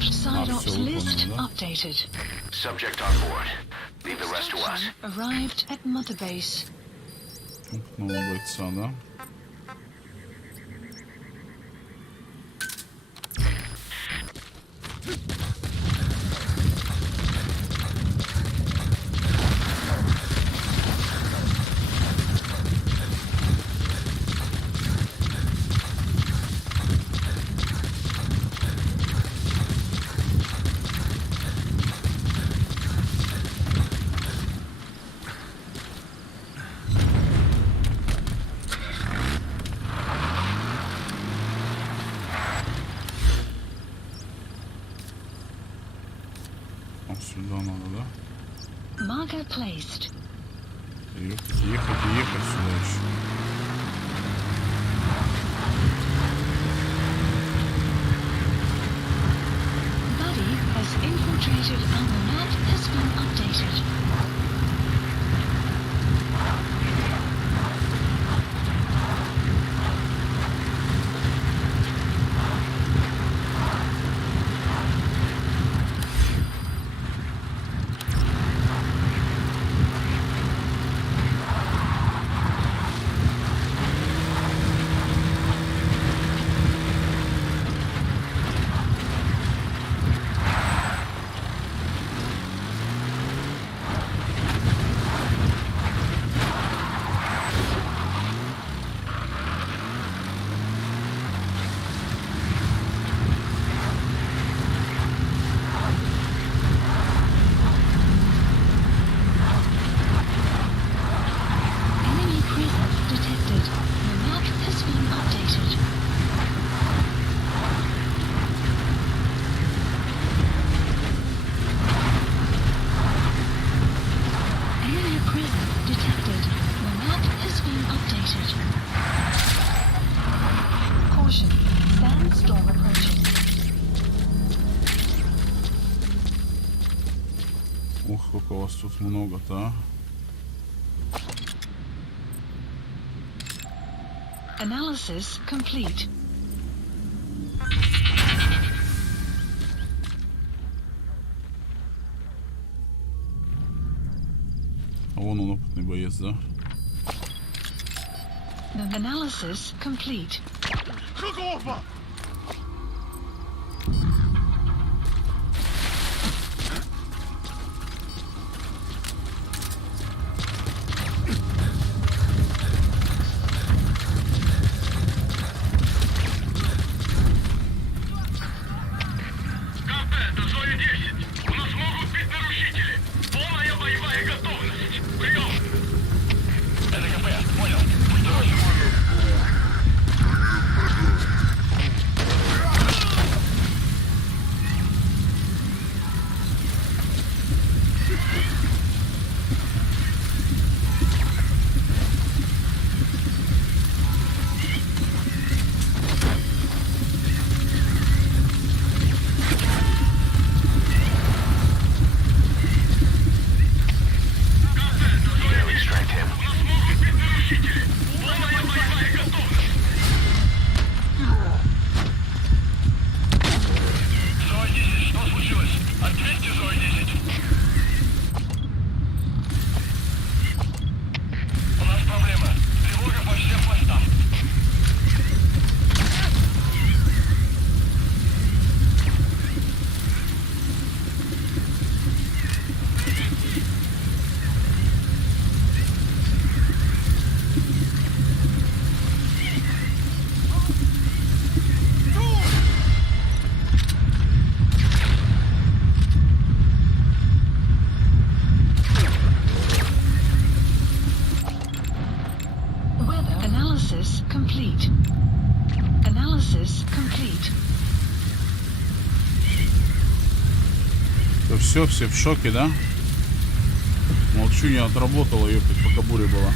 Side-ops всё list выполнено, да? updated. Subject on board. Leave the rest to us. Arrived at Mother Base. Нового бойца, да? Вот сюда надо, да? Marker placed. Ехать сюда еще. Buddy has infiltrated and the map has been updated. Сколько у вас тут много-то, а? Analysis complete. А вон он, опытный боец, да? The analysis complete. Analysis complete. Analysis complete. То все в шоке, да? Молчу, не отработала, ее пока буря была.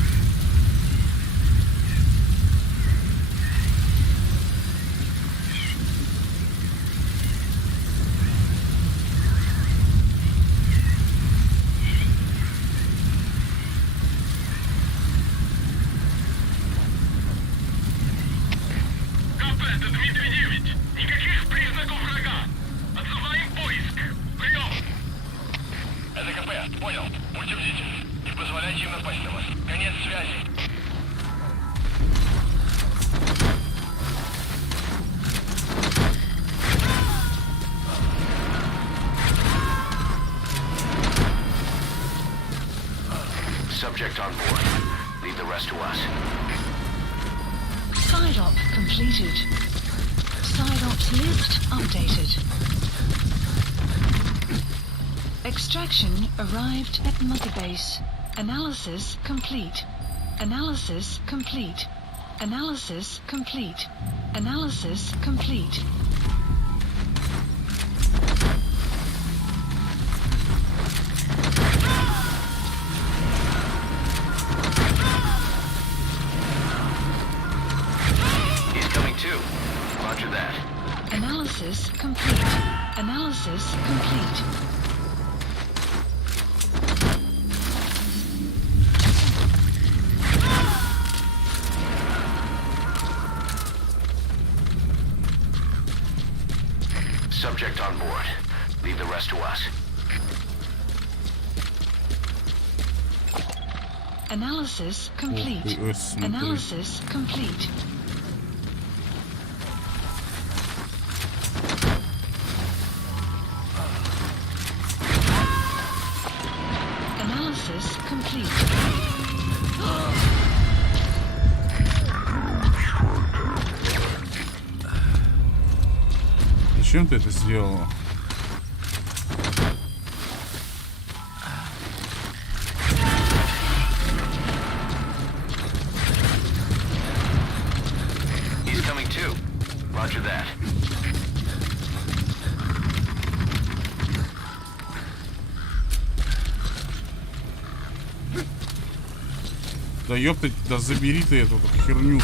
Subject on board. Leave the rest to us. Side op completed. Side ops list updated. Extraction arrived at Mother Base. Analysis complete. Analysis complete. Analysis complete. Analysis complete. Analysis complete. Analysis complete. Subject on board. Leave the rest to us. Analysis complete. Analysis complete. Analysis complete. Зачем ты это сделала? He's coming too. Roger that. Да ёптать, да забери ты эту херню.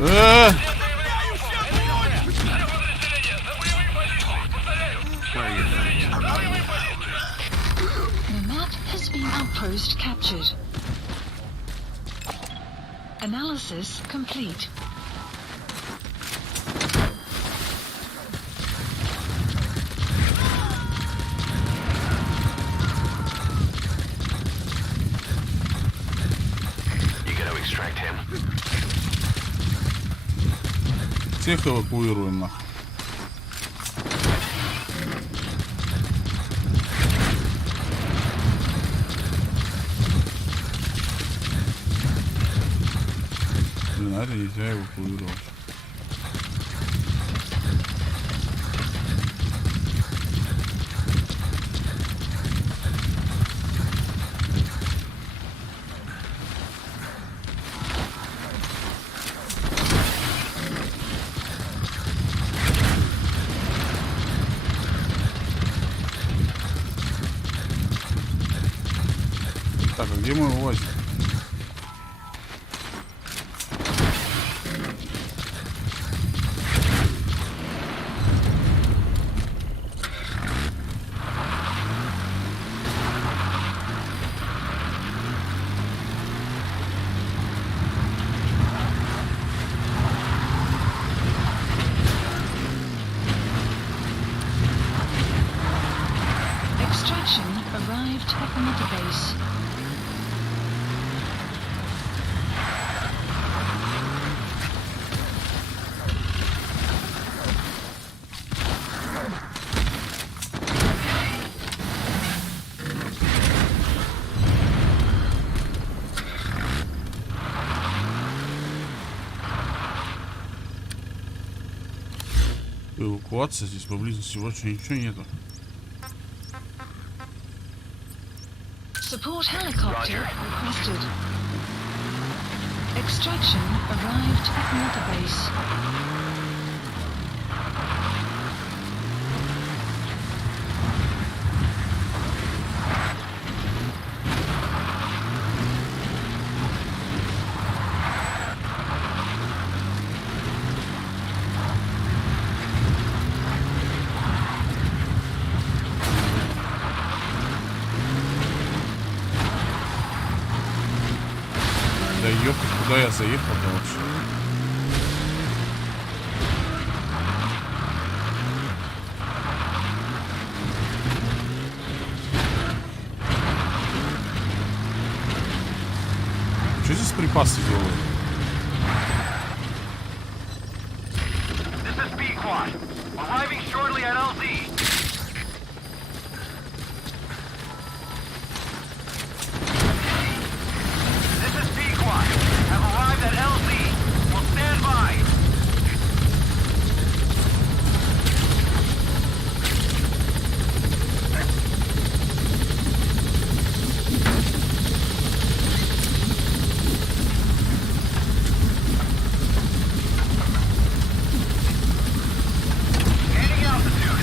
The map has been outpost captured. Analysis complete. You gonna extract him? Всех эвакуируем нахуй. Блин, а это нельзя эвакуировать. Так, а где мой УАЗик? Extraction arrived at the mother base. Эвакуация здесь поблизости вообще ничего нету. Support helicopter requested. Extraction arrived at mother base. Да ёпта, куда я заехал-то вообще? Что здесь припасы делают? This is B-Quad. Arriving shortly at LZ. This is B-Quad. Have arrived at LZ. Will stand by. Gaining altitude.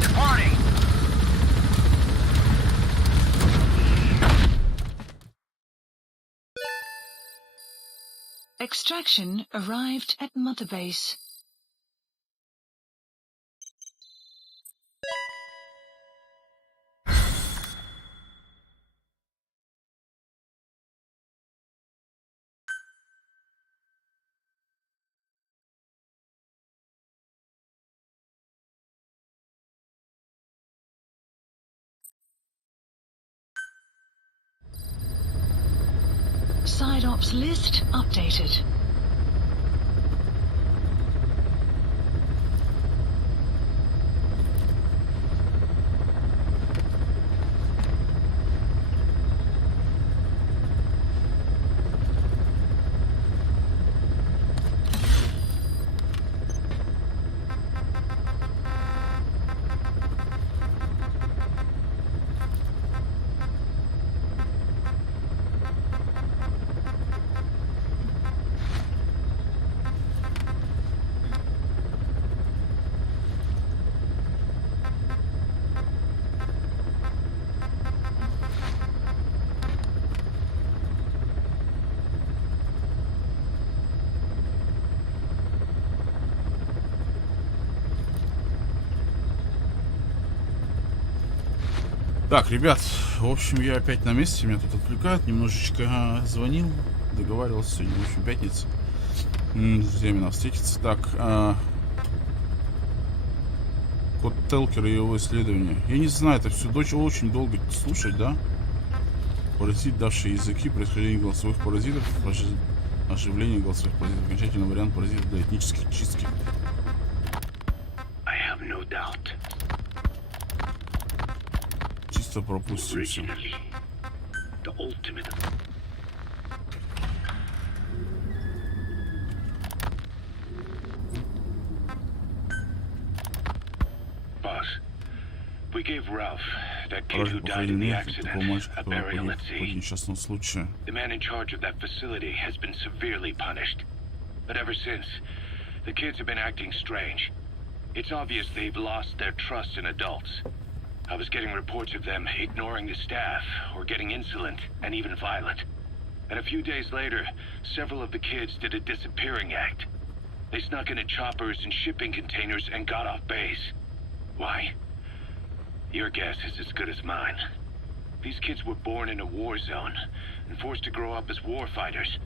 Departing. Extraction arrived at mother base. Side ops list updated. Так, ребят, в общем, я опять на месте, меня тут отвлекают, немножечко звонил, договаривался, сегодня, в общем, пятница. С друзьями нам встретиться. Так, код Телкера и его исследования. Я не знаю, это все очень долго слушать, да? Паразит, давший языки, происхождение голосовых паразитов, оживление голосовых паразитов, окончательный вариант паразитов для этнических чистки. I have no doubt. Чисто пропустим все. Originally, the ultimate. Boss, we gave Ralph, that kid Раньше who по died in the крайней мере, такого accident, мальчика, a который burial at погиб в sea. ходе несчастного случая. The man in charge of that facility has been severely punished. But ever since, the kids have been acting strange. It's obvious they've lost their trust in adults. I was getting reports of them ignoring the staff, or getting insolent, and even violent. And a few days later, several of the kids did a disappearing act. They snuck into choppers and shipping containers and got off base. Why? Your guess is as good as mine. These kids were born in a war zone and forced to grow up as war fighters.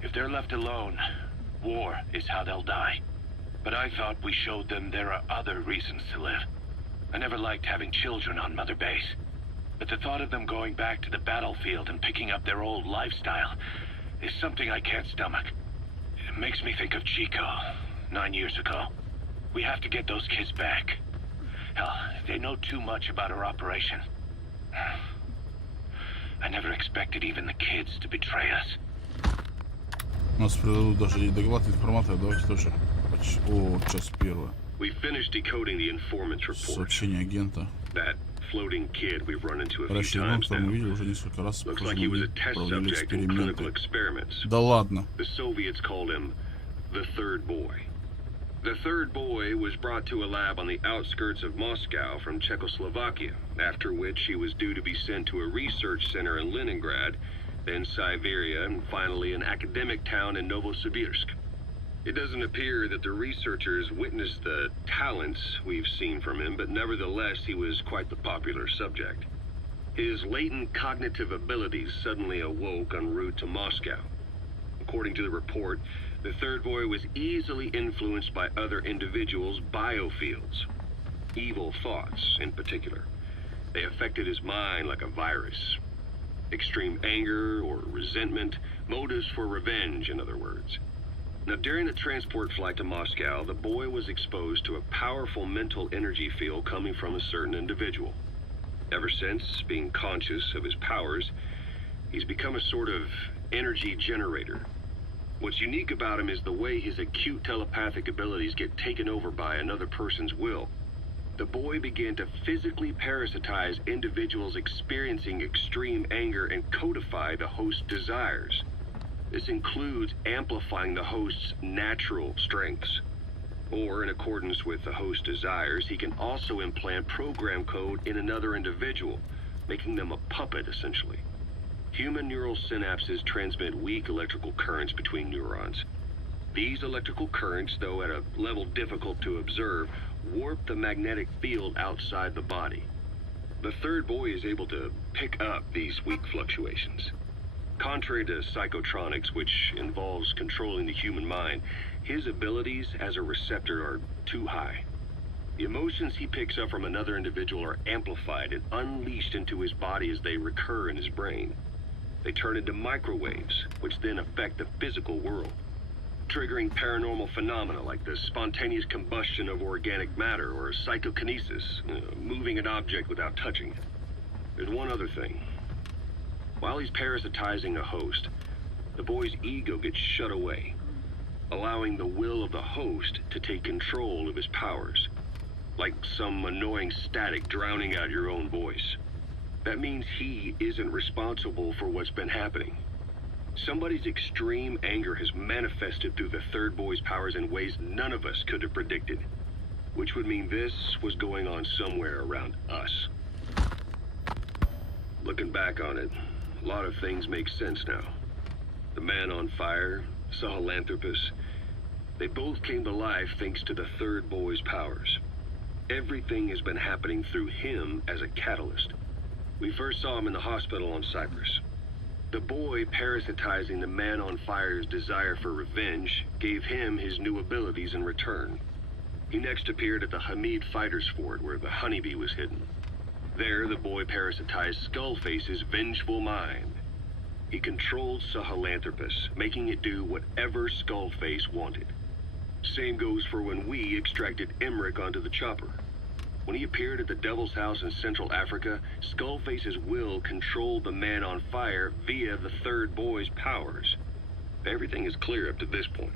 If they're left alone, war is how they'll die. But I thought we showed them there are other reasons to live. I never liked having children on Mother Base. But the thought of them going back to the battlefield and picking up their old lifestyle is something I can't stomach. It makes me think of Chico, 9 years ago. We have to get those kids back. Hell, they know too much about our operation. I never expected even the kids to betray us. Нас предадут даже и доклад информатора. Давайте тоже. О, час первое. We finished decoding the informant's report. Сообщение агента. That floating kid we've run into a few Russian times Varangians now. видел уже несколько раз. Looks Похоже, like he was a мы test проводили subject in clinical эксперименты. experiments. Да ладно. The Soviets called him the third boy. The third boy was brought to a lab on the outskirts of Moscow from Czechoslovakia, after which he was due to be sent to a research center in Leningrad, then Siberia, and finally an academic town in Novosibirsk. It doesn't appear that the researchers witnessed the talents we've seen from him, but nevertheless he was quite the popular subject. His latent cognitive abilities suddenly awoke en route to Moscow. According to the report, the third boy was easily influenced by other individuals' biofields. Evil thoughts, in particular. They affected his mind like a virus. Extreme anger or resentment, motives for revenge, in other words. Now, during the transport flight to Moscow, the boy was exposed to a powerful mental energy field coming from a certain individual. Ever since, being conscious of his powers, he's become a sort of energy generator. What's unique about him is the way his acute telepathic abilities get taken over by another person's will. The boy began to physically parasitize individuals experiencing extreme anger and codify the host's desires. This includes amplifying the host's natural strengths. Or, in accordance with the host's desires, he can also implant program code in another individual, making them a puppet, essentially. Human neural synapses transmit weak electrical currents between neurons. These electrical currents, though at a level difficult to observe, warp the magnetic field outside the body. The third boy is able to pick up these weak fluctuations. Contrary to psychotronics, which involves controlling the human mind, his abilities as a receptor are too high. The emotions he picks up from another individual are amplified and unleashed into his body as they recur in his brain. They turn into microwaves, which then affect the physical world, triggering paranormal phenomena like the spontaneous combustion of organic matter or psychokinesis, moving an object without touching it. There's one other thing. While he's parasitizing a host, the boy's ego gets shut away, allowing the will of the host to take control of his powers, like some annoying static drowning out your own voice. That means he isn't responsible for what's been happening. Somebody's extreme anger has manifested through the third boy's powers in ways none of us could have predicted, which would mean this was going on somewhere around us. Looking back on it, a lot of things make sense now. The man on fire, Sahelanthropus, they both came to life thanks to the third boy's powers. Everything has been happening through him as a catalyst. We first saw him in the hospital on Cyprus. The boy parasitizing the man on fire's desire for revenge gave him his new abilities in return. He next appeared at the Hamid Fighters Fort where the honeybee was hidden. There, the boy parasitized Skullface's vengeful mind. He controlled Sahelanthropus, making it do whatever Skullface wanted. Same goes for when we extracted Emmerich onto the chopper. When he appeared at the Devil's House in Central Africa, Skullface's will controlled the man on fire via the third boy's powers. Everything is clear up to this point.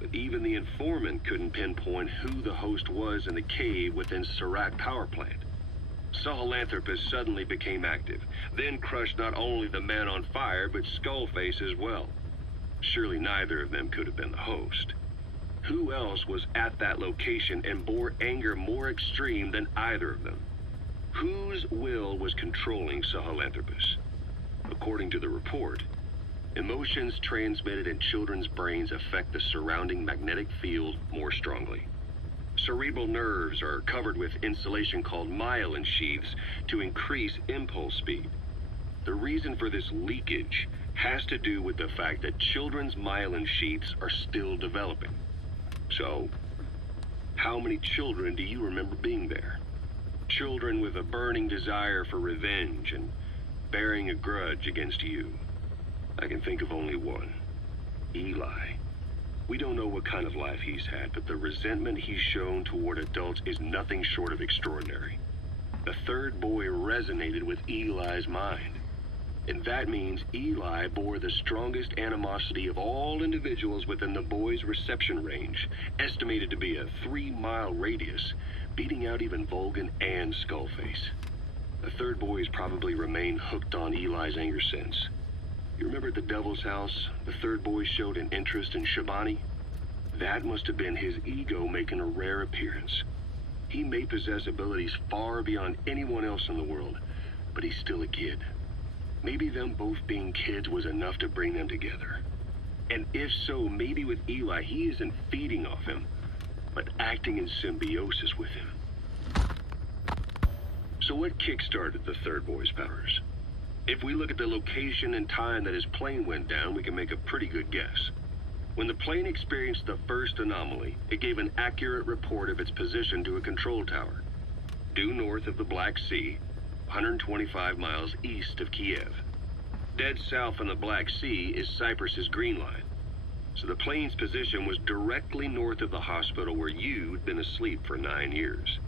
But even the informant couldn't pinpoint who the host was in the cave within Serac power plant. Sahelanthropus suddenly became active, then crushed not only the man on fire, but Skullface as well. Surely neither of them could have been the host. Who else was at that location and bore anger more extreme than either of them? Whose will was controlling Sahelanthropus? According to the report, emotions transmitted in children's brains affect the surrounding magnetic field more strongly. Cerebral nerves are covered with insulation called myelin sheaths to increase impulse speed. The reason for this leakage has to do with the fact that children's myelin sheaths are still developing. So, how many children do you remember being there? Children with a burning desire for revenge and bearing a grudge against you. I can think of only one. Eli. We don't know what kind of life he's had, but the resentment he's shown toward adults is nothing short of extraordinary. The third boy resonated with Eli's mind. And that means Eli bore the strongest animosity of all individuals within the boy's reception range, estimated to be a 3-mile radius, beating out even Volgan and Skullface. The third boy has probably remained hooked on Eli's anger since. You remember at the Devil's House, the third boy showed an interest in Shabani? That must have been his ego making a rare appearance. He may possess abilities far beyond anyone else in the world, but he's still a kid. Maybe them both being kids was enough to bring them together. And if so, maybe with Eli, he isn't feeding off him, but acting in symbiosis with him. So what kickstarted the third boy's powers? If we look at the location and time that his plane went down, we can make a pretty good guess. When the plane experienced the first anomaly, it gave an accurate report of its position to a control tower, due north of the Black Sea, 125 miles east of Kiev. Dead south on the Black Sea is Cyprus's Green Line. So the plane's position was directly north of the hospital where you'd been asleep for 9 years.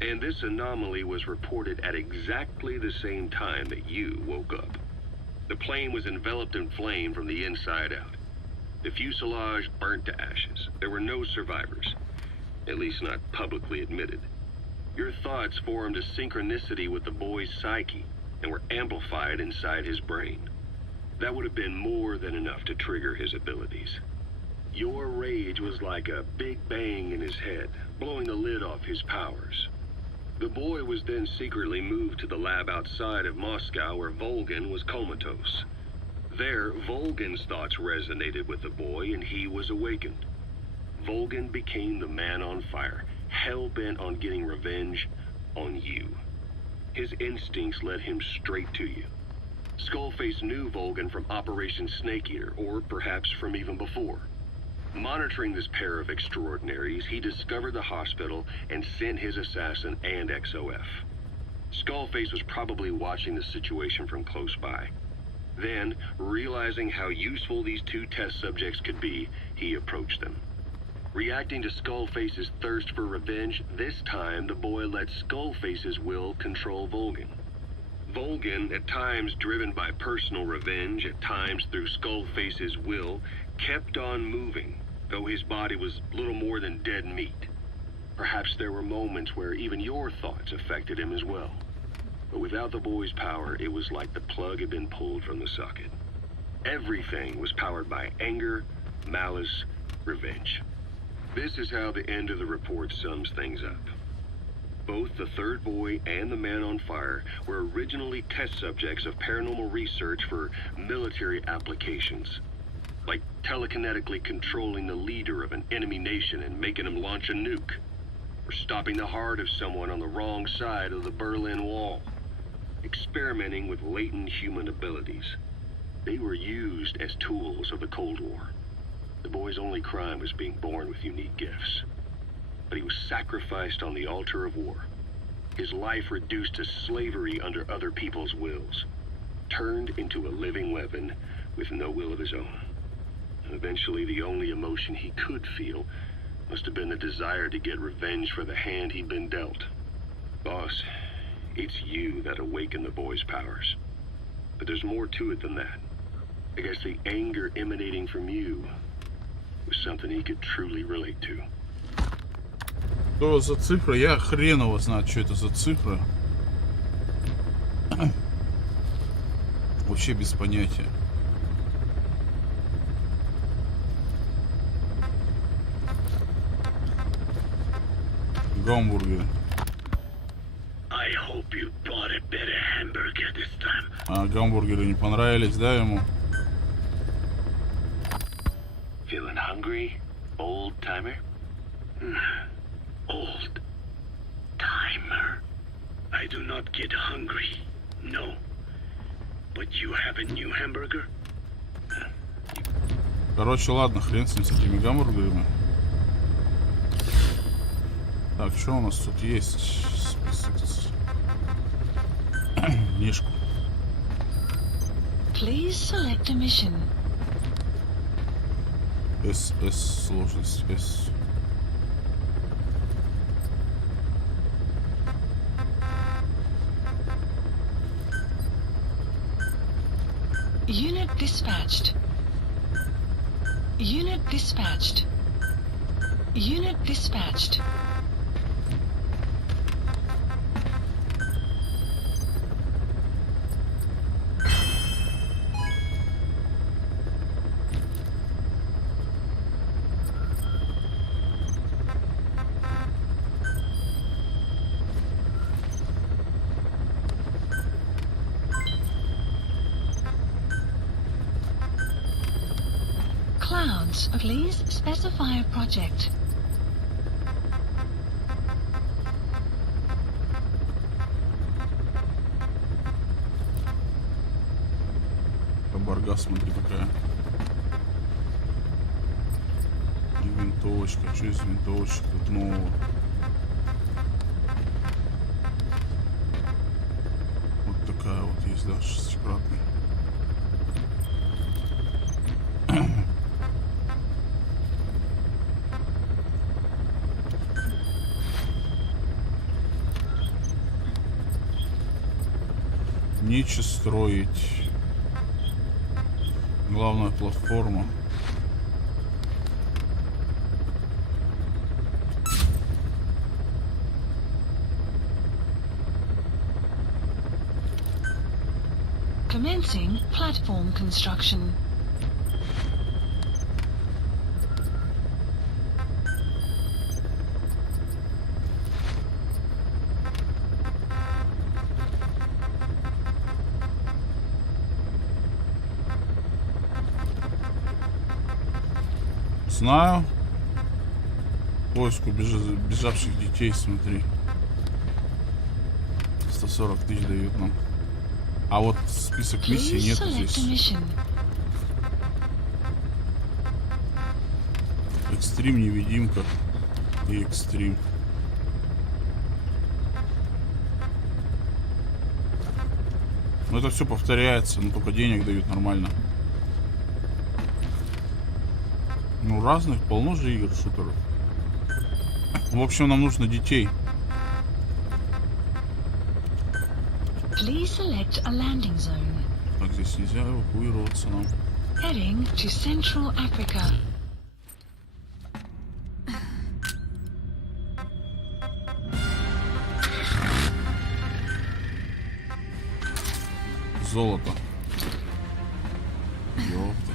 And this anomaly was reported at exactly the same time that you woke up. The plane was enveloped in flame from the inside out. The fuselage burnt to ashes. There were no survivors, at least not publicly admitted. Your thoughts formed a synchronicity with the boy's psyche and were amplified inside his brain. That would have been more than enough to trigger his abilities. Your rage was like a big bang in his head, blowing the lid off his powers. The boy was then secretly moved to the lab outside of Moscow where Volgan was comatose. There, Volgan's thoughts resonated with the boy and he was awakened. Volgan became the man on fire, hell-bent on getting revenge on you. His instincts led him straight to you. Skullface knew Volgan from Operation Snake Eater, or perhaps from even before. Monitoring this pair of extraordinaries, he discovered the hospital and sent his assassin and XOF. Skullface was probably watching the situation from close by. Then, realizing how useful these two test subjects could be, he approached them. Reacting to Skullface's thirst for revenge, this time the boy let Skullface's will control Volgan. Volgan, at times driven by personal revenge, at times through Skullface's will, kept on moving, though his body was little more than dead meat. Perhaps there were moments where even your thoughts affected him as well. But without the boy's power, it was like the plug had been pulled from the socket. Everything was powered by anger, malice, revenge. This is how the end of the report sums things up. Both the third boy and the man on fire were originally test subjects of paranormal research for military applications, like telekinetically controlling the leader of an enemy nation and making him launch a nuke, or stopping the heart of someone on the wrong side of the Berlin Wall. experimenting with latent human abilities. They were used as tools of the Cold War. The boy's only crime was being born with unique gifts. But he was sacrificed on the altar of war. His life reduced to slavery under other people's wills. Turned into a living weapon with no will of his own. And eventually the only emotion he could feel must have been the desire to get revenge for the hand he'd been dealt. Boss, it's you that awakened the boy's powers. But there's more to it than that. I guess the anger emanating from you was something he could truly relate to. Что за цифры? Я хрен его знаю, что это за цифры. Вообще без понятия. Гамбургеры. I hope you bought a better hamburger this time. А гамбургеры не понравились, да, ему? Feeling hungry, old timer? Old timer. I do not get hungry. No. But you have a new hamburger? Короче, ладно, хрен с ним, с этими гамбургерами. Так, что у нас тут есть? Книжку. Please select a mission. S сложность, S. Unit dispatched. Unit dispatched. Unit dispatched. Clouds, please specify a project. Барга, смотри, какая. И винтовочка. Что из винтовочек тут нового? Вот такая вот есть, да, шестикратная. Ничего строить. Главная платформа. Commencing platform construction. Знаю. Поиску бежавших детей, смотри. 140 тысяч дают нам. А вот список миссий нету здесь. Экстрим, невидимка и экстрим. Но это все повторяется, но только денег дают нормально. Ну, разных, полно же игр, шутеров. В общем, нам нужно детей. Please select a landing zone. Так, здесь нельзя эвакуироваться нам. Heading to Central Africa. Золото. Ёпта.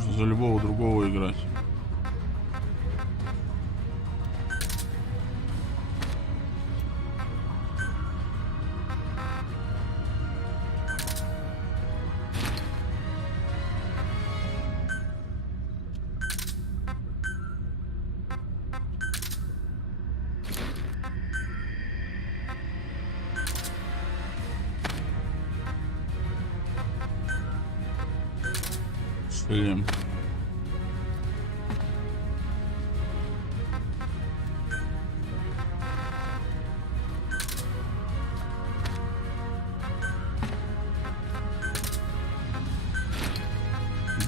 Можно за любого другого играть. Шлем.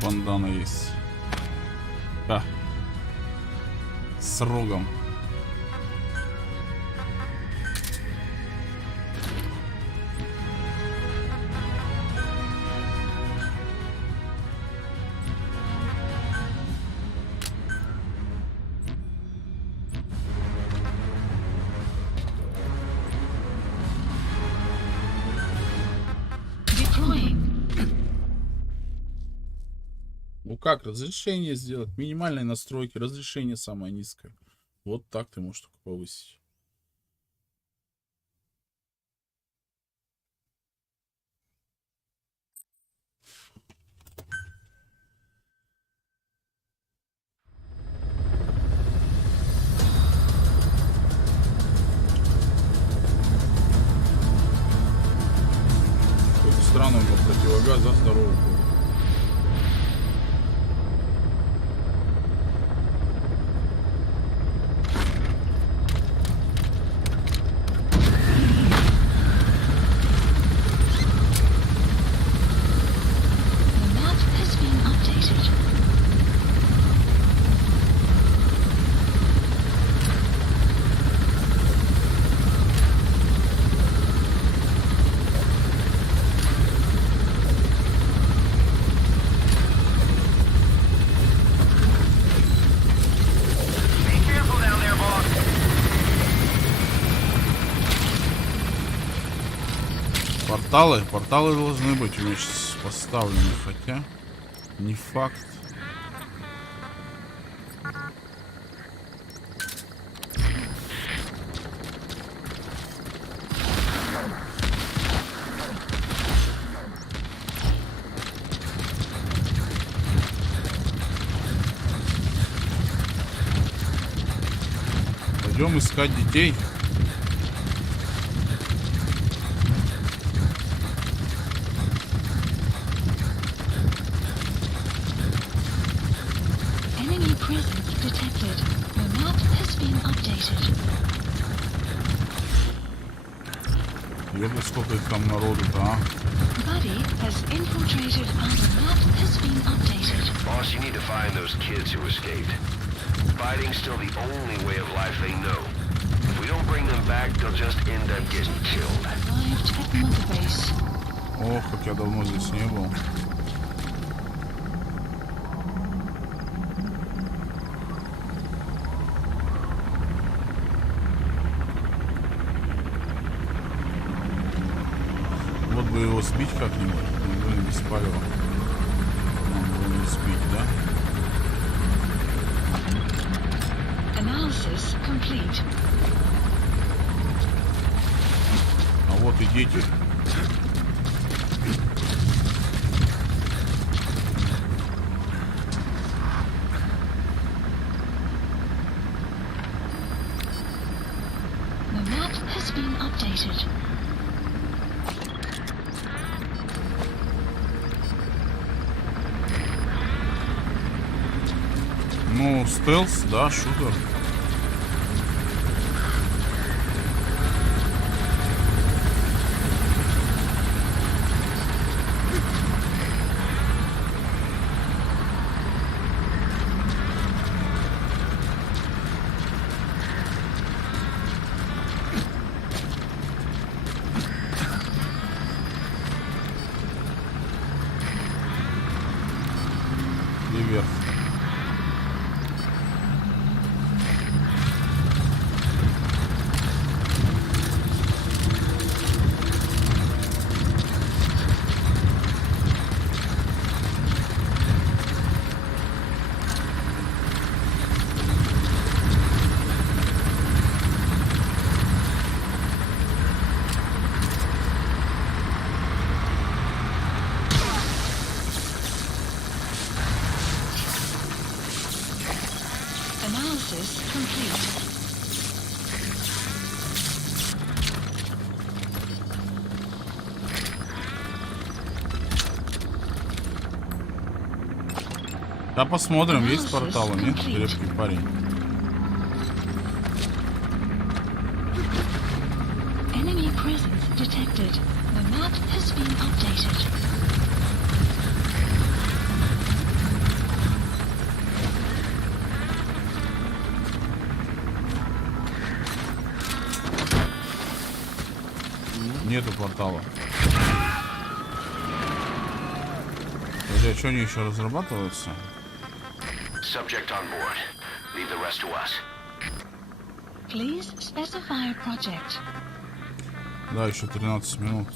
Бандана есть. Да. С рогом. Ну как разрешение сделать? Минимальные настройки. Разрешение самое низкое. Вот так ты можешь только повысить. Какой-то странный у него противогаз, да, здоровый был. Порталы должны быть у меня сейчас поставлены, хотя не факт. Пойдем искать детей. Ёбать, сколько их там народу-то, а? Boss, you need to find those kids who escaped. Fighting's still the only way of life they know. If we don't bring them back, they'll just end up getting killed. Ох, как я давно здесь не был. Вот бы его сбить как-нибудь. Ну, блин, без палева. Надо его не сбить, да? Analysis complete. А вот и дети. The map has been updated. Ну, стелс, да, шутер. И вверх. Да посмотрим, есть порталы, нет? Крепкий парень. Enemy presence detected. The map has been updated. Нету портала. Подожди, а что они еще разрабатываются? Subject on board. Leave the rest to us. Please specify a project. Да, еще 13 минут.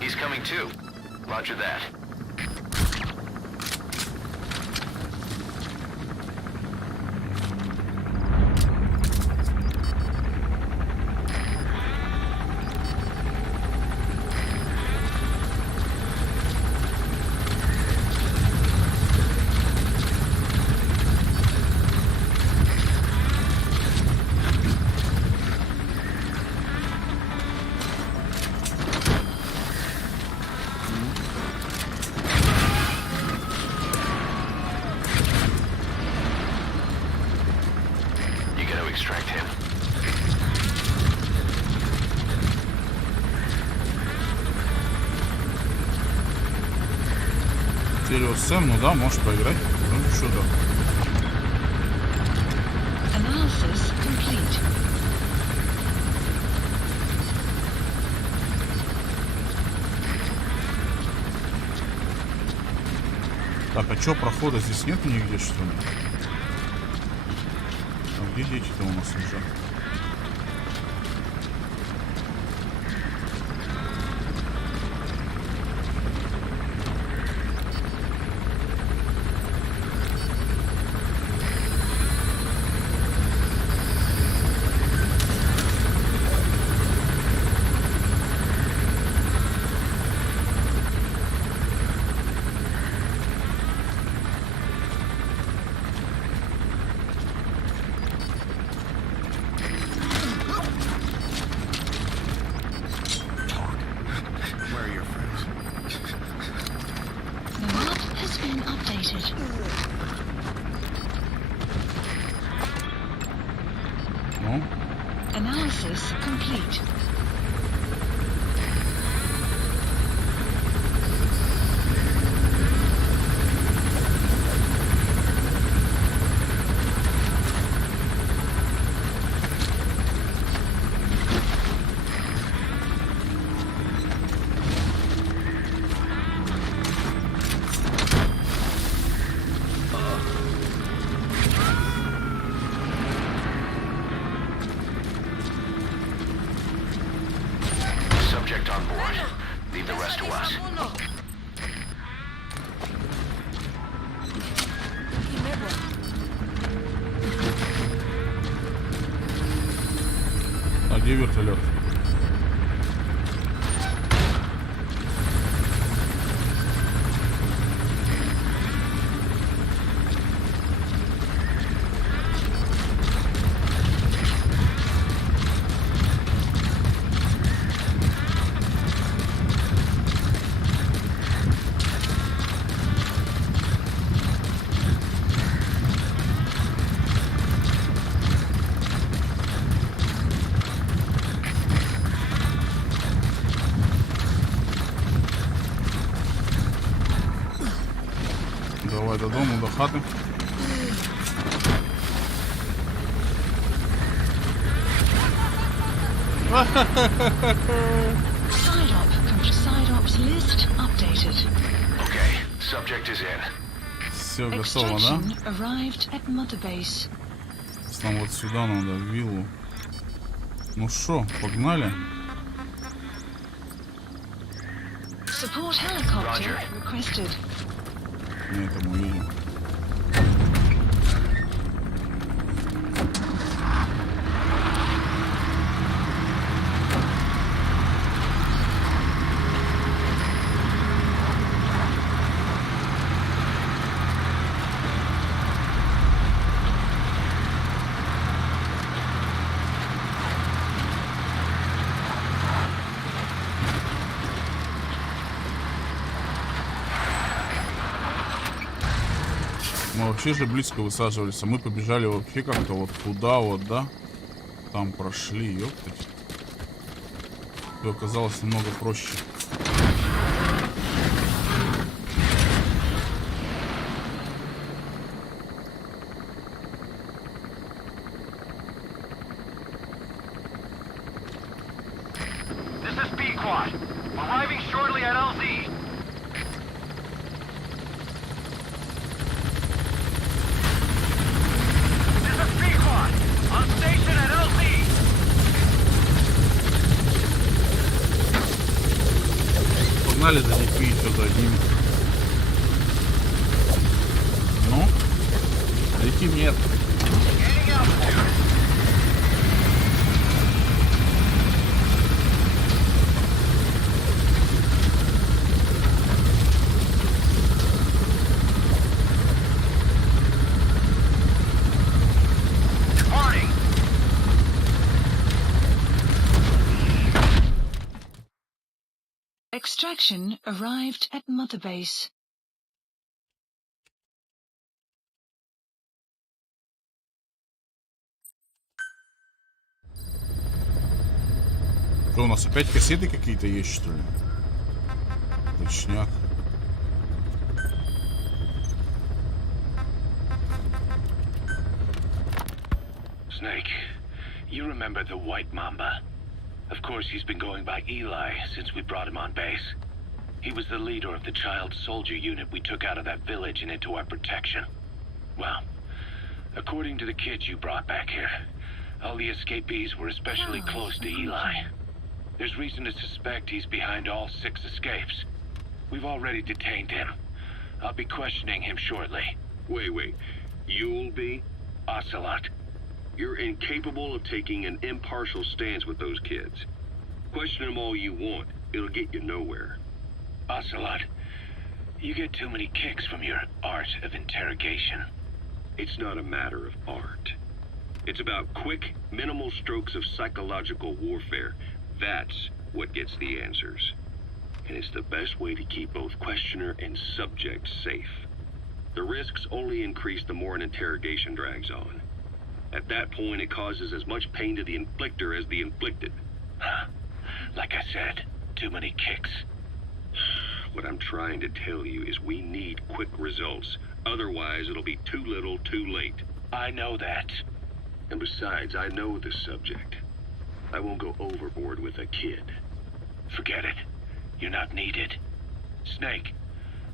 He's coming too. Roger that. Extract him. Сэм, ну да, можешь поиграть. Ну что да. Analysis complete. Так, а чё, прохода здесь нету нигде, что ли? А где дети-то у нас лежат? Ну? Analysis complete. Subject on board. Leave the rest to us. А где вертолет? Давай до дому, до хаты. Side ops list updated. Okay, subject is in. Все готово, да? Extraction arrived at Mother Base. Нам вот сюда надо, в виллу. Ну шо, погнали? Support helicopter requested. На этом уедем. Мы вообще же близко высаживались, а мы побежали вообще как-то вот туда вот, да? Там прошли, ёптать. Все оказалось намного проще. This is B-Quad. Arriving shortly at LZ. On station at LZ. Погнали за детьми еще за одним. Ну? Летим нет. Extraction arrived at Mother Base. Что, у нас опять кассеты какие-то есть, что ли? Точняк. Snake, you remember the White Mamba? Of course, he's been going by Eli since we brought him on base. He was the leader of the child soldier unit we took out of that village and into our protection. Well, according to the kids you brought back here, all the escapees were especially close to Eli. There's reason to suspect he's behind all 6 escapes. We've already detained him. I'll be questioning him shortly. Wait. You'll be? Ocelot. You're incapable of taking an impartial stance with those kids. Question them all you want. It'll get you nowhere. Ocelot, you get too many kicks from your art of interrogation. It's not a matter of art. It's about quick, minimal strokes of psychological warfare. That's what gets the answers. And it's the best way to keep both questioner and subject safe. The risks only increase the more an interrogation drags on. At that point, it causes as much pain to the inflictor as the inflicted. Like I said, too many kicks. What I'm trying to tell you is we need quick results. Otherwise, it'll be too little, too late. I know that. And besides, I know the subject. I won't go overboard with a kid. Forget it. You're not needed. Snake,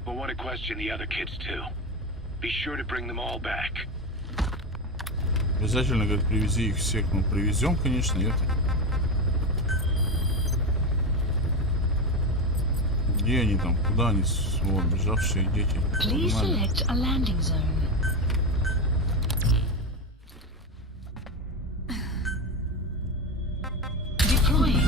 we'll want to question the other kids too. Be sure to bring them all back. Обязательно, говорит, привези их всех. Ну, привезем, конечно, это. Где они там? Куда они? Вот, бежавшие дети. Please select a landing zone. Deploying.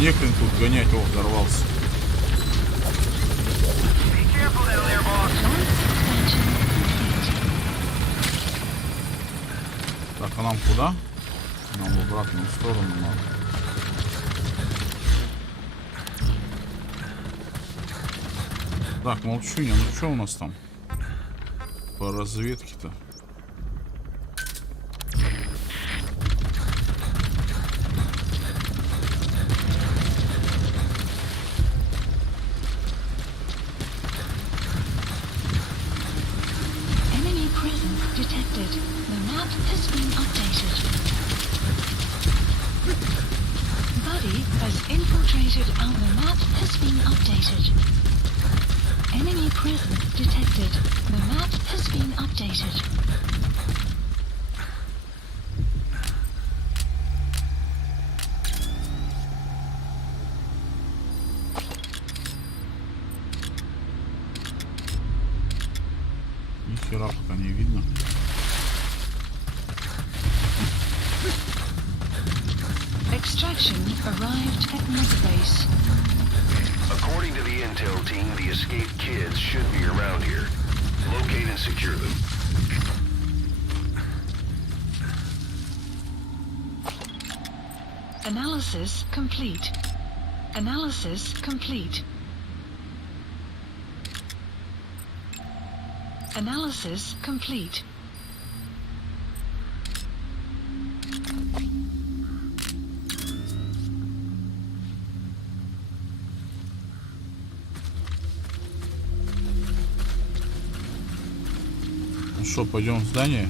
Некрин тут гонять, о, взорвался. Так, а нам куда? Нам в обратную сторону надо. Так, молчуня, ну что у нас там по разведке-то? Enemy presence detected. The map has been updated. Buddy has infiltrated our map has been updated. Enemy presence detected. The map has been updated. Ни хера пока не видно. Extraction arrived at Mother Base. According to the intel team, the escaped kids should be around here. Locate and secure them. Analysis complete. Analysis complete. Analysis complete. Ну что, пойдем в здание?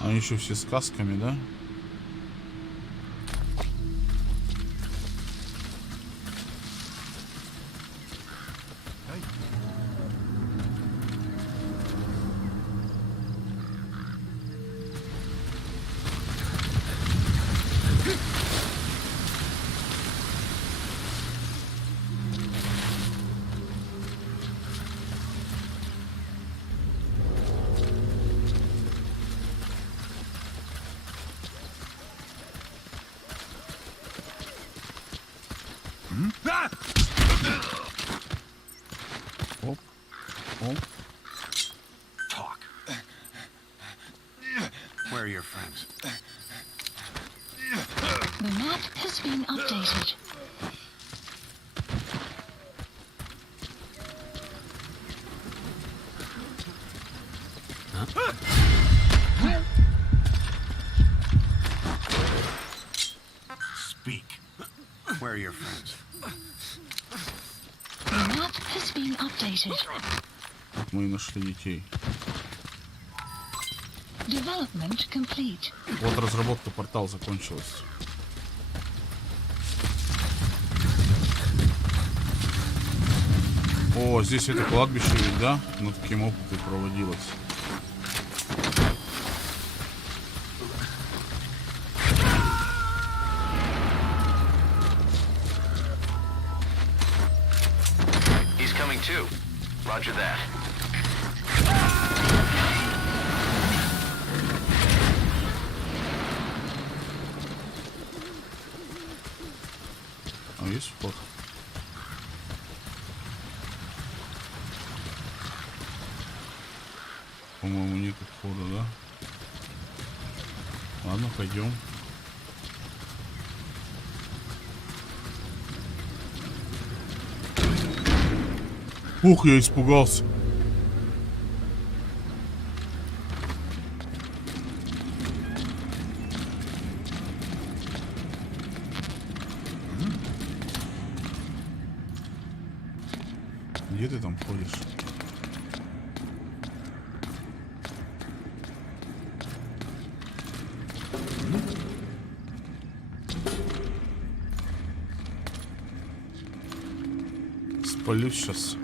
Они еще все с касками, да? Оп, оп. Talk. Where are your friends? The map has been updated. Speak. Where are your friends? The map has been updated. Вот мы и нашли детей. Development complete. Вот разработка портал закончилась. О, здесь это кладбище ведь, да? Над каким опытом проводилось. He's coming too. Roger that. А есть вход? По-моему, нет входа, да? Ладно, пойдем. Ух, я испугался. Где ты там ходишь? Спалюсь сейчас.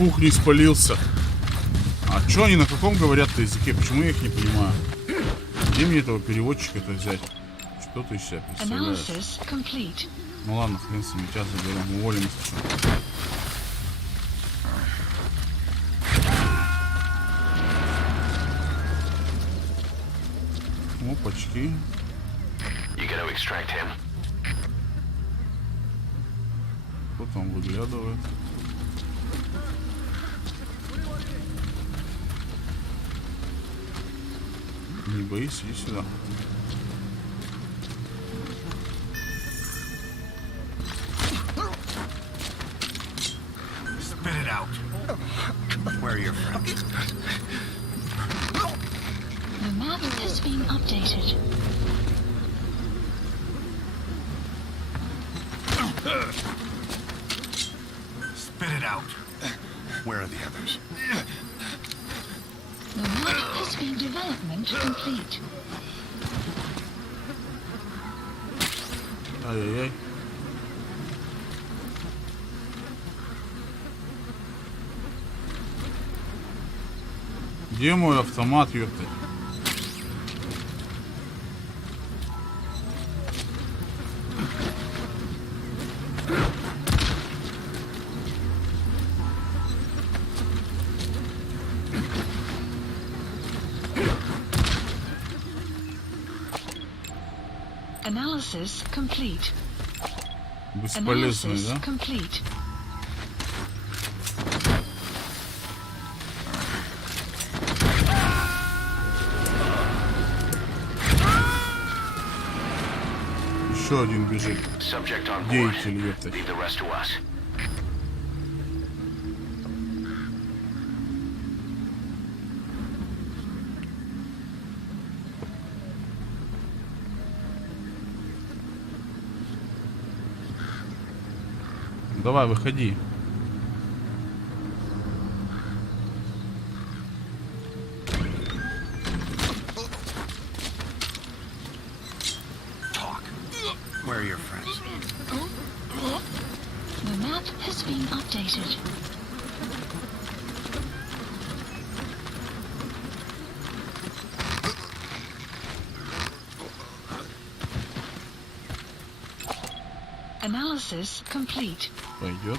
Ух, не спалился. Что они на каком говорят-то языке? Почему я их не понимаю? Где мне этого переводчика-то взять? Что ты из себя представляешь? Ну ладно, хрен с ним, тебя заберем. Уволим сначала. Опачки. Кто там выглядывает? Не боись, иди сюда. Spit it out. Where are your friends? The map has been updated. Spit it out. Where are the others? The map has been development complete. Ай-яй-яй. Где мой автомат, ёпта? Analysis complete. Бесполезный, Analysis да? complete. Еще один бежит. Деятель, ёпта. Давай, выходи. Where are your friends? The map has been updated. Analysis complete. Пойдет.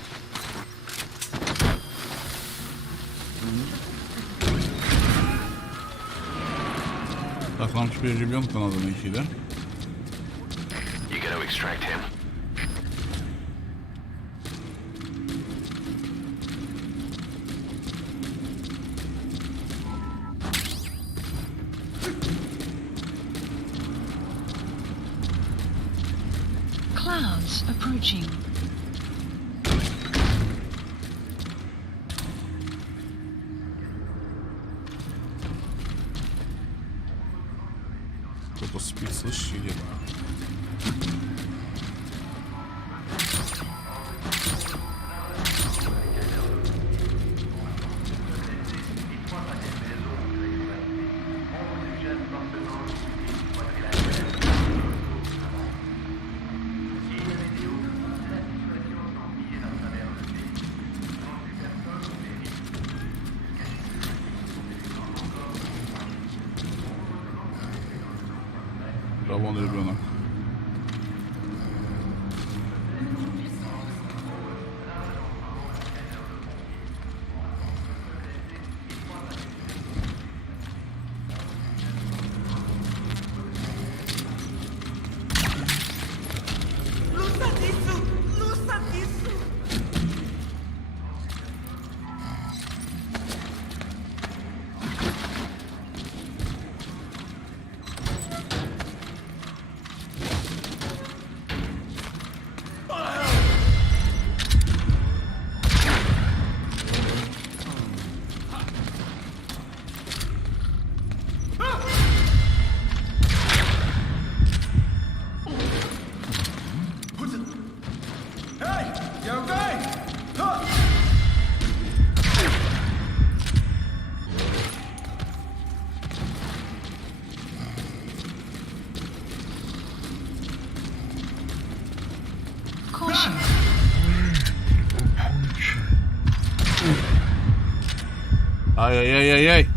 Так, нам теперь ребенка надо найти, да? Clouds approaching. Кто-то спит, слышишь, где-то? Да, вон ребенок. Ай-яй-яй-яй-яй.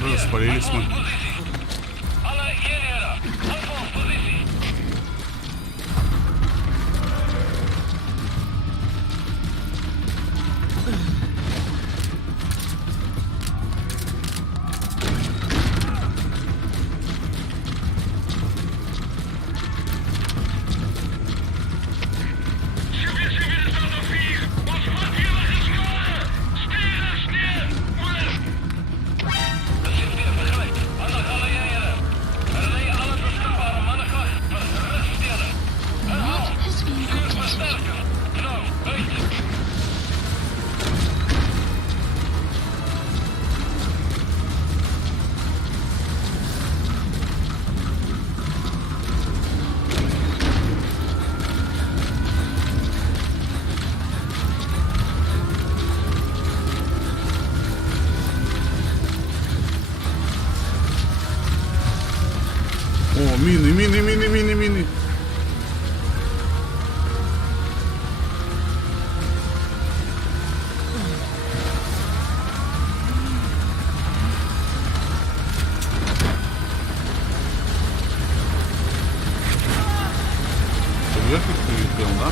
Уже спалились мы. О, мины, мины, мины, мины, мины. Вверх их прилетел, да?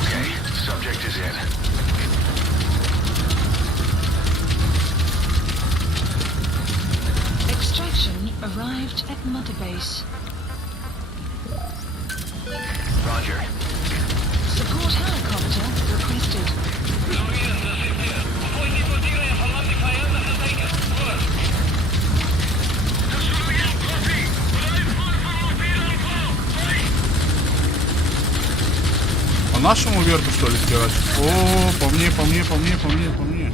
Okay, subject is in. Extraction arrived at Mother Base. Roger. Support helicopter requested. По нашему верту, что ли, сбирать? О, по мне, по мне, по мне, по мне, по мне.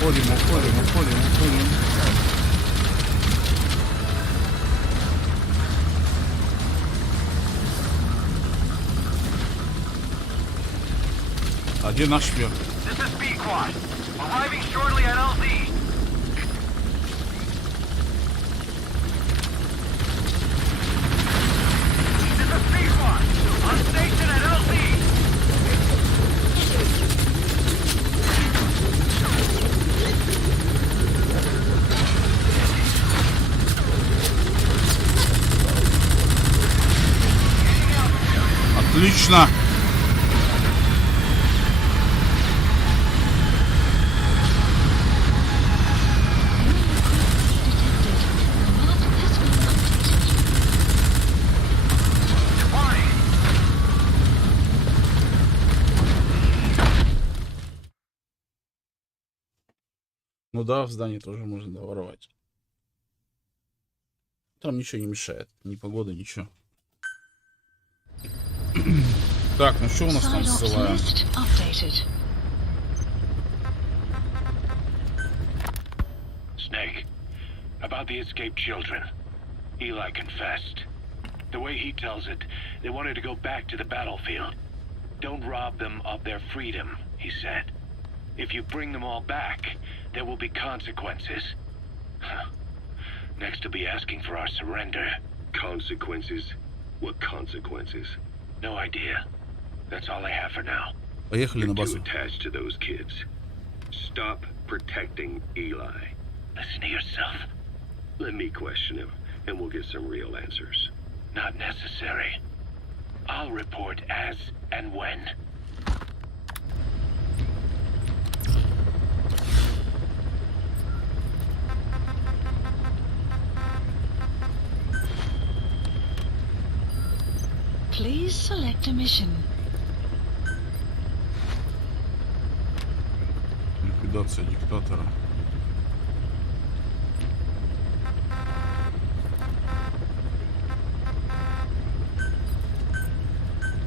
Уходим, уходим, уходим, уходим. А где наш верх? This is B-Quad. Arriving shortly at LZ. This is B-Quad. On station at LZ. Отлично. Ну да, в здании тоже можно доворовать. Там ничего не мешает. Ни погода, ничего. Так, ну что у нас там ссылаем? Snake, about the escaped children. Eli confessed. The way he tells it, they wanted to go back to the battlefield. Don't rob them of their freedom, he said. If you bring them all back, there will be consequences. Next to be asking for our surrender. Consequences? What consequences? No idea. That's all I have for now. Поехали на You're too базу. attached to those kids. Stop protecting Eli. Listen to yourself. Let me question him, and we'll get some real answers. Not necessary. I'll report as and when. Please select a mission. Ликвидация диктатора.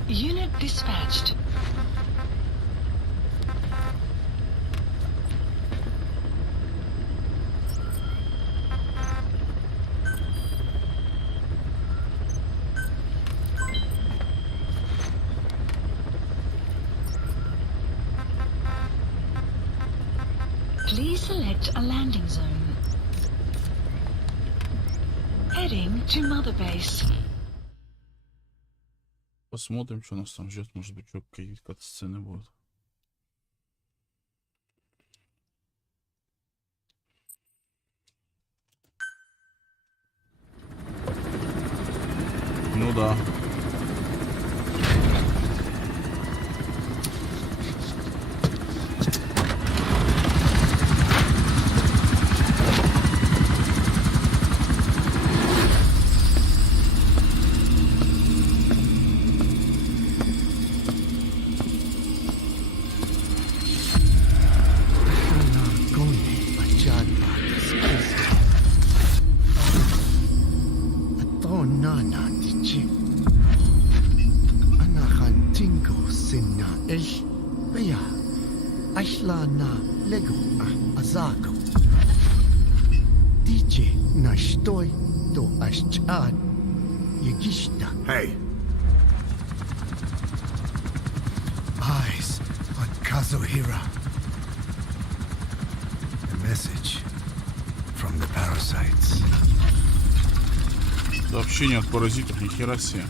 Unit dispatched. Please select a landing zone. Heading to Mother Base. Посмотрим, что нас там ждет. Может быть, какие-то сцены будут. Ну да. Hey. Eyes on Kazuhira. A message from the parasites. Сообщение от паразитов, нихера себе.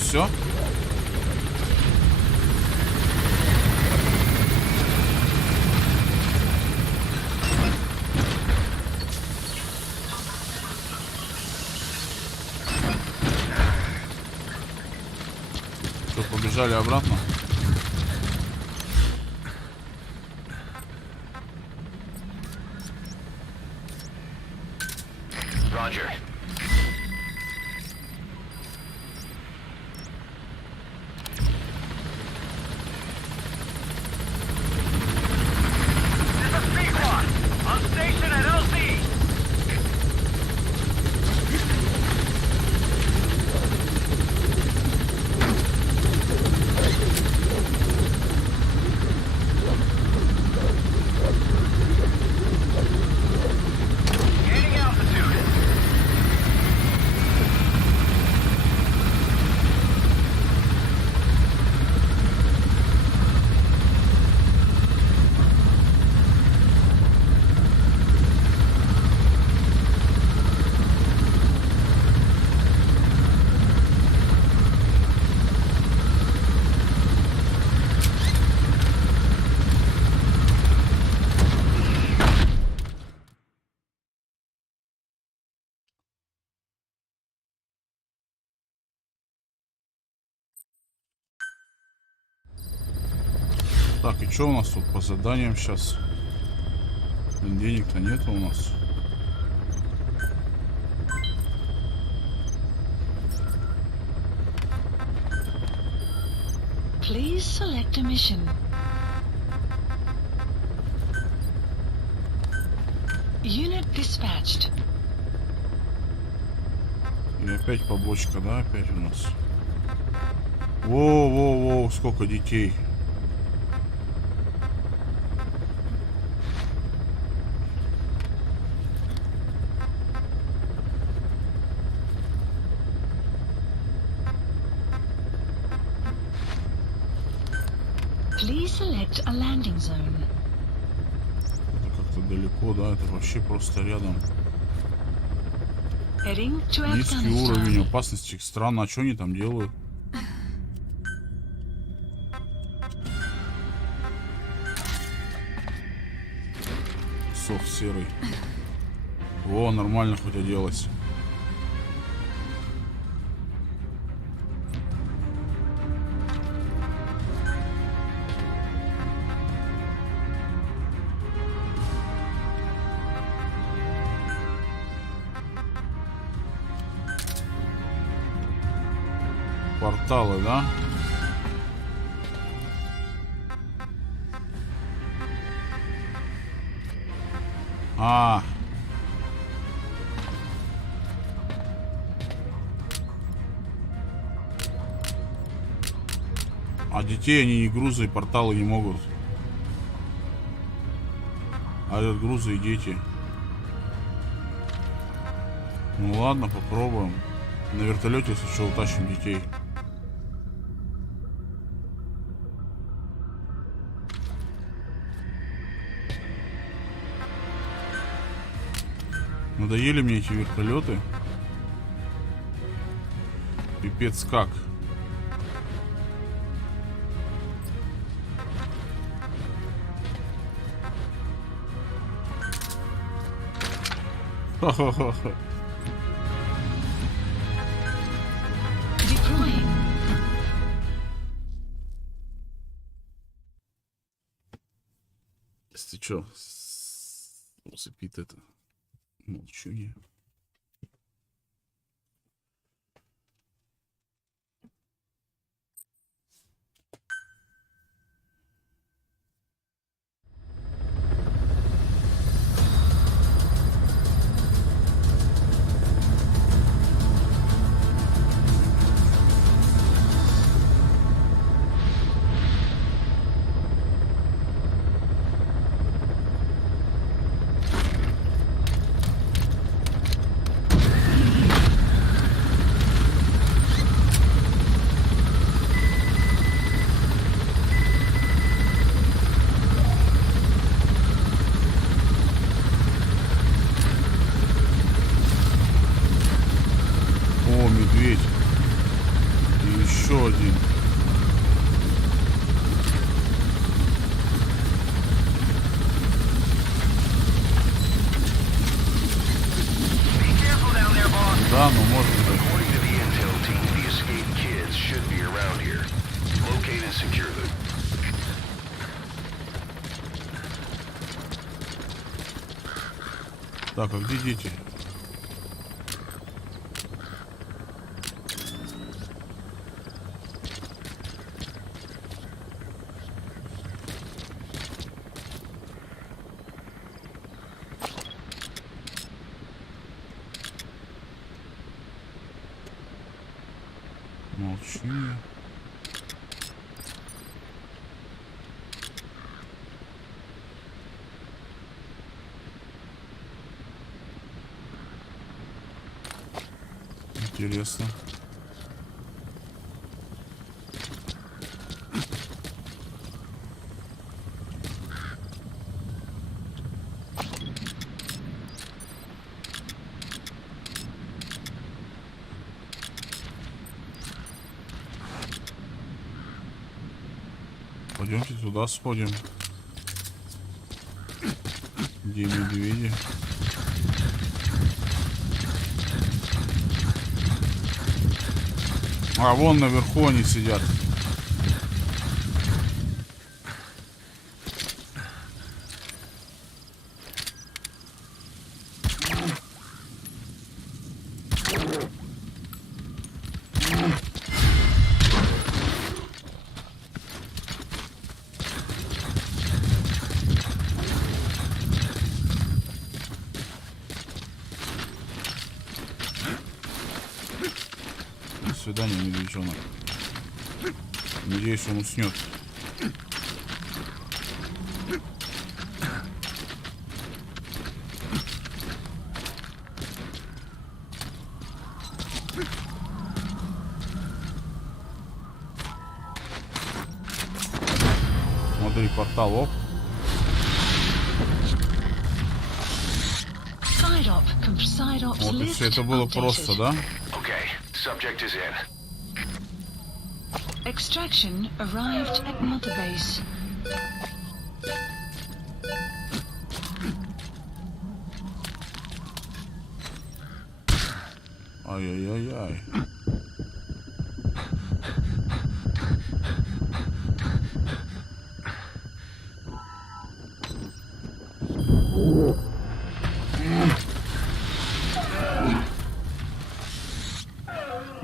Все? Что, побежали обратно? Roger. Так, и что у нас тут по заданиям сейчас? Денег-то нет у нас. Please select a mission. Unit dispatched. И опять побочка, да, опять у нас. Воу, сколько детей. Please select a landing zone. Это как-то далеко, да, это вообще просто рядом. Heading to Низкий уровень Afghanistan. опасности. Странно, а что они там делают? Сов серый. О, нормально хоть оделась. Порталы, да? А. А детей они и грузы, и порталы не могут. А это грузы и дети. Ну ладно, попробуем. На вертолете, если что, утащим детей. Надоели мне эти вертолеты. Пипец как. Ха-ха-ха. Deploying. Если чё, усыпит это. Молчу я. Медведь. И еще один. Да, ну может быть. Так, а где дети? Молчу. Интересно. Пойдемте туда сходим. Где медведи? А вон наверху они сидят. До свидания, медвежонок. Надеюсь, он уснет. Смотри, портал, оп. Вот и все, это было просто, да? Subject is in. Extraction arrived at Mother Base. Ай-яй-яй-яй.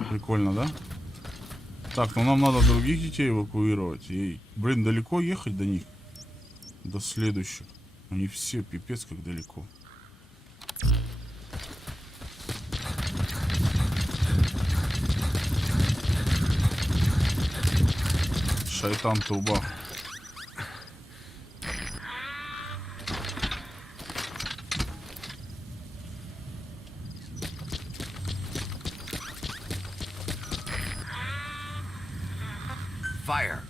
Прикольно, да? Так, ну нам надо других детей эвакуировать. И, блин, далеко ехать до них? До следующих. Они все пипец как далеко. Шайтан труба. Fire.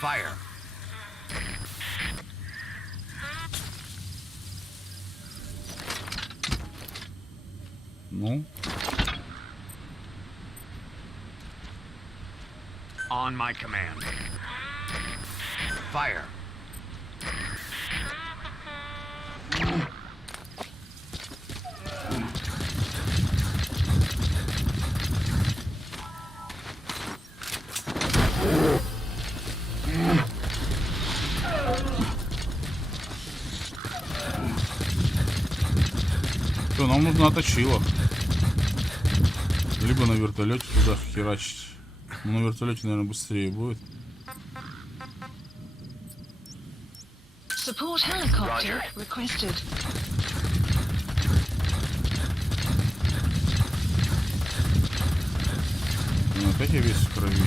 Fire. Ну, On my command. Fire. что, нам нужно точило. Либо на вертолете туда херачить. Ну, на вертолете, наверное, быстрее будет. Support helicopter requested. Ну, опять я весь в крови.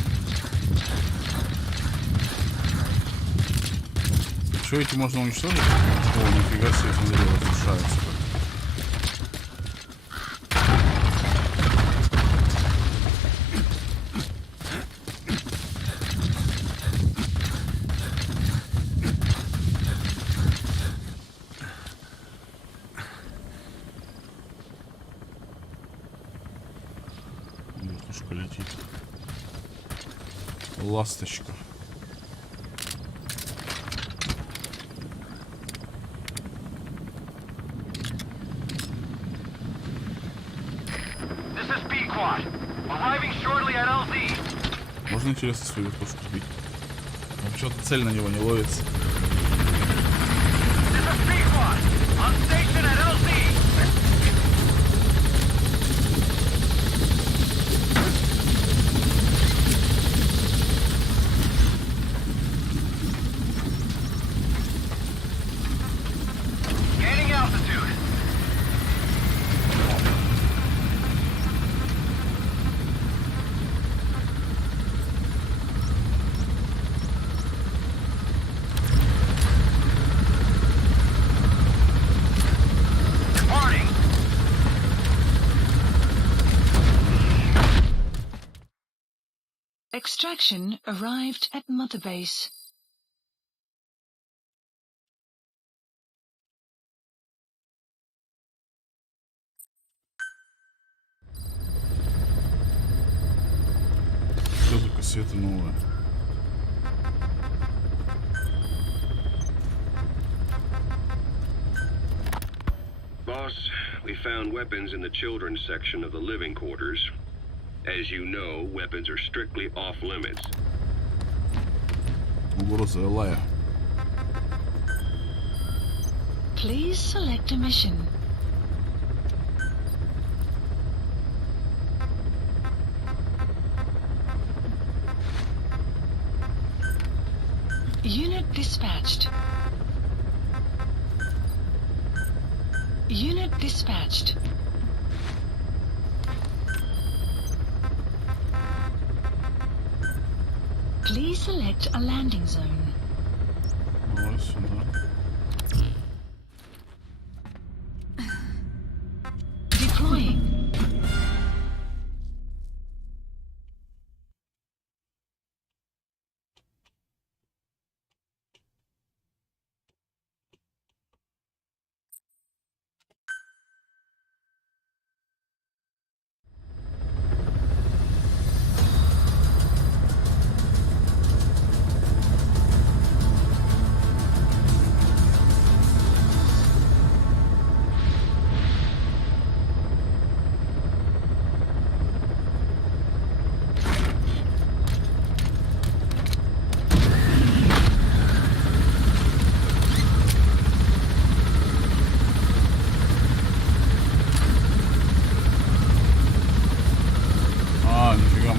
Что, эти можно уничтожить? О, нифига себе, смотри, разрушается. Вертушка летит. Ласточка. Можно, интересно, свою вертушку сбить? Но почему-то цель на него не ловится. Extraction arrived at Mother Base. Что за кассета новая? Boss, we found weapons in the children's section of the living quarters. As you know, weapons are strictly off limits. Угроза Элая. Please select a mission. Unit dispatched. Unit dispatched. Please select a landing zone. Давай сюда. Deploying.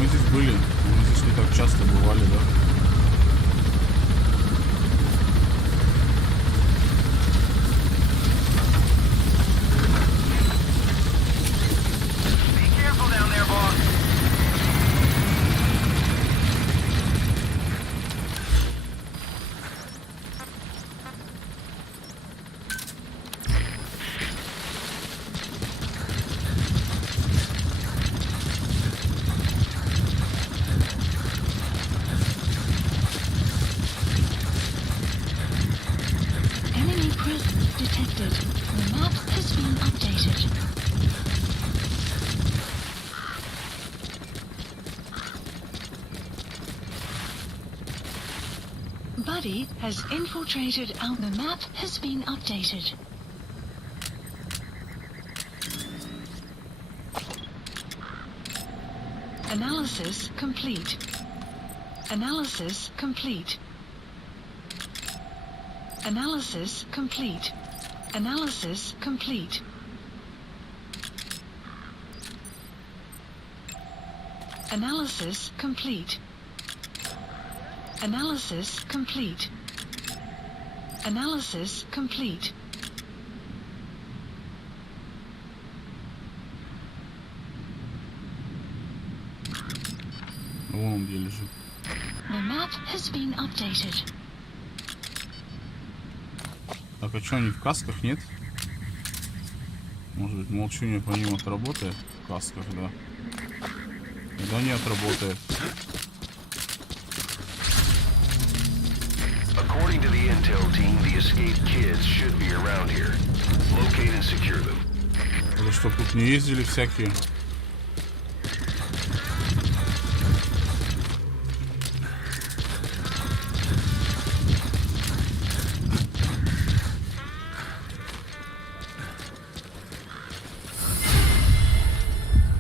Мы здесь были. Мы здесь не так часто бывали, да? Buddy has infiltrated our... The map has been updated. Analysis complete. Analysis complete. Analysis complete. Analysis complete. Analysis complete. Analysis complete. Analysis complete. Вон он где лежит. The map has been updated. Так, а что, они в касках, нет? Может быть, молчание по ним отработает? В касках, да. Да не отработает. According to the intel team, the escaped kids should be around here. Locate and secure them. Это что, тут не ездили всякие?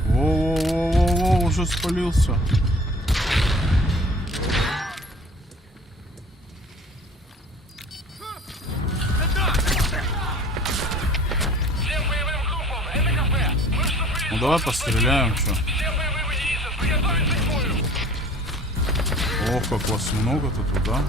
Во-во-во-во-во, уже спалился. Ну давай постреляем, что? Ох, как вас много-то туда.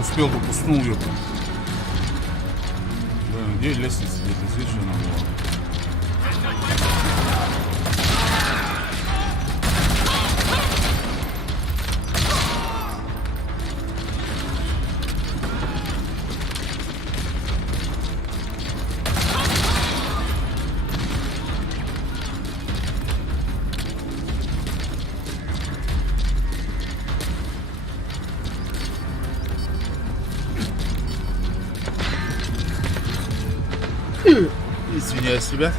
Успел, только уснул, ёпта. Да, где лестница? Где-то здесь же надо было. Извиняюсь, ребят.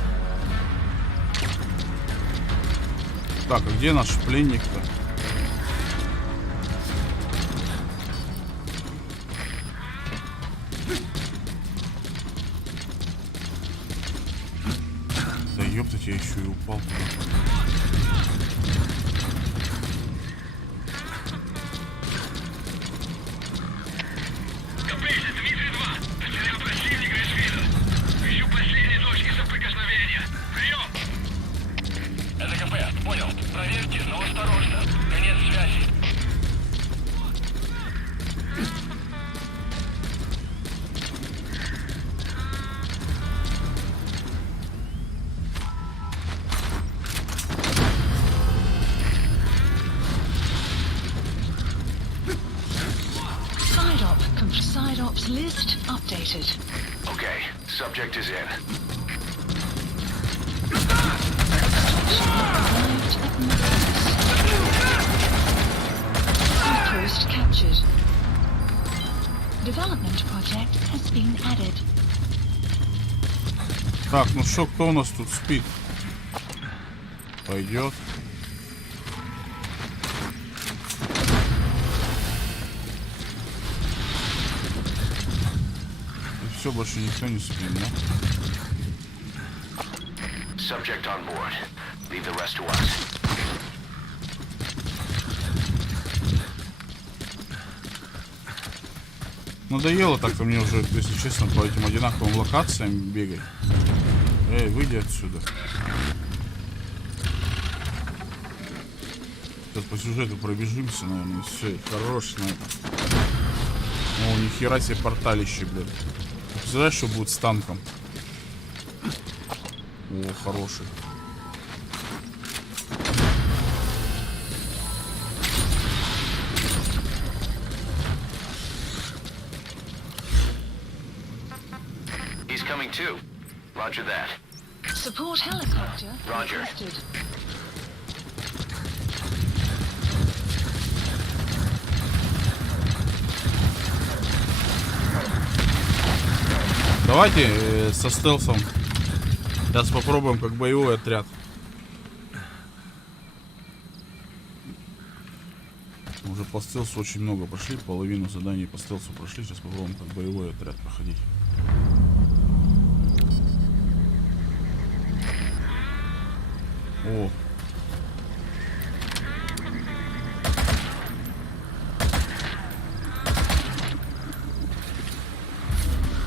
Так, а где наш пленник-то? Да ёптать, я еще и упал. Side ops list updated. Okay, subject is in. Outpost captured. Development project has been added. Так, ну что, кто у нас тут спит? Пойдет. И все, больше никто не спит, да? Subject on board. Leave the rest to us. Надоело так-то мне уже, если честно, по этим одинаковым локациям бегать. Эй, выйди отсюда. Сейчас по сюжету пробежимся, наверное, и все, и хорош на это. О, нихера себе порталище, блядь. Представляешь, что будет с танком? О, хороший. He's coming too. Roger that. Support helicopter Roger. requested. Давайте со стелсом. Сейчас попробуем как боевой отряд. Уже по стелсу очень много прошли. Половину заданий по стелсу прошли. Сейчас попробуем как боевой отряд проходить. О.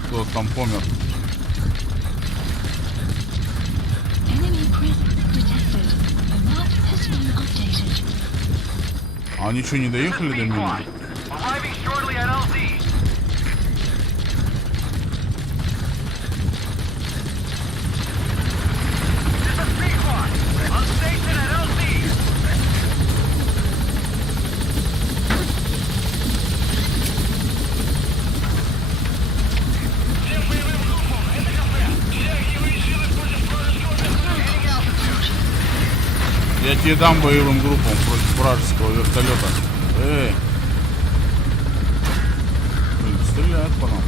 Кто там помер? Enemy presence detected. The map has been updated. А они что, не доехали до меня? Arriving shortly at LZ. This is P-Quad. On station at LZ. Я тебе дам боевым группам против вражеского вертолета. Эй! Блин, стреляют по нам.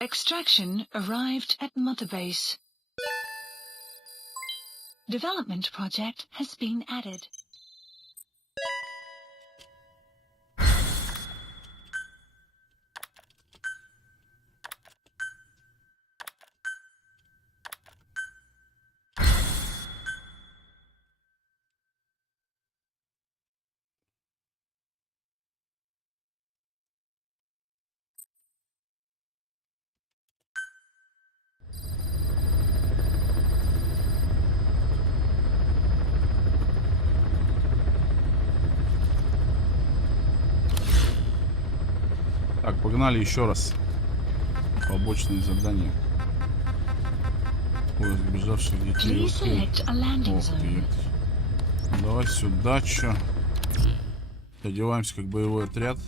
Extraction arrived at Mother Base. Development project has been added. Так, погнали еще раз. Побочные задания. Поиск бежавших детей. Please select a landing Ох ты, zone. ёпт. Давай сюда, чё? Одеваемся как боевой отряд.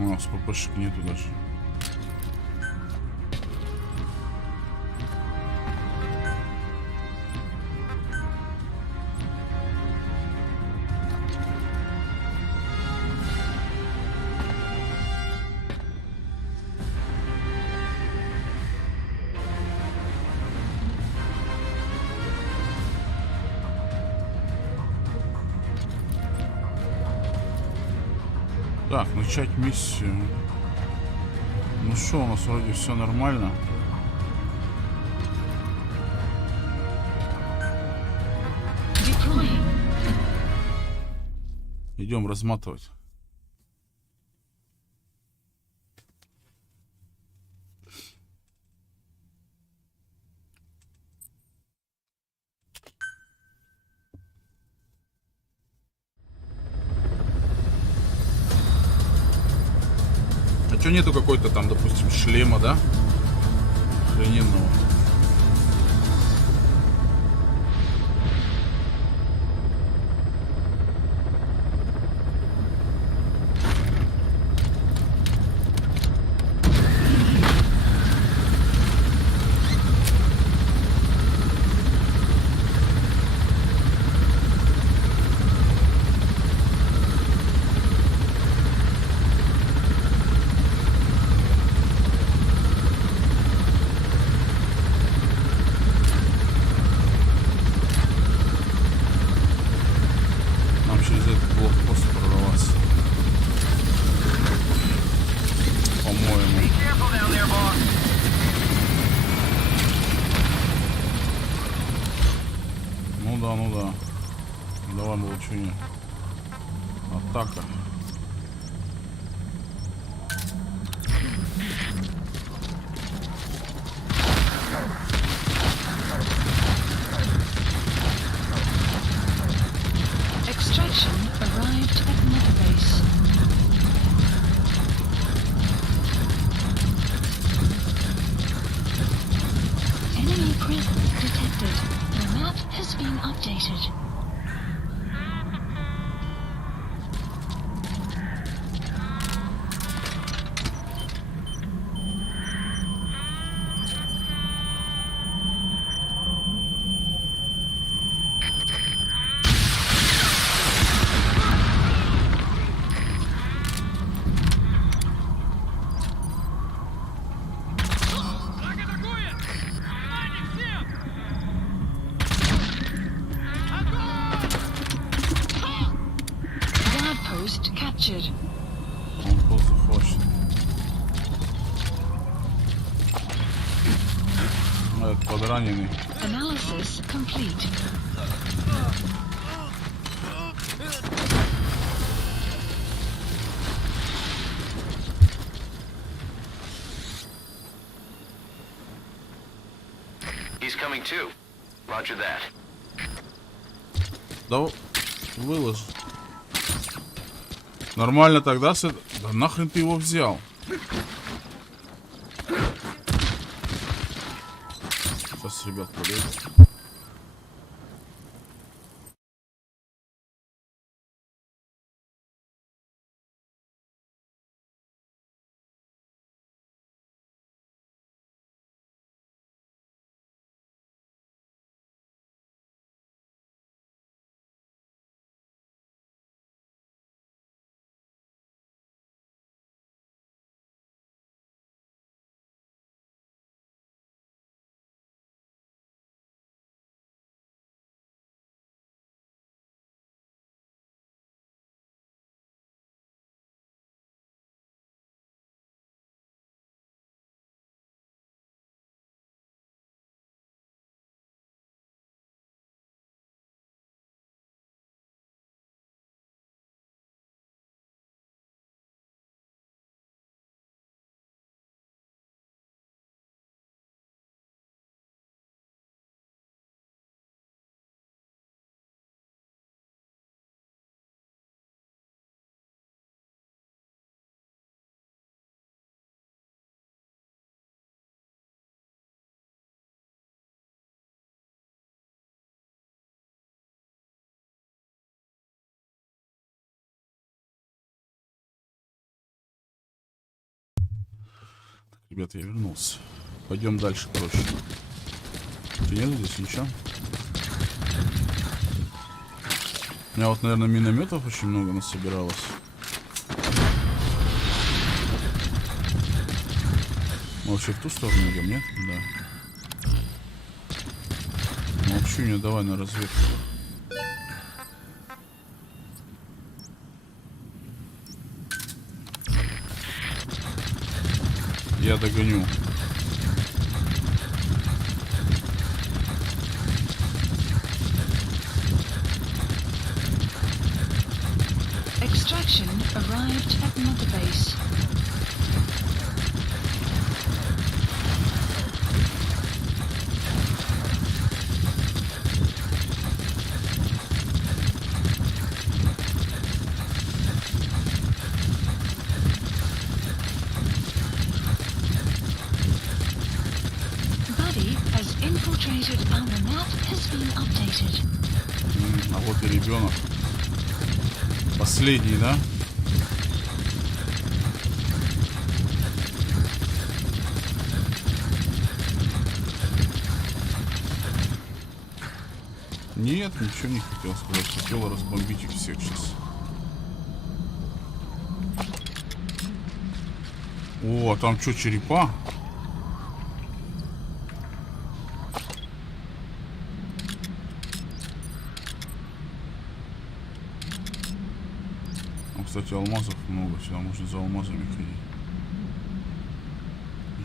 О, с ППшек нету даже. Так, начать миссию. Ну что, у нас вроде все нормально. Deploying. Идем разматывать. А что нету какой-то там, допустим, шлема, да? Охрененного. ничего нет. Атака. Extraction arrived at Mother Base. Enemy presence detected. The map has been updated. Враг атакует! Внимание всем! Guard post captured. Он просто хочет. Этот подраненный. Analysis complete. He's coming too. Roger that. Да выложи. Нормально тогда с... Да нахрен ты его взял? Сейчас, ребят, подойдут. Ребята, я вернулся. Пойдем дальше, проще. Нет здесь ничего. У меня вот, наверное, минометов очень много насобиралось. Мы вообще в ту сторону идем, нет? Да. Молчу, не давай на разведку. Я догоню. Extraction arrived at Mother Base. Infiltrated and the map has been updated. А вот и ребенок. Последний, да? Нет, ничего не хотел сказать. Хотел разбомбить их всех сейчас. О, а там что, черепа? Кстати, алмазов много, сюда можно за алмазами ходить.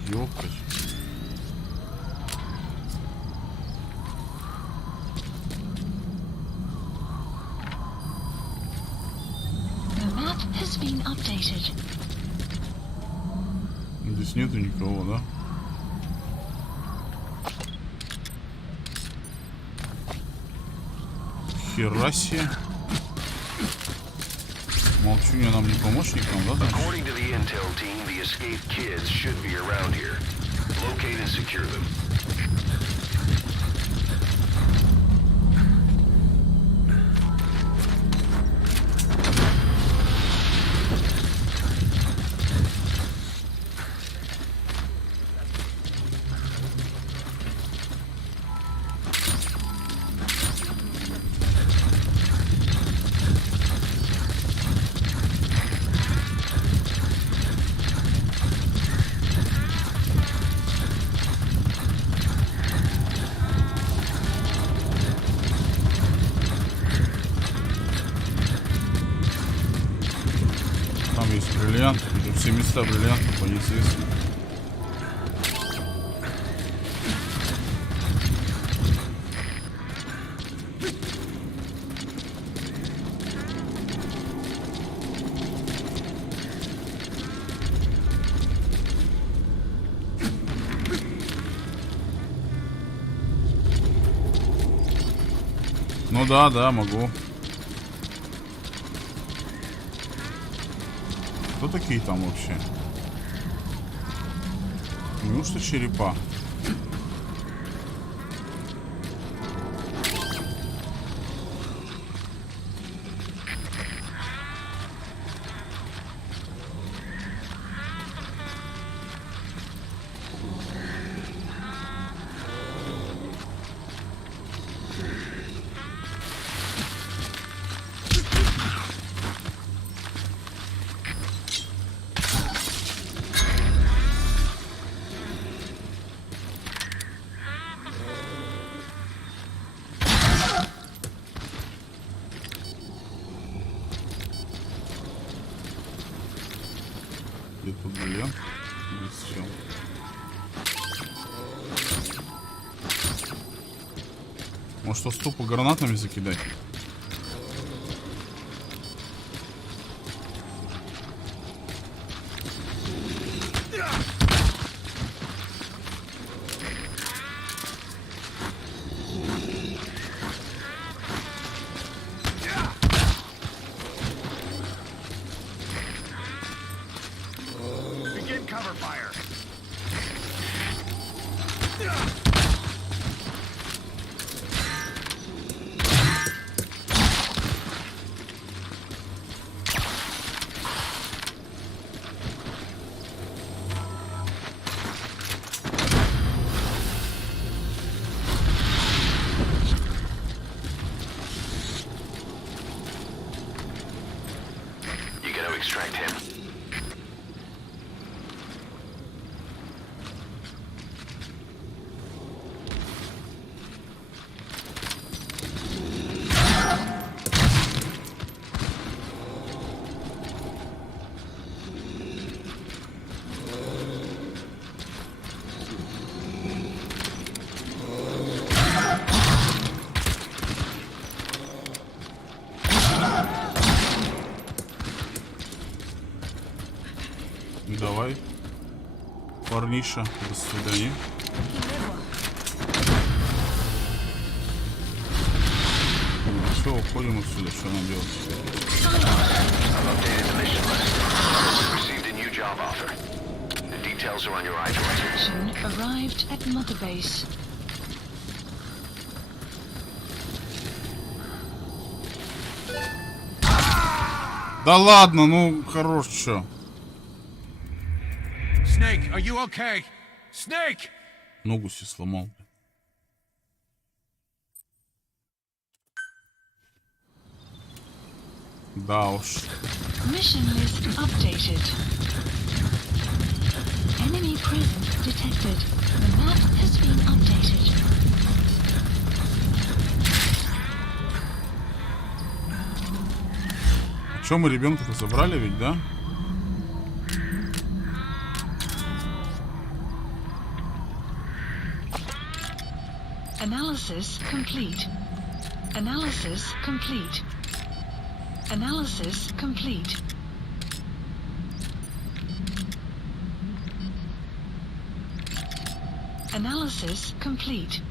Ёпать. has been updated. Здесь нету никого, да? Хераси. Молчунья нам не помощником, да? According to the intel team, the escaped kids should be around here. Locate and secure them. Там есть бриллиант, все места бриллиантов неизвестны. Ну да, могу. Кто такие там вообще? Неужто черепа? Где тут бриллиант? Здесь чел. Может, что ступу гранатами закидать? Extract him. Давай, парниша, до свидания. Все, уходим отсюда, что нам делать? Arrived at Mother Base. Да ладно, ну хорош, чё? Snake, are you okay? Snake! Ногу себе сломал. Да уж. Mission list updated. Enemy presence detected. The map has been updated. Чё, мы ребенка-то забрали ведь, да? Analysis complete. Analysis complete. Analysis complete. Analysis complete.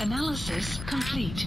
Analysis complete.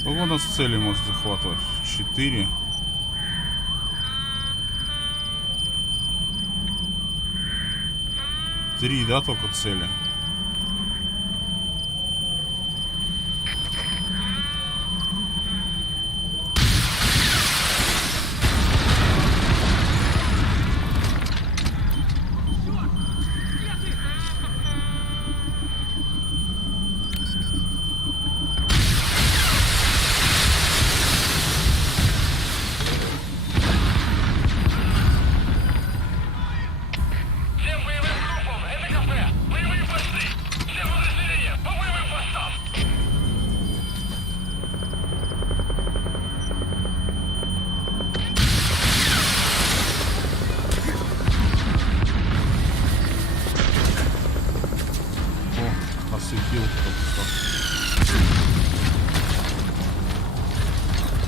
Сколько у нас целей может захватывать? 4. 3, да, только цели.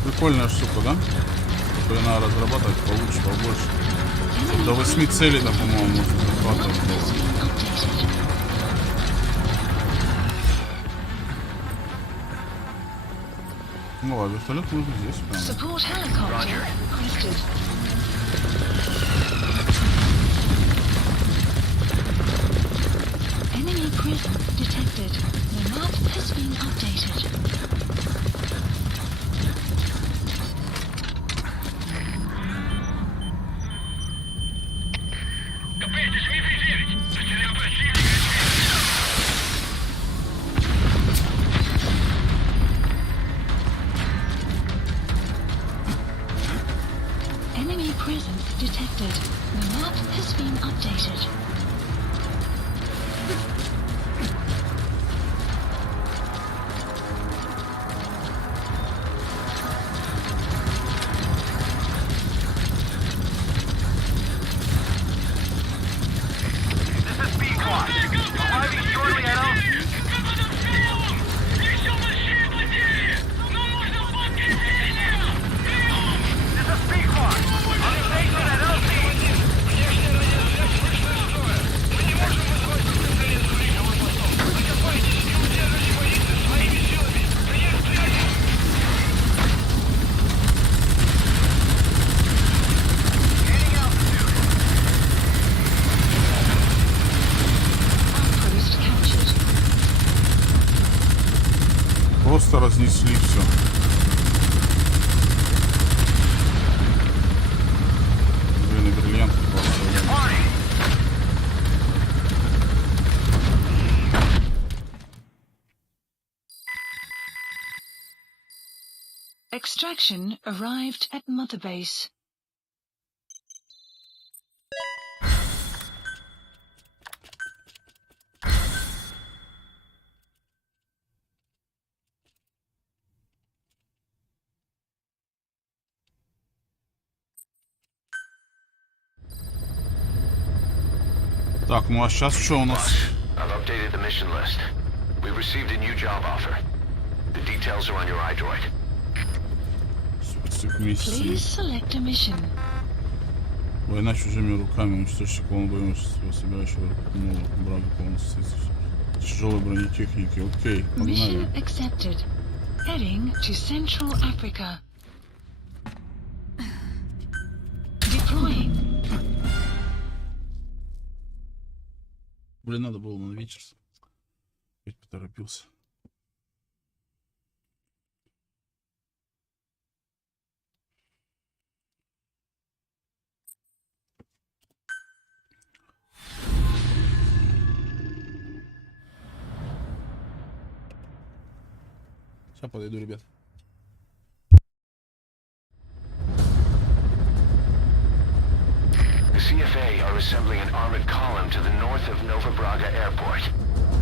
Прикольная штука, да? Ее надо разрабатывать получше, побольше. До 8 целей там, по-моему, можно захватывать. Ну ладно, вертолет нужно здесь прямо. Enemy presence detected. The map has been updated. Enemy presence detected. The map has been updated. Просто разнесли все. Блин, и бриллиант попался. Extraction arrived at Mother Base. Так, ну а сейчас что у нас? I've updated the mission list. We received a new job offer. The details are on your iDroid. Список миссий. Please select a mission. Война чужими руками, уничтожить клон боевого собирающего брага полностью. Тяжелой бронетехники. Окей, погнали. Mission accepted. Heading to Central Africa. Deploying. Блин, надо было на вечер. Опять поторопился. Сейчас подойду, ребят. The CFA are assembling an armored column to the north of Nova Braga Airport.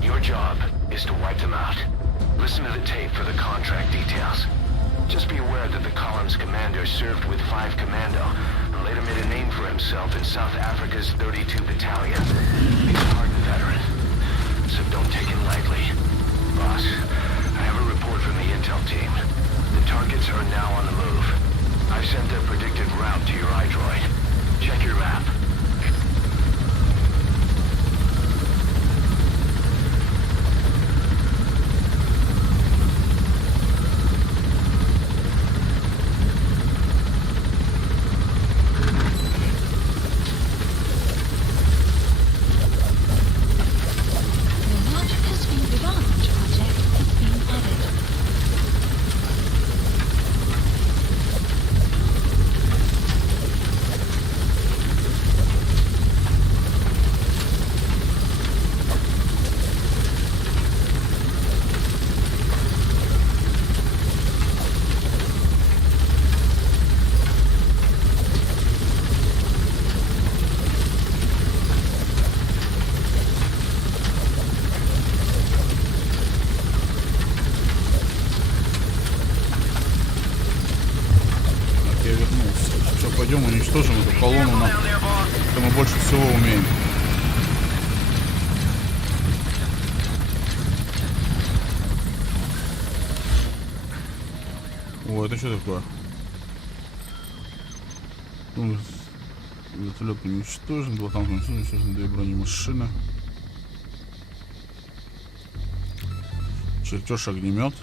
Your job is to wipe them out. Listen to the tape for the contract details. Just be aware that the column's commander served with 5 Commando and later made a name for himself in South Africa's 32 Battalion. He's a hardened veteran, so don't take it lightly. Boss, I have a report from the intel team. The targets are now on the move. I've sent their predicted route to your iDroid. Check your map. Пойдем уничтожим эту колонну, это мы больше всего умеем. О, это что такое? Вертолет уничтожен, 2 танка уничтожены, 2 бронемашины. Чертеж огнемет.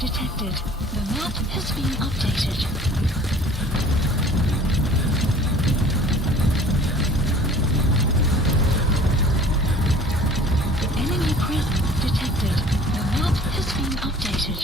detected. The map has been updated. Enemy presence detected. The map has been updated.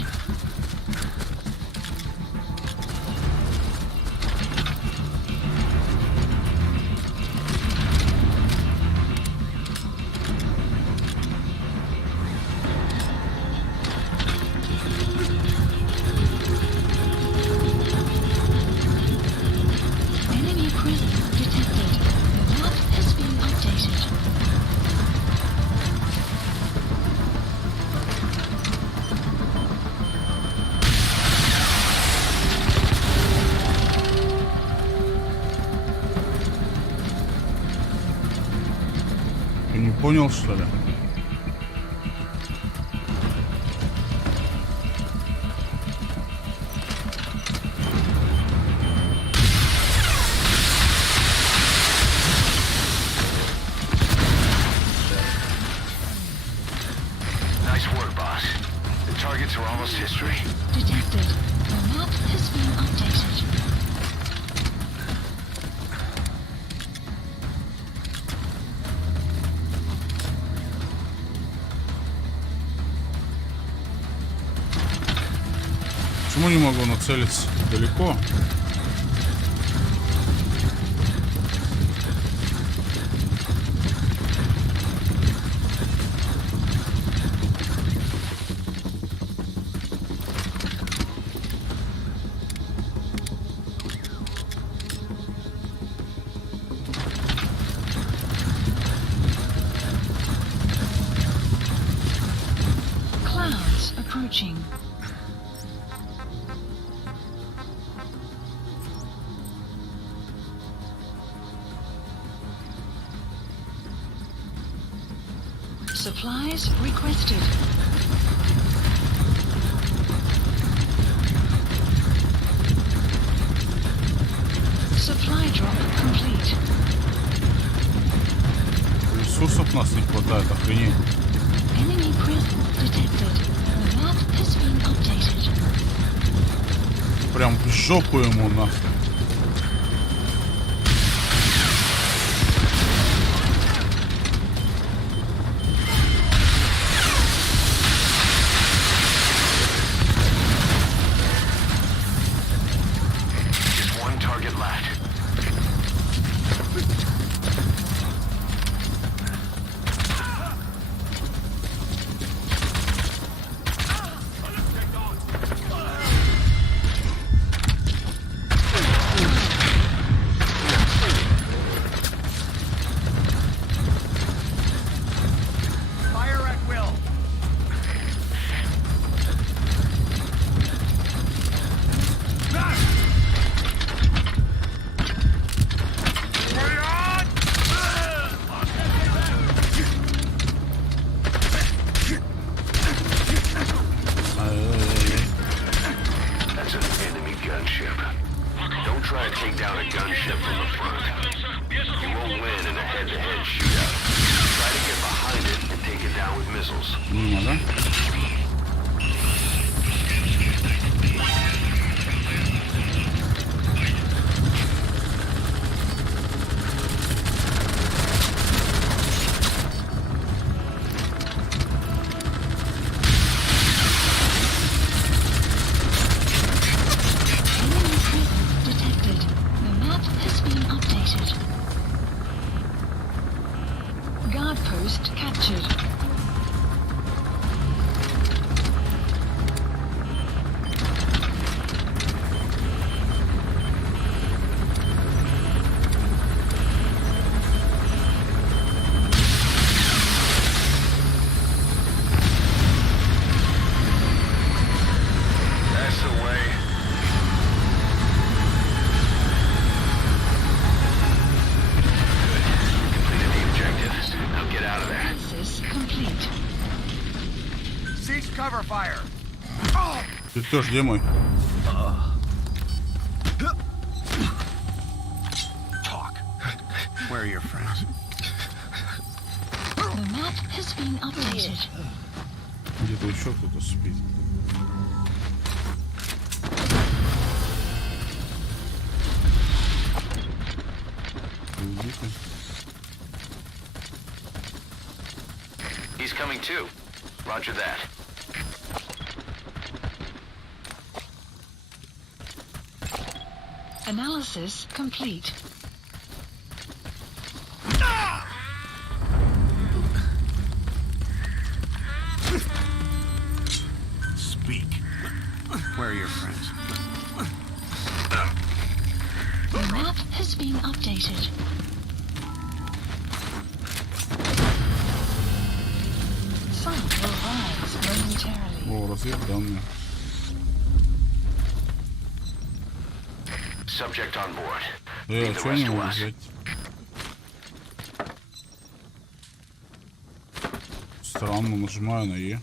Enemy presence detected. The map has been updated. Ты не понял, что ли? Nice work, boss. The targets are almost history. Detected. The map has been updated. Почему не могу нацелиться далеко? Clouds approaching. Supplies requested. Supply drop complete. Ресурсов нас не хватает, охренеть. Enemy presence detected. The map has been updated. Прям в жопу ему нахуй. Ты тоже, где мой? Where are your friends? The map has been updated. Где-то еще кто-то спит. He's coming too. Roger that. Analysis complete. Speak. Where are your friends? The map has been updated. Some will rise momentarily. О, разведданные. Subject on board. А что не могу взять? Странно, нажимаю на Е.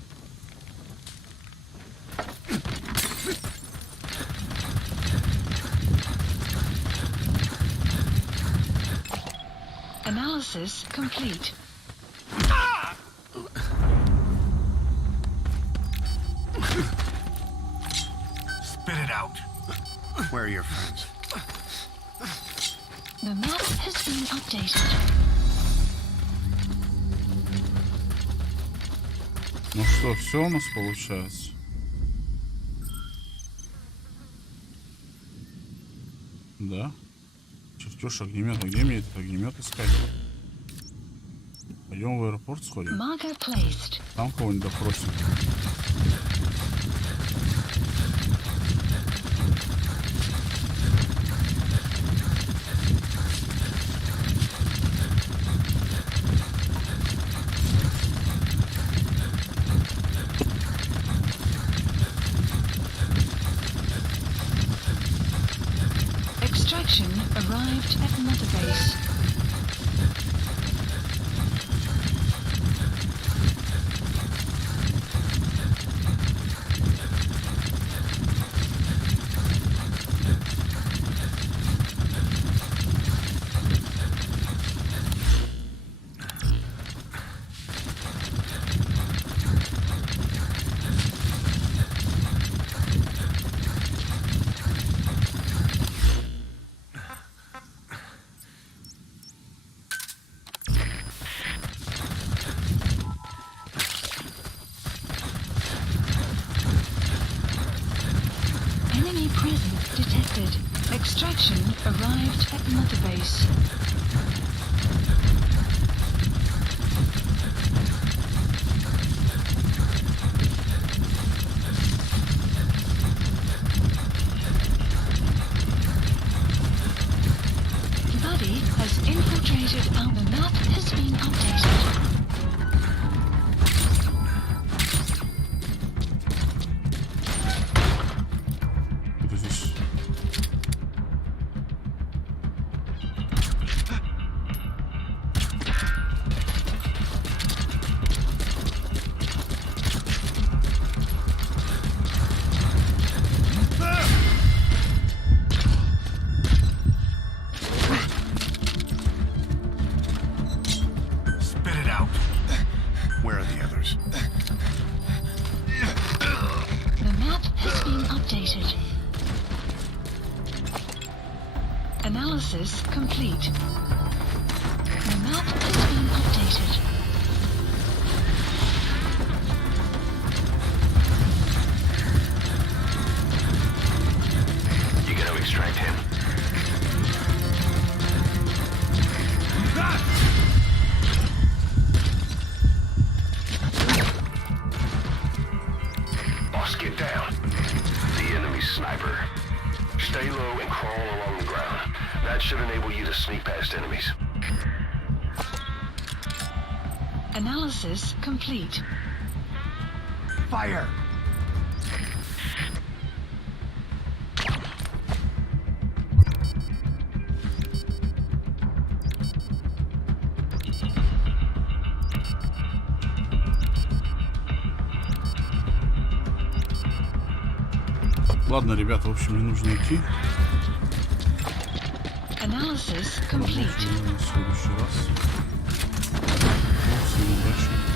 Analysis complete. Spit it out. Where are your friends? The map has been updated. Ну что, все у нас получается? Да. Чертеж огнемета. Где мне этот огнемет искать? Пойдем в аэропорт сходим. Там кого-нибудь допросим. Extraction arrived at Mother Base. detected. Extraction arrived at Mother Base. Buddy has infiltrated our map has been updated. Это здесь. Spit it out. Where are the others? The map has been updated. Analysis complete. The map has been updated. You gonna extract him? Boss, get down. The enemy sniper. Stay low and crawl along the ground. That should enable you to sneak past enemies. Analysis complete. Fire! Ладно, ребята, в общем, мне нужно идти. Analysis complete. Продолжим в следующий раз. Всем удачи.